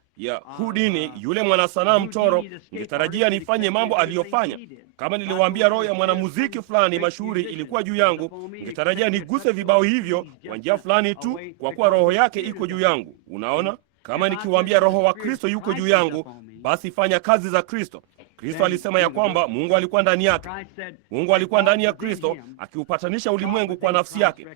Houdini, yule mwanasanaa mtoro, ningetarajia nifanye mambo aliyofanya. Kama niliwaambia roho ya mwanamuziki fulani mashuhuri ilikuwa juu yangu, ningetarajia niguse vibao hivyo kwa njia fulani tu, kwa kuwa roho yake iko juu yangu. Unaona? Kama nikiwaambia roho wa Kristo yuko juu yangu, basi fanya kazi za Kristo. Kristo alisema ya kwamba Mungu alikuwa ndani yake. Mungu alikuwa ndani ya Kristo akiupatanisha ulimwengu kwa nafsi yake.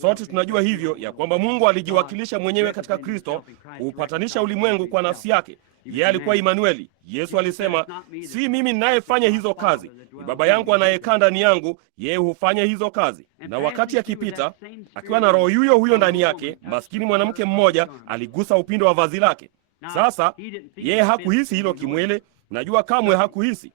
Sote tunajua hivyo ya kwamba Mungu alijiwakilisha mwenyewe katika Kristo kuupatanisha ulimwengu kwa nafsi yake. Yeye alikuwa Imanueli. Yesu alisema, si mimi ninayefanya hizo kazi, ni Baba yangu anayekaa ndani yangu, yeye hufanya hizo kazi. Na wakati akipita akiwa na roho huyo huyo ndani yake, maskini mwanamke mmoja aligusa upindo wa vazi lake. Sasa yeye hakuhisi hilo kimwili. Najua kamwe hakuhisi.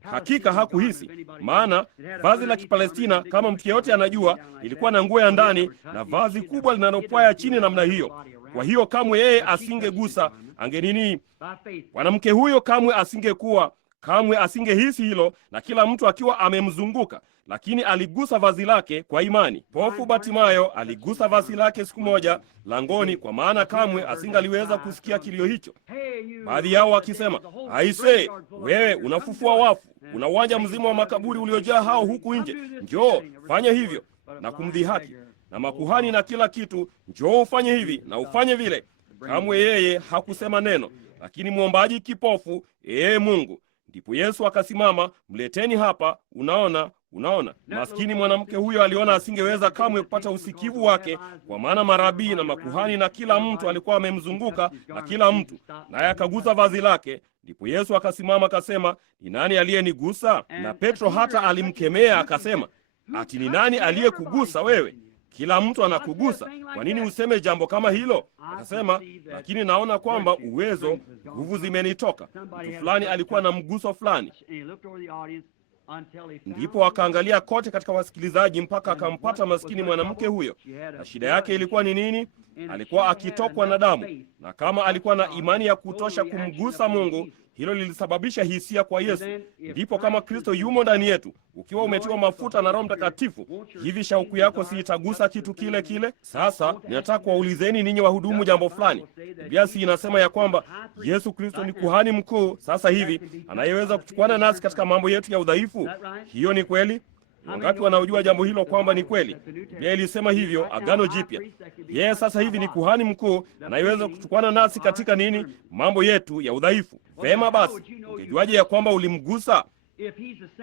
Hakika hakuhisi, maana vazi la Kipalestina, kama mtu yeyote anajua, ilikuwa na nguo ya ndani na vazi kubwa linalopwaya chini namna hiyo. Kwa hiyo kamwe yeye asingegusa, mwanamke huyo kamwe asingekuwa, Kamwe asingehisi hilo, na kila mtu akiwa amemzunguka, lakini aligusa vazi lake kwa imani. Pofu Batimayo aligusa vazi lake siku moja langoni, kwa maana kamwe asingaliweza kusikia kilio hicho. Baadhi yao wakisema, aisee, wewe unafufua wafu, una uwanja mzima wa makaburi uliojaa hao huku nje, njoo fanya hivyo, na kumdhihaki. Na makuhani na kila kitu, njoo ufanye hivi na ufanye vile. Kamwe yeye hakusema neno, lakini mwombaji kipofu, Mungu. Ndipo Yesu akasimama, mleteni hapa. Unaona, maskini mwanamke huyo aliona asingeweza kamwe kupata usikivu wake, kwa maana marabii na makuhani na kila mtu alikuwa amemzunguka, na kila mtu naye akagusa vazi lake. Ndipo Yesu akasimama akasema, ni nani aliyenigusa? Na Petro hata alimkemea akasema, ati ni nani aliyekugusa wewe? Kila mtu anakugusa, kwa nini useme jambo kama hilo? Akasema, lakini naona kwamba uwezo, nguvu zimenitoka. Mtu fulani alikuwa na mguso fulani. Ndipo akaangalia kote katika wasikilizaji mpaka akampata maskini mwanamke huyo. Na shida yake ilikuwa ni nini? Alikuwa akitokwa na damu, na kama alikuwa na imani ya kutosha kumgusa Mungu, hilo lilisababisha hisia kwa Yesu. Ndipo kama Kristo yumo ndani yetu, ukiwa umetiwa mafuta na Roho Mtakatifu, hivi shauku yako si itagusa kitu kile kile? Sasa ninataka kuwaulizeni ninyi wahudumu jambo fulani. Biblia si inasema ya kwamba Yesu Kristo ni kuhani mkuu sasa hivi anayeweza kuchukuana nasi katika mambo yetu ya udhaifu? Hiyo ni kweli? Wangapi wanaojua jambo hilo kwamba ni kweli? Biblia ilisema hivyo Agano Jipya. Yeye sasa hivi ni kuhani mkuu anayeweza kuchukuana nasi katika nini? Mambo yetu ya udhaifu. Vema basi, ungejuaje ya kwamba ulimgusa?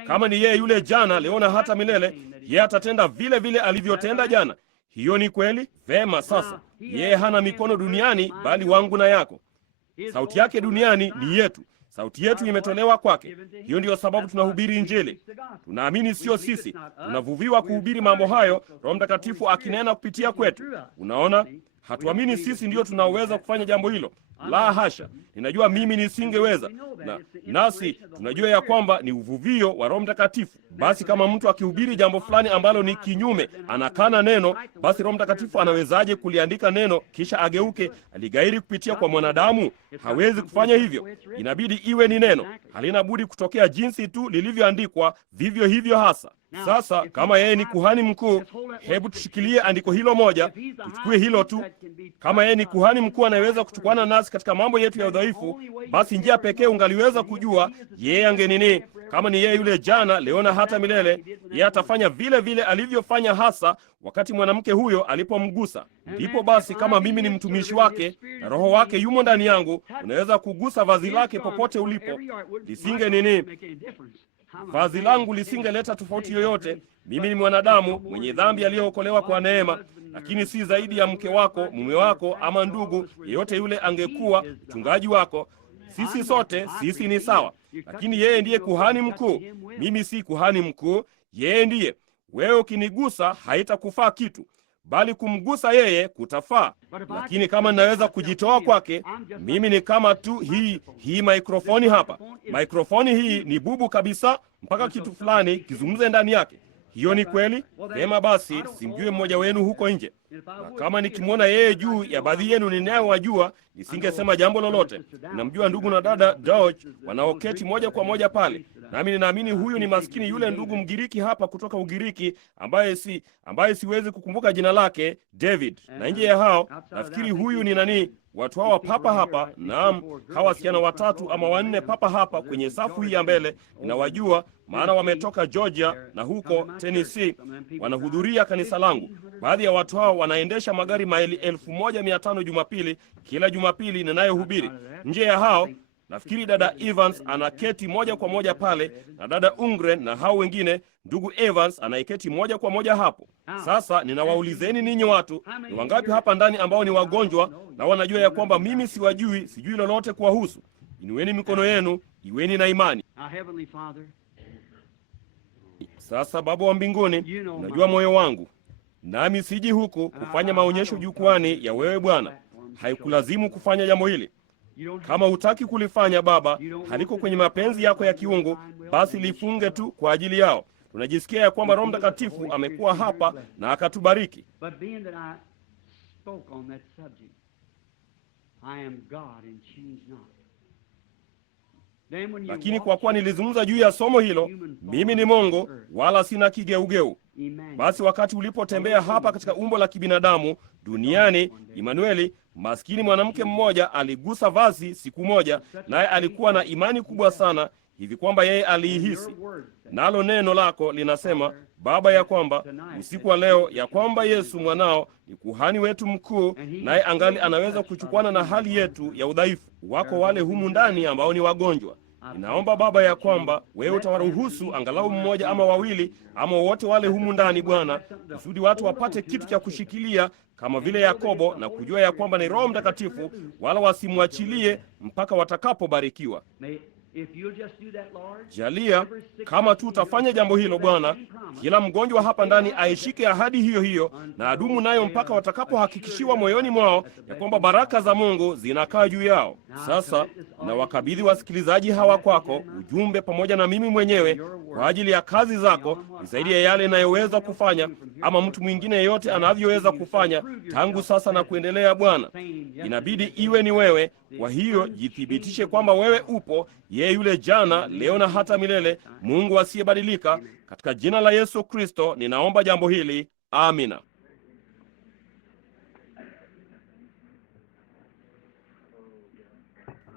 Kama ni yeye yule jana, leo na hata milele, yeye atatenda vile vile alivyotenda jana. Hiyo ni kweli? Vema, sasa yeye hana mikono duniani bali wangu na yako. Sauti yake duniani ni yetu. Sauti yetu imetolewa kwake. Hiyo ndiyo sababu tunahubiri Injili. Tunaamini sio sisi, tunavuviwa kuhubiri mambo hayo, Roho Mtakatifu akinena kupitia kwetu. Unaona, hatuamini sisi ndiyo tunaoweza kufanya jambo hilo. La hasha, ninajua mimi nisingeweza. Nasi tunajua ya kwamba ni uvuvio wa Roho Mtakatifu. Basi kama mtu akihubiri jambo fulani ambalo ni kinyume, anakana neno, basi Roho Mtakatifu anawezaje kuliandika neno kisha ageuke aligairi kupitia kwa mwanadamu? Hawezi kufanya hivyo. Inabidi iwe ni neno, halina budi kutokea jinsi tu lilivyoandikwa, vivyo hivyo hasa. Sasa kama yeye ni kuhani mkuu, hebu tushikilie andiko hilo moja, tuchukue hilo tu. Kama yeye ni kuhani mkuu anayeweza kuchukuana nasi katika mambo yetu ya udhaifu, basi njia pekee ungaliweza kujua yeye angenini, kama ni yeye yule jana, leo na hata milele, yeye atafanya vile vile alivyofanya hasa wakati mwanamke huyo alipomgusa. Ndipo basi kama mimi ni mtumishi wake na Roho wake yumo ndani yangu, unaweza kugusa vazi lake popote ulipo. Lisinge nini? Vazi langu lisingeleta tofauti yoyote. Mimi ni mwanadamu mwenye dhambi aliyookolewa kwa neema, lakini si zaidi ya mke wako, mume wako, ama ndugu yeyote yule angekuwa mchungaji wako. Sisi sote sisi ni sawa, lakini yeye ndiye kuhani mkuu. Mimi si kuhani mkuu, yeye ndiye. Wewe ukinigusa haitakufaa kitu, bali kumgusa yeye kutafaa. Lakini kama ninaweza kujitoa kwake, mimi ni kama tu hii mikrofoni hapa. Mikrofoni hii ni bubu kabisa mpaka kitu fulani kizungumze ndani yake. Hiyo ni kweli? Vema basi, simjue mmoja wenu huko nje. Na kama nikimwona yeye juu ya baadhi yenu ninayowajua, nisingesema jambo lolote. Ninamjua ndugu na dada George wanaoketi moja kwa moja pale. Nami ninaamini huyu ni maskini yule ndugu Mgiriki hapa kutoka Ugiriki ambaye siwezi kukumbuka jina lake, David. Na nje ya hao, nafikiri huyu ni nani? Watu hawa papa hapa, naam, hawa wasichana watatu ama wanne papa hapa kwenye safu hii ya mbele, ninawajua maana wametoka Georgia na huko Tennessee, wanahudhuria kanisa langu. Baadhi ya watu hao wanaendesha magari maili 1500 Jumapili, kila Jumapili ninayohubiri. Nje ya hao, nafikiri dada Evans anaketi moja kwa moja pale, na dada Ungren na hao wengine, ndugu Evans anayeketi moja kwa moja hapo. Sasa ninawaulizeni ninyi watu, ni wangapi hapa ndani ambao ni wagonjwa na wanajua ya kwamba mimi sijui lolote kuwahusu? Inueni mikono yenu, iweni na imani. Sasa Baba wa mbinguni, unajua moyo wangu, nami siji huku kufanya maonyesho jukwani ya wewe Bwana. Haikulazimu kufanya jambo hili. Kama hutaki kulifanya Baba, haliko kwenye mapenzi yako ya kiungu, basi lifunge tu kwa ajili yao. Tunajisikia ya kwamba Roho Mtakatifu amekuwa hapa na akatubariki. Lakini kwa kuwa nilizungumza juu ya somo hilo, mimi ni Mungu wala sina kigeugeu. Basi wakati ulipotembea hapa katika umbo la kibinadamu duniani, Imanueli, maskini mwanamke mmoja aligusa vazi siku moja, naye alikuwa na imani kubwa sana hivi kwamba yeye aliihisi. Nalo neno lako linasema, Baba, ya kwamba usiku wa leo ya kwamba Yesu mwanao ni kuhani wetu mkuu, naye angali anaweza kuchukwana na hali yetu ya udhaifu. Wako wale humu ndani ambao ni wagonjwa. Ninaomba Baba ya kwamba wewe utawaruhusu angalau mmoja ama wawili ama wote wale humu ndani, Bwana, kusudi watu wapate kitu cha kushikilia kama vile Yakobo, na kujua ya kwamba ni Roho Mtakatifu, wala wasimwachilie mpaka watakapobarikiwa. Jalia kama tu utafanya jambo hilo Bwana, kila mgonjwa hapa ndani aishike ahadi hiyo hiyo na adumu nayo mpaka watakapohakikishiwa moyoni mwao ya kwamba baraka za Mungu zinakaa juu yao. Sasa na wakabidhi wasikilizaji hawa kwako, ujumbe pamoja na mimi mwenyewe kwa ajili ya kazi zako, ni zaidi ya yale inayoweza kufanya ama mtu mwingine yeyote anavyoweza kufanya tangu sasa na kuendelea. Bwana, inabidi iwe ni wewe. Kwa hiyo jithibitishe kwamba wewe upo, yeye yule jana, leo na hata milele, Mungu asiyebadilika. Katika jina la Yesu Kristo ninaomba jambo hili, amina.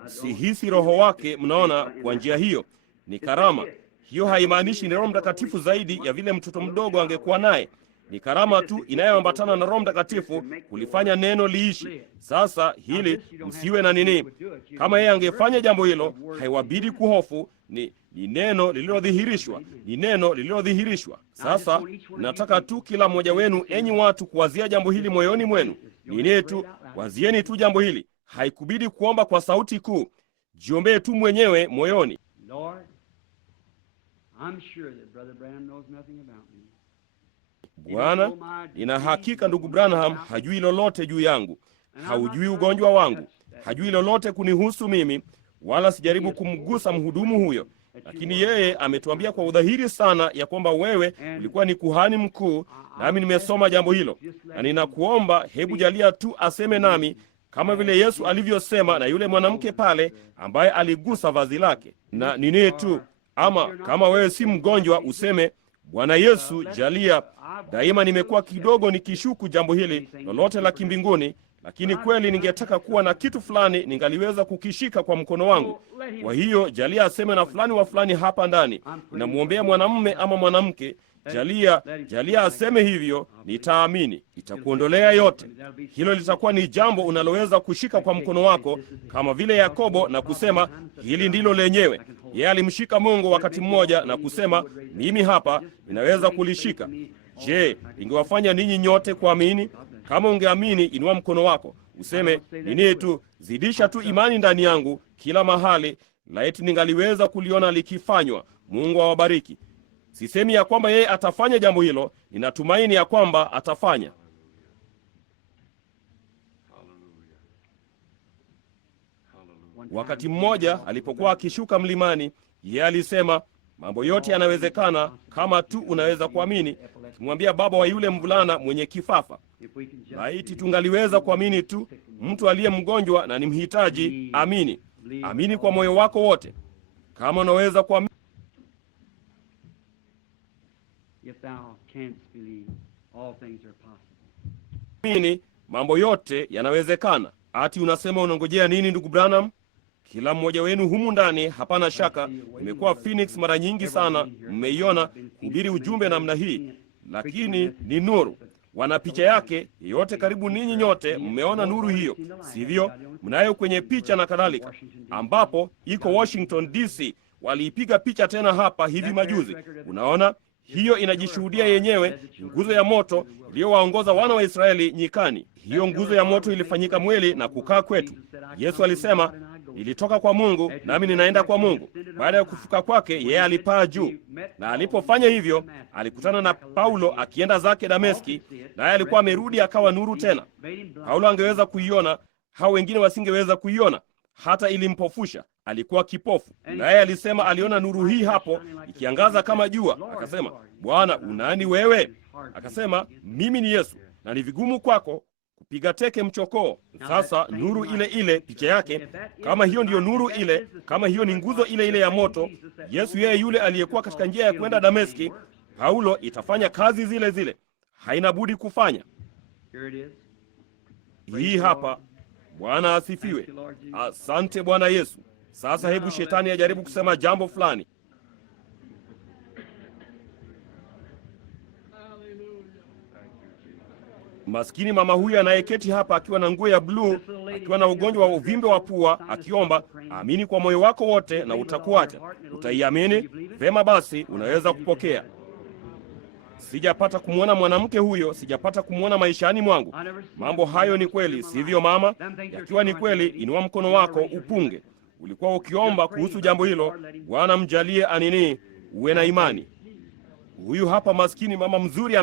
Sihisi roho wake, mnaona, kwa njia hiyo. Ni karama. Hiyo haimaanishi ni Roho Mtakatifu zaidi ya vile mtoto mdogo angekuwa naye. Ni karama tu inayoambatana na Roho Mtakatifu kulifanya neno liishi. Sasa hili msiwe na nini. Kama yeye angefanya jambo hilo, haiwabidi kuhofu. Ni neno lililodhihirishwa, ni neno lililodhihirishwa. Sasa nataka tu kila mmoja wenu, enyi watu, kuwazia jambo hili moyoni mwenu. Nini tu, wazieni tu jambo hili. Haikubidi kuomba kwa sauti kuu. Jiombee tu mwenyewe moyoni. Lord, I'm sure that Brother Branham knows nothing about me. Bwana, nina hakika ndugu Branham hajui lolote juu yangu. Haujui ugonjwa wangu. Hajui lolote kunihusu mimi, wala sijaribu kumgusa mhudumu huyo. Lakini yeye ametuambia kwa udhahiri sana ya kwamba wewe ulikuwa ni kuhani mkuu, nami nimesoma jambo hilo. Na ninakuomba, hebu jalia tu aseme nami kama vile Yesu alivyosema na yule mwanamke pale ambaye aligusa vazi lake. Na nini tu, ama kama wewe si mgonjwa, useme, Bwana Yesu, jalia. Daima nimekuwa kidogo nikishuku jambo hili lolote la kimbinguni, lakini kweli ningetaka kuwa na kitu fulani ningaliweza kukishika kwa mkono wangu. Kwa hiyo jalia aseme na fulani wa fulani hapa ndani. Ninamwombea mwanamume ama mwanamke. Jalia aseme hivyo, nitaamini. Itakuondolea yote. Hilo litakuwa ni jambo unaloweza kushika kwa mkono wako, kama vile Yakobo, na kusema, hili ndilo lenyewe. Yeye alimshika Mungu wakati mmoja na kusema, mimi hapa ninaweza kulishika. Je, ingewafanya ninyi nyote kuamini? Kama ungeamini, inua mkono wako useme, nini tu, zidisha tu imani ndani yangu kila mahali. Laiti ningaliweza kuliona likifanywa. Mungu awabariki. Sisemi ya kwamba yeye atafanya jambo hilo, ninatumaini ya kwamba atafanya. Wakati mmoja alipokuwa akishuka mlimani, yeye alisema, mambo yote yanawezekana kama tu unaweza kuamini, kimwambia baba wa yule mvulana mwenye kifafa. Laiti tungaliweza kuamini tu. Mtu aliye mgonjwa na ni mhitaji, amini. Amini kwa moyo wako wote. Kama unaweza kuamini, mambo yote yanawezekana. Ati unasema unangojea nini, ndugu Branham? Kila mmoja wenu humu ndani, hapana shaka, imekuwa Phoenix mara nyingi sana, mmeiona kuhubiri ujumbe namna hii, lakini ni nuru. Wana picha yake. Yeyote karibu ninyi nyote mmeona nuru hiyo, sivyo? Mnayo kwenye picha na kadhalika, ambapo iko Washington DC. Waliipiga picha tena hapa hivi majuzi. Unaona, hiyo inajishuhudia yenyewe. Nguzo ya moto iliyowaongoza wana wa Israeli nyikani. Hiyo nguzo ya moto ilifanyika mwili na kukaa kwetu. Yesu alisema, nilitoka kwa Mungu nami ninaenda kwa Mungu. Baada ya kufuka kwake, yeye alipaa juu, na alipofanya hivyo alikutana na Paulo akienda zake Dameski, naye alikuwa amerudi akawa nuru tena. Paulo angeweza kuiona, hao wengine wasingeweza kuiona, hata ilimpofusha. Alikuwa kipofu, naye alisema aliona nuru hii hapo ikiangaza kama jua. Akasema, Bwana, unani wewe? Akasema, mimi ni Yesu, na ni vigumu kwako mpiga teke mchokoo. Sasa nuru ile ile, picha yake, kama hiyo ndiyo nuru ile, kama hiyo ni nguzo ile ile ya moto, Yesu yeye yule aliyekuwa katika njia ya kwenda Dameski, Paulo, itafanya kazi zile zile, haina budi kufanya. Hii hapa. Bwana asifiwe. Asante Bwana Yesu. Sasa hebu shetani ajaribu kusema jambo fulani. Maskini mama huyu anayeketi hapa akiwa na nguo ya bluu, akiwa na ugonjwa wa uvimbe wa pua, akiomba, amini kwa moyo wako wote na utakuacha. Utaiamini? Vema basi, unaweza kupokea. Sijapata kumwona mwanamke huyo, sijapata kumwona maishani mwangu. Mambo hayo ni kweli, sivyo mama? Yakiwa ni kweli, inua mkono wako upunge. Ulikuwa ukiomba kuhusu jambo hilo. Bwana mjalie anini, uwe na imani. Huyu hapa maskini mama mzuri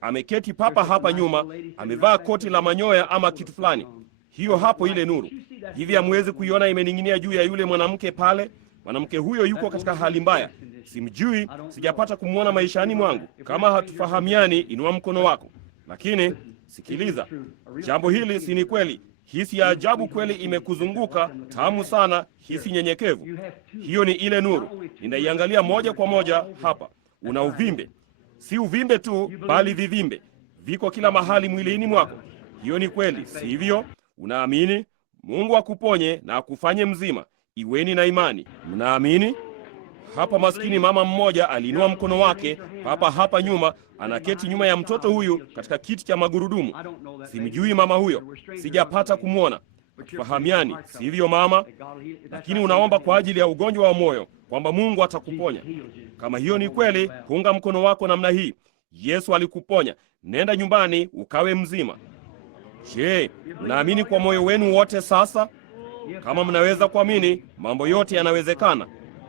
ameketi papa hapa nyuma, amevaa koti la manyoya ama kitu fulani. Hiyo hapo ile nuru. Hivi hamwezi kuiona imening'inia juu ya yule mwanamke pale? Mwanamke huyo yuko katika hali mbaya. Simjui, sijapata kumwona maishani mwangu. Kama hatufahamiani, inua mkono wako. Lakini sikiliza, jambo hili si ni kweli? Hisi ya ajabu kweli imekuzunguka, tamu sana, hisi nyenyekevu. Hiyo ni ile nuru. Ninaiangalia moja kwa moja hapa. Una uvimbe. Si uvimbe tu, bali vivimbe. Viko kila mahali mwilini mwako. Hiyo ni kweli, sivyo? Unaamini? Mungu akuponye na akufanye mzima. Iweni na imani. Mnaamini? Hapa maskini mama mmoja aliinua mkono wake, hapa nyuma, anaketi nyuma ya mtoto huyu katika kiti cha magurudumu. Simjui mama huyo, sijapata kumwona. Fahamiani, sivyo mama? Lakini unaomba kwa ajili ya ugonjwa wa moyo, kwamba Mungu atakuponya. Kama hiyo ni kweli, punga mkono wako namna hii. Yesu alikuponya. Nenda nyumbani ukawe mzima. Je, mnaamini kwa moyo wenu wote sasa? Kama mnaweza kuamini, mambo yote yanawezekana.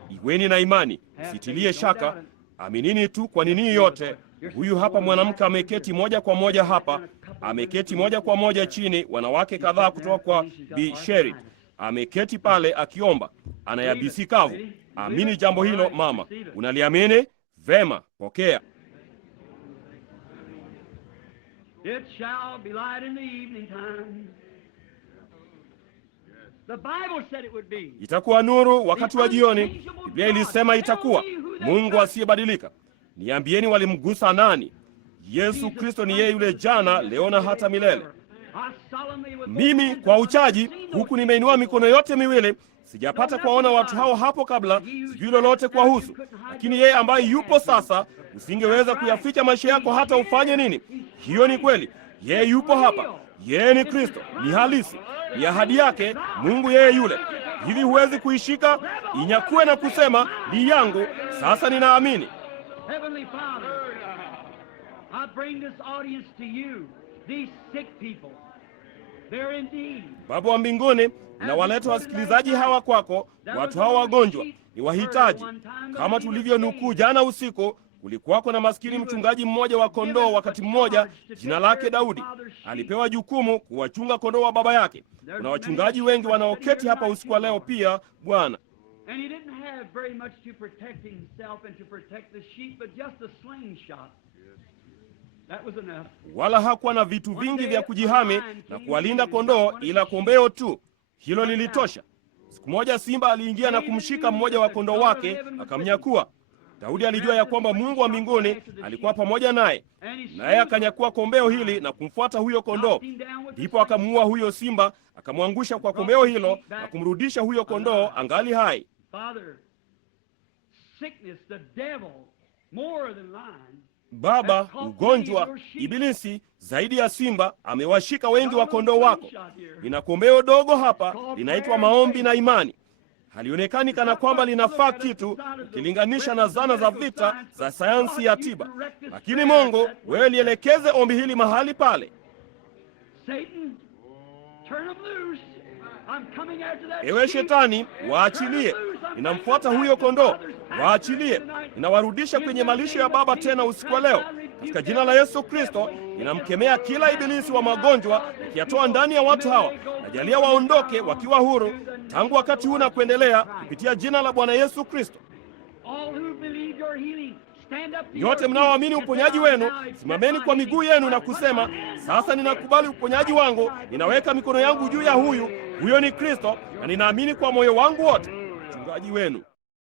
Iweni na imani, sitilie shaka, aminini tu kwa nini yote. Huyu hapa mwanamke ameketi moja kwa moja hapa, ameketi moja kwa moja chini, wanawake kadhaa kutoka kwa Bi Sheri. Ameketi pale akiomba, anayabisi kavu. Amini jambo hilo mama. Unaliamini? Vema, pokea. It shall be light in the evening time. The Bible said it would be. Itakuwa nuru wakati wa jioni. Biblia ilisema itakuwa. Mungu asiyebadilika. Niambieni walimgusa nani? Yesu Kristo ni yeye yule jana, leo na hata milele. Mimi kwa uchaji huku nimeinua mikono yote miwili, sijapata kuwaona watu hao hapo kabla, sijui lolote kwa husu. Lakini yeye ambaye yupo sasa, usingeweza kuyaficha maisha yako hata ufanye nini. Hiyo ni kweli. Yeye yupo hapa. Yeye ni Kristo, ni halisi. Ni ahadi yake, Mungu yeye yule. Hivi huwezi kuishika, inyakue na kusema, ni yangu, sasa ninaamini. Heavenly Father, I bring this audience to you, these sick people. They're indeed. Baba wa mbinguni, nawaleta wasikilizaji hawa kwako, watu hawa wagonjwa, ni wahitaji. Kama tulivyonukuu jana usiku, kulikuwako na maskini mchungaji mmoja wa kondoo wakati mmoja, jina lake Daudi. Alipewa jukumu kuwachunga kondoo wa baba yake. Kuna wachungaji wengi wanaoketi hapa usiku wa leo pia, Bwana. And he didn't have very much to protect himself and to protect the sheep, but just a slingshot. That was enough. Wala hakuwa na vitu vingi vya kujihami na kuwalinda kondoo, ila kombeo tu. Hilo lilitosha. Siku moja simba aliingia na kumshika mmoja wa kondoo wake, akamnyakua. Daudi alijua ya kwamba Mungu wa mbinguni alikuwa pamoja naye, naye akanyakua kombeo hili na kumfuata huyo kondoo. Ndipo akamuua huyo simba, akamwangusha kwa kombeo hilo na kumrudisha huyo kondoo angali hai. Baba, ugonjwa, ibilisi zaidi ya simba amewashika wengi wa kondoo wako. Nina kombeo dogo hapa, linaitwa maombi na imani. Halionekani kana kwamba linafaa kitu ukilinganisha na zana za vita za sayansi ya tiba. Lakini Mungu, wewe lielekeze ombi hili mahali pale. Ewe Shetani, waachilie. Ninamfuata huyo kondoo. Waachilie. Ninawarudisha kwenye malisho ya Baba tena usiku wa leo. Katika jina la Yesu Kristo, ninamkemea kila ibilisi wa magonjwa, nikiyatoa ndani ya watu hawa. Najalia waondoke wakiwa huru tangu wakati huu na kuendelea, kupitia jina la Bwana Yesu Kristo. Nyote mnaoamini uponyaji wenu, simameni kwa miguu yenu na kusema, sasa ninakubali uponyaji wangu, ninaweka mikono yangu juu ya huyo ni Kristo, na ninaamini kwa moyo wangu wote. Mchungaji wenu.